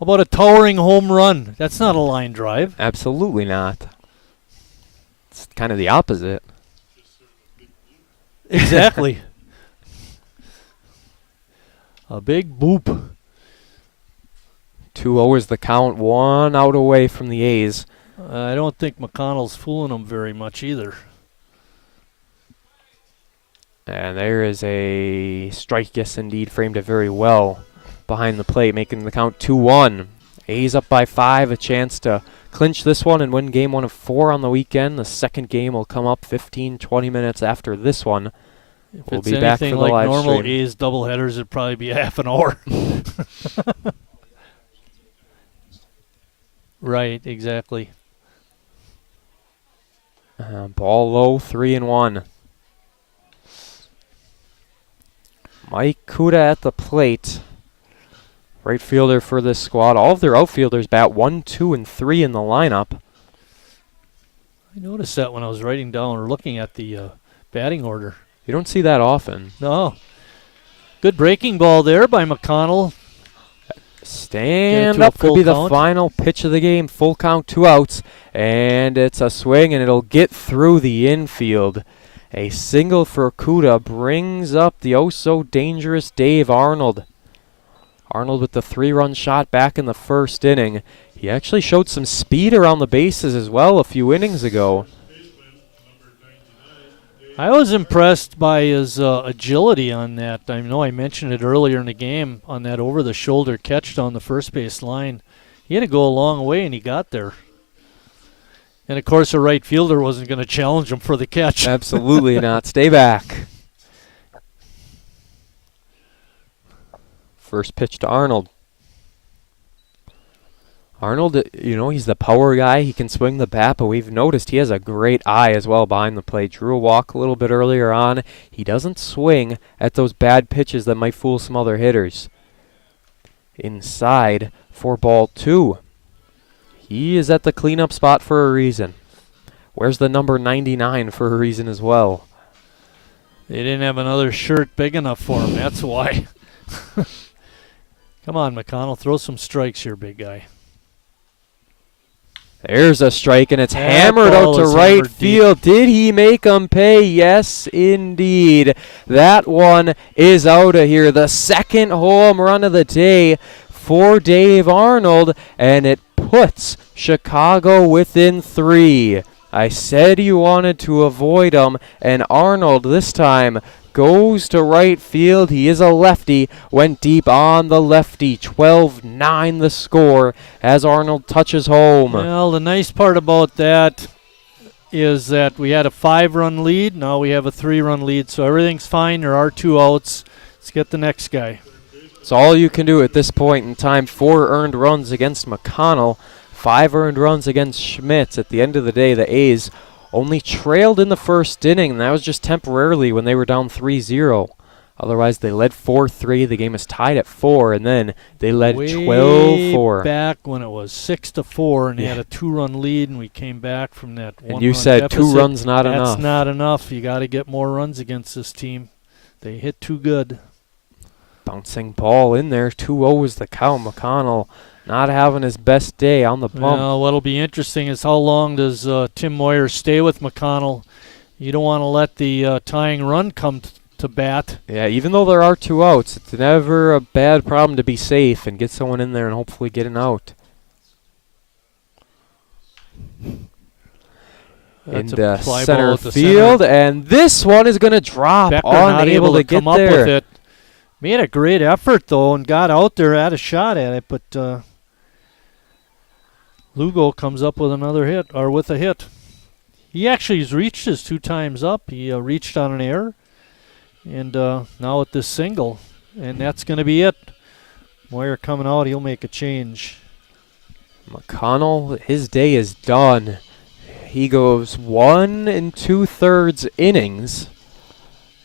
How about a towering home run? That's not a line drive. Absolutely not. It's kind of the opposite. Exactly. A big boop. 2-0 is the count, 1 out away from the A's. I don't think McConnell's fooling them very much either. And there is a strike, yes indeed, framed it very well behind the plate, making the count 2-1. A's up by 5, a chance to clinch this one and win game 1 of 4 on the weekend. The second game will come up 15-20 minutes after this one. If we'll it's be back for anything the like live normal stream. A's doubleheaders, it'd probably be half an hour. Right, exactly. Ball low, 3-1. Mike Kuda at the plate. Right fielder for this squad. All of their outfielders bat 1, 2, and 3 in the lineup. I noticed that when I was writing down or looking at the batting order. You don't see that often. No. Good breaking ball there by McConnell. Stand up could be the final pitch of the game. Full count, 2 outs. And it's a swing, and it'll get through the infield. A single for Kuda brings up the oh-so-dangerous Dave Arnold. Arnold with the 3-run shot back in the first inning. He actually showed some speed around the bases as well a few innings ago. I was impressed by his agility on that. I know I mentioned it earlier in the game on that over-the-shoulder catch down the first base line. He had to go a long way, and he got there. And, of course, a right fielder wasn't going to challenge him for the catch. Absolutely not. Stay back. First pitch to Arnold. Arnold, he's the power guy. He can swing the bat, but we've noticed he has a great eye as well behind the plate. Drew a walk a little bit earlier on. He doesn't swing at those bad pitches that might fool some other hitters. Inside for ball 2. He is at the cleanup spot for a reason. Where's the number 99 for a reason as well? They didn't have another shirt big enough for him. That's why. Come on, McConnell. Throw some strikes here, big guy. There's a strike, and it's hammered out to right field. Did he make him pay? Yes, indeed. That one is out of here. The second home run of the day for Dave Arnold, and it puts Chicago within 3. I said you wanted to avoid him, and Arnold this time goes to right field. He is a lefty, went deep on the lefty. 12-9 the score as Arnold touches home. Well, the nice part about that is that we had a 5-run lead. Now we have a 3-run lead, so everything's fine. There are 2 outs. Let's get the next guy. It's all you can do at this point in time. 4 earned runs against McConnell, 5 earned runs against Schmitz. At the end of the day, the A's only trailed in the first inning, and that was just temporarily when they were down 3-0. Otherwise, they led 4-3. The game is tied at 4, and then they led 12-4. Back when it was 6-4, and they had a 2-run lead, and we came back from that 1-run And you said deficit. 2 runs not enough. That's not enough. You got to get more runs against this team. They hit too good. Bouncing ball in there. 2-0 is the count. McConnell not having his best day on the bump. Well, what'll be interesting is how long does Tim Moyer stay with McConnell. You don't want to let the tying run come to bat. Yeah, even though there are 2 outs, it's never a bad problem to be safe and get someone in there and hopefully get an out. That's in fly center ball at the field, center. and this one is going to drop. Becker not unable able to get come up there. with it. Made a great effort, though, and got out there, had a shot at it, but Lugo comes up with another hit, or with a hit. He actually has reached his 2 times up. He reached on an error, and now with this single, and that's going to be it. Moyer coming out, he'll make a change. McConnell, his day is done. He goes 1 2/3 innings.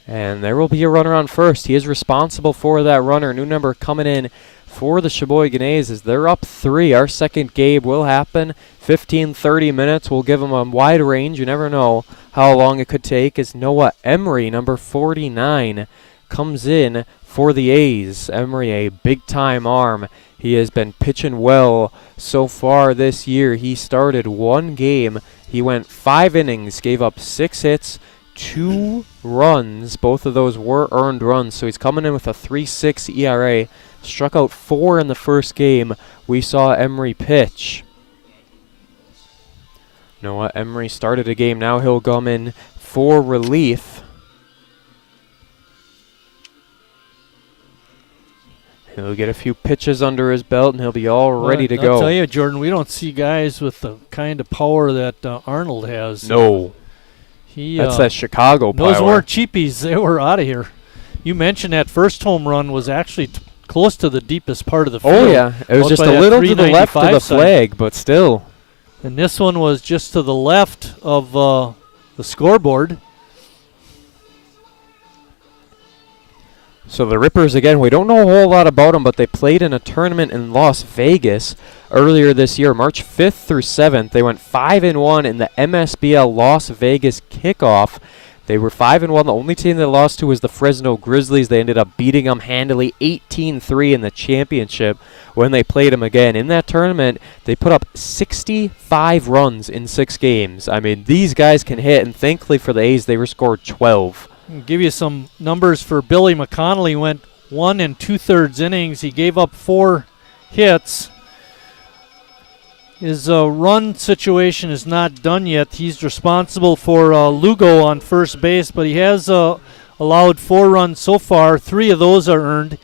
And there will be a runner on first. He is responsible for that runner. New number coming in for the Sheboygan A's as they're up 3. Our second game will happen. 15-30 minutes. We'll give them a wide range. You never know how long it could take as Noah Emery, number 49, comes in for the A's. Emery, a big-time arm. He has been pitching well so far this year. He started 1 game. He went 5 innings, gave up 6 hits, 2 runs. Both of those were earned runs, so he's coming in with a 3.6 ERA. Struck out 4 in the first game we saw Emery pitch. Noah Emery started a game. Now he'll come in for relief. He'll get a few pitches under his belt, and he'll be all ready to go. I'll tell you, Jordan, we don't see guys with the kind of power that Arnold has. No. That's that Chicago power. Those weren't cheapies. They were out of here. You mentioned that first home run was actually close to the deepest part of the field. Oh, yeah. It was just a little to the left of the flag, but still. And this one was just to the left of the scoreboard. So the Rippers, again, we don't know a whole lot about them, but they played in a tournament in Las Vegas earlier this year, March 5th through 7th. They went 5-1 in the MSBL Las Vegas kickoff. They were 5-1. The only team they lost to was the Fresno Grizzlies. They ended up beating them handily 18-3 in the championship when they played them again. In that tournament, they put up 65 runs in 6 games. I mean, these guys can hit, and thankfully for the A's, they were scored 12. I'll give you some numbers for Billy McConnell. He went 1 2/3 innings. He gave up 4 hits. His run situation is not done yet. He's responsible for Lugo on first base, but he has allowed 4 runs so far. 3 of those are earned.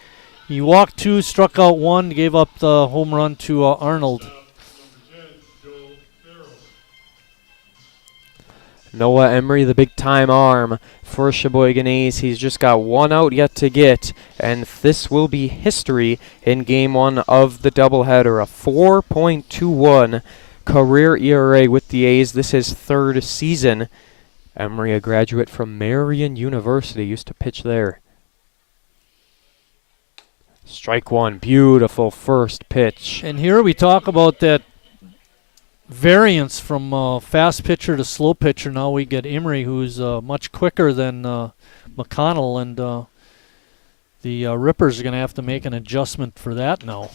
He walked 2, struck out 1, gave up the home run to Arnold. Noah Emery, the big-time arm for Sheboygan A's. He's just got one out yet to get, and this will be history in Game 1 of the doubleheader. A 4.21 career ERA with the A's. This is third season. Emery, a graduate from Marian University, used to pitch there. Strike one, beautiful first pitch. And here we talk about that variance from fast pitcher to slow pitcher. Now we get Emery, who's much quicker than McConnell, and the Rippers are going to have to make an adjustment for that now.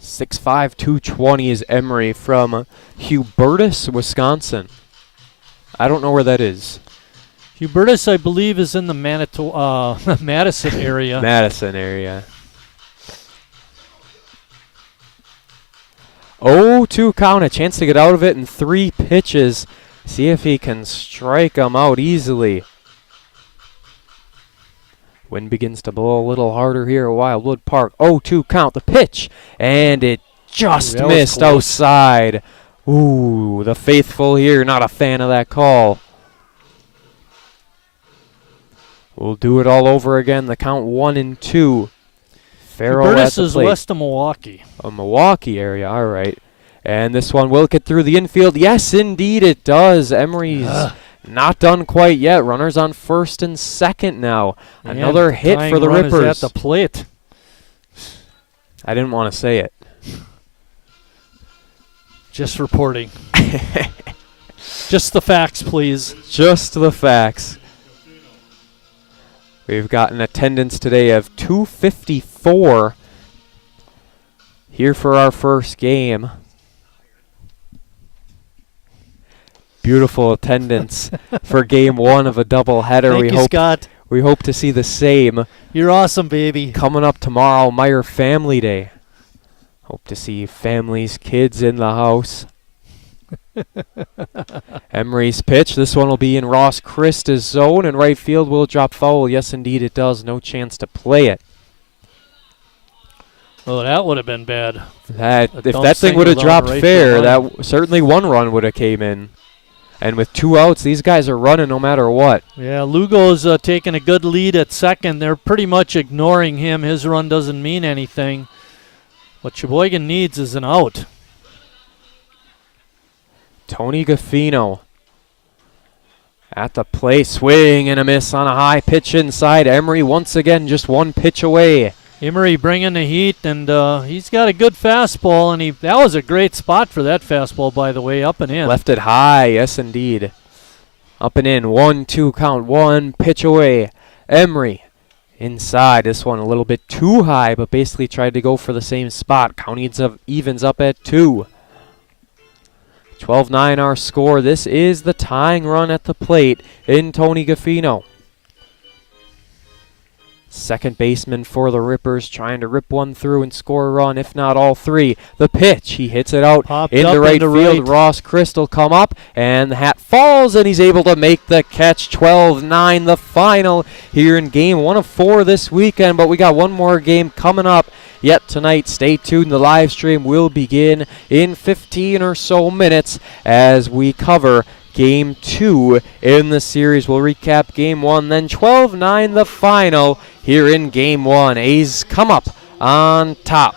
6'5", 220 is Emery from Hubertus, Wisconsin. I don't know where that is. Hubertus, I believe, is in the Madison area. Madison area. 0-2 count, a chance to get out of it in 3 pitches. See if he can strike him out easily. Wind begins to blow a little harder here at Wildwood Park. 0-2 count, the pitch, and it just missed outside. Ooh, the faithful here, not a fan of that call. We'll do it all over again. The count 1-2. Farrell at the Hubertus is plate. west of Milwaukee. A Milwaukee area, all right. And this one will get through the infield. Yes, indeed it does. Emery's not done quite yet. Runners on first and second now. Man, another hit for the run is Rippers. at the plate. I didn't want to say it. Just reporting. Just the facts, please. Just the facts. We've got an attendance today of 254 here for our first game. Beautiful attendance for Game 1 of a doubleheader. Thank you, Scott. We hope to see the same. You're awesome, baby. Coming up tomorrow, Meyer Family Day. Hope to see families, kids in the house. Emery's pitch. This one will be in Ross Christa's zone, and right field will drop foul. Yes, indeed it does. No chance to play it. Oh, that would have been bad. If that thing would have dropped fair, that certainly one run would have came in. And with 2 outs, these guys are running no matter what. Yeah, Lugo's taking a good lead at second. They're pretty much ignoring him. His run doesn't mean anything. What Sheboygan needs is an out. Tony Gaffino at the plate, swing and a miss on a high pitch inside. Emery once again just 1 pitch away. Emery bringing the heat, and he's got a good fastball, and that was a great spot for that fastball, by the way, up and in. Left it high, yes indeed. Up and in, 1-2 count, 1 pitch away. Emery inside, this one a little bit too high, but basically tried to go for the same spot. Count evens up at 2. 12-9 our score. This is the tying run at the plate in Tony Gaffino. Second baseman for the Rippers, trying to rip one through and score a run, if not all 3. The pitch, he hits it out into right field. Ross Crystal come up, and the hat falls, and he's able to make the catch. 12-9, the final here in Game 1 of 4 this weekend, but we got one more game coming up yet tonight. Stay tuned. The live stream will begin in 15 or so minutes as we cover Game 2 in the series. We'll recap Game 1, then 12-9 the final here in Game 1. A's come up on top.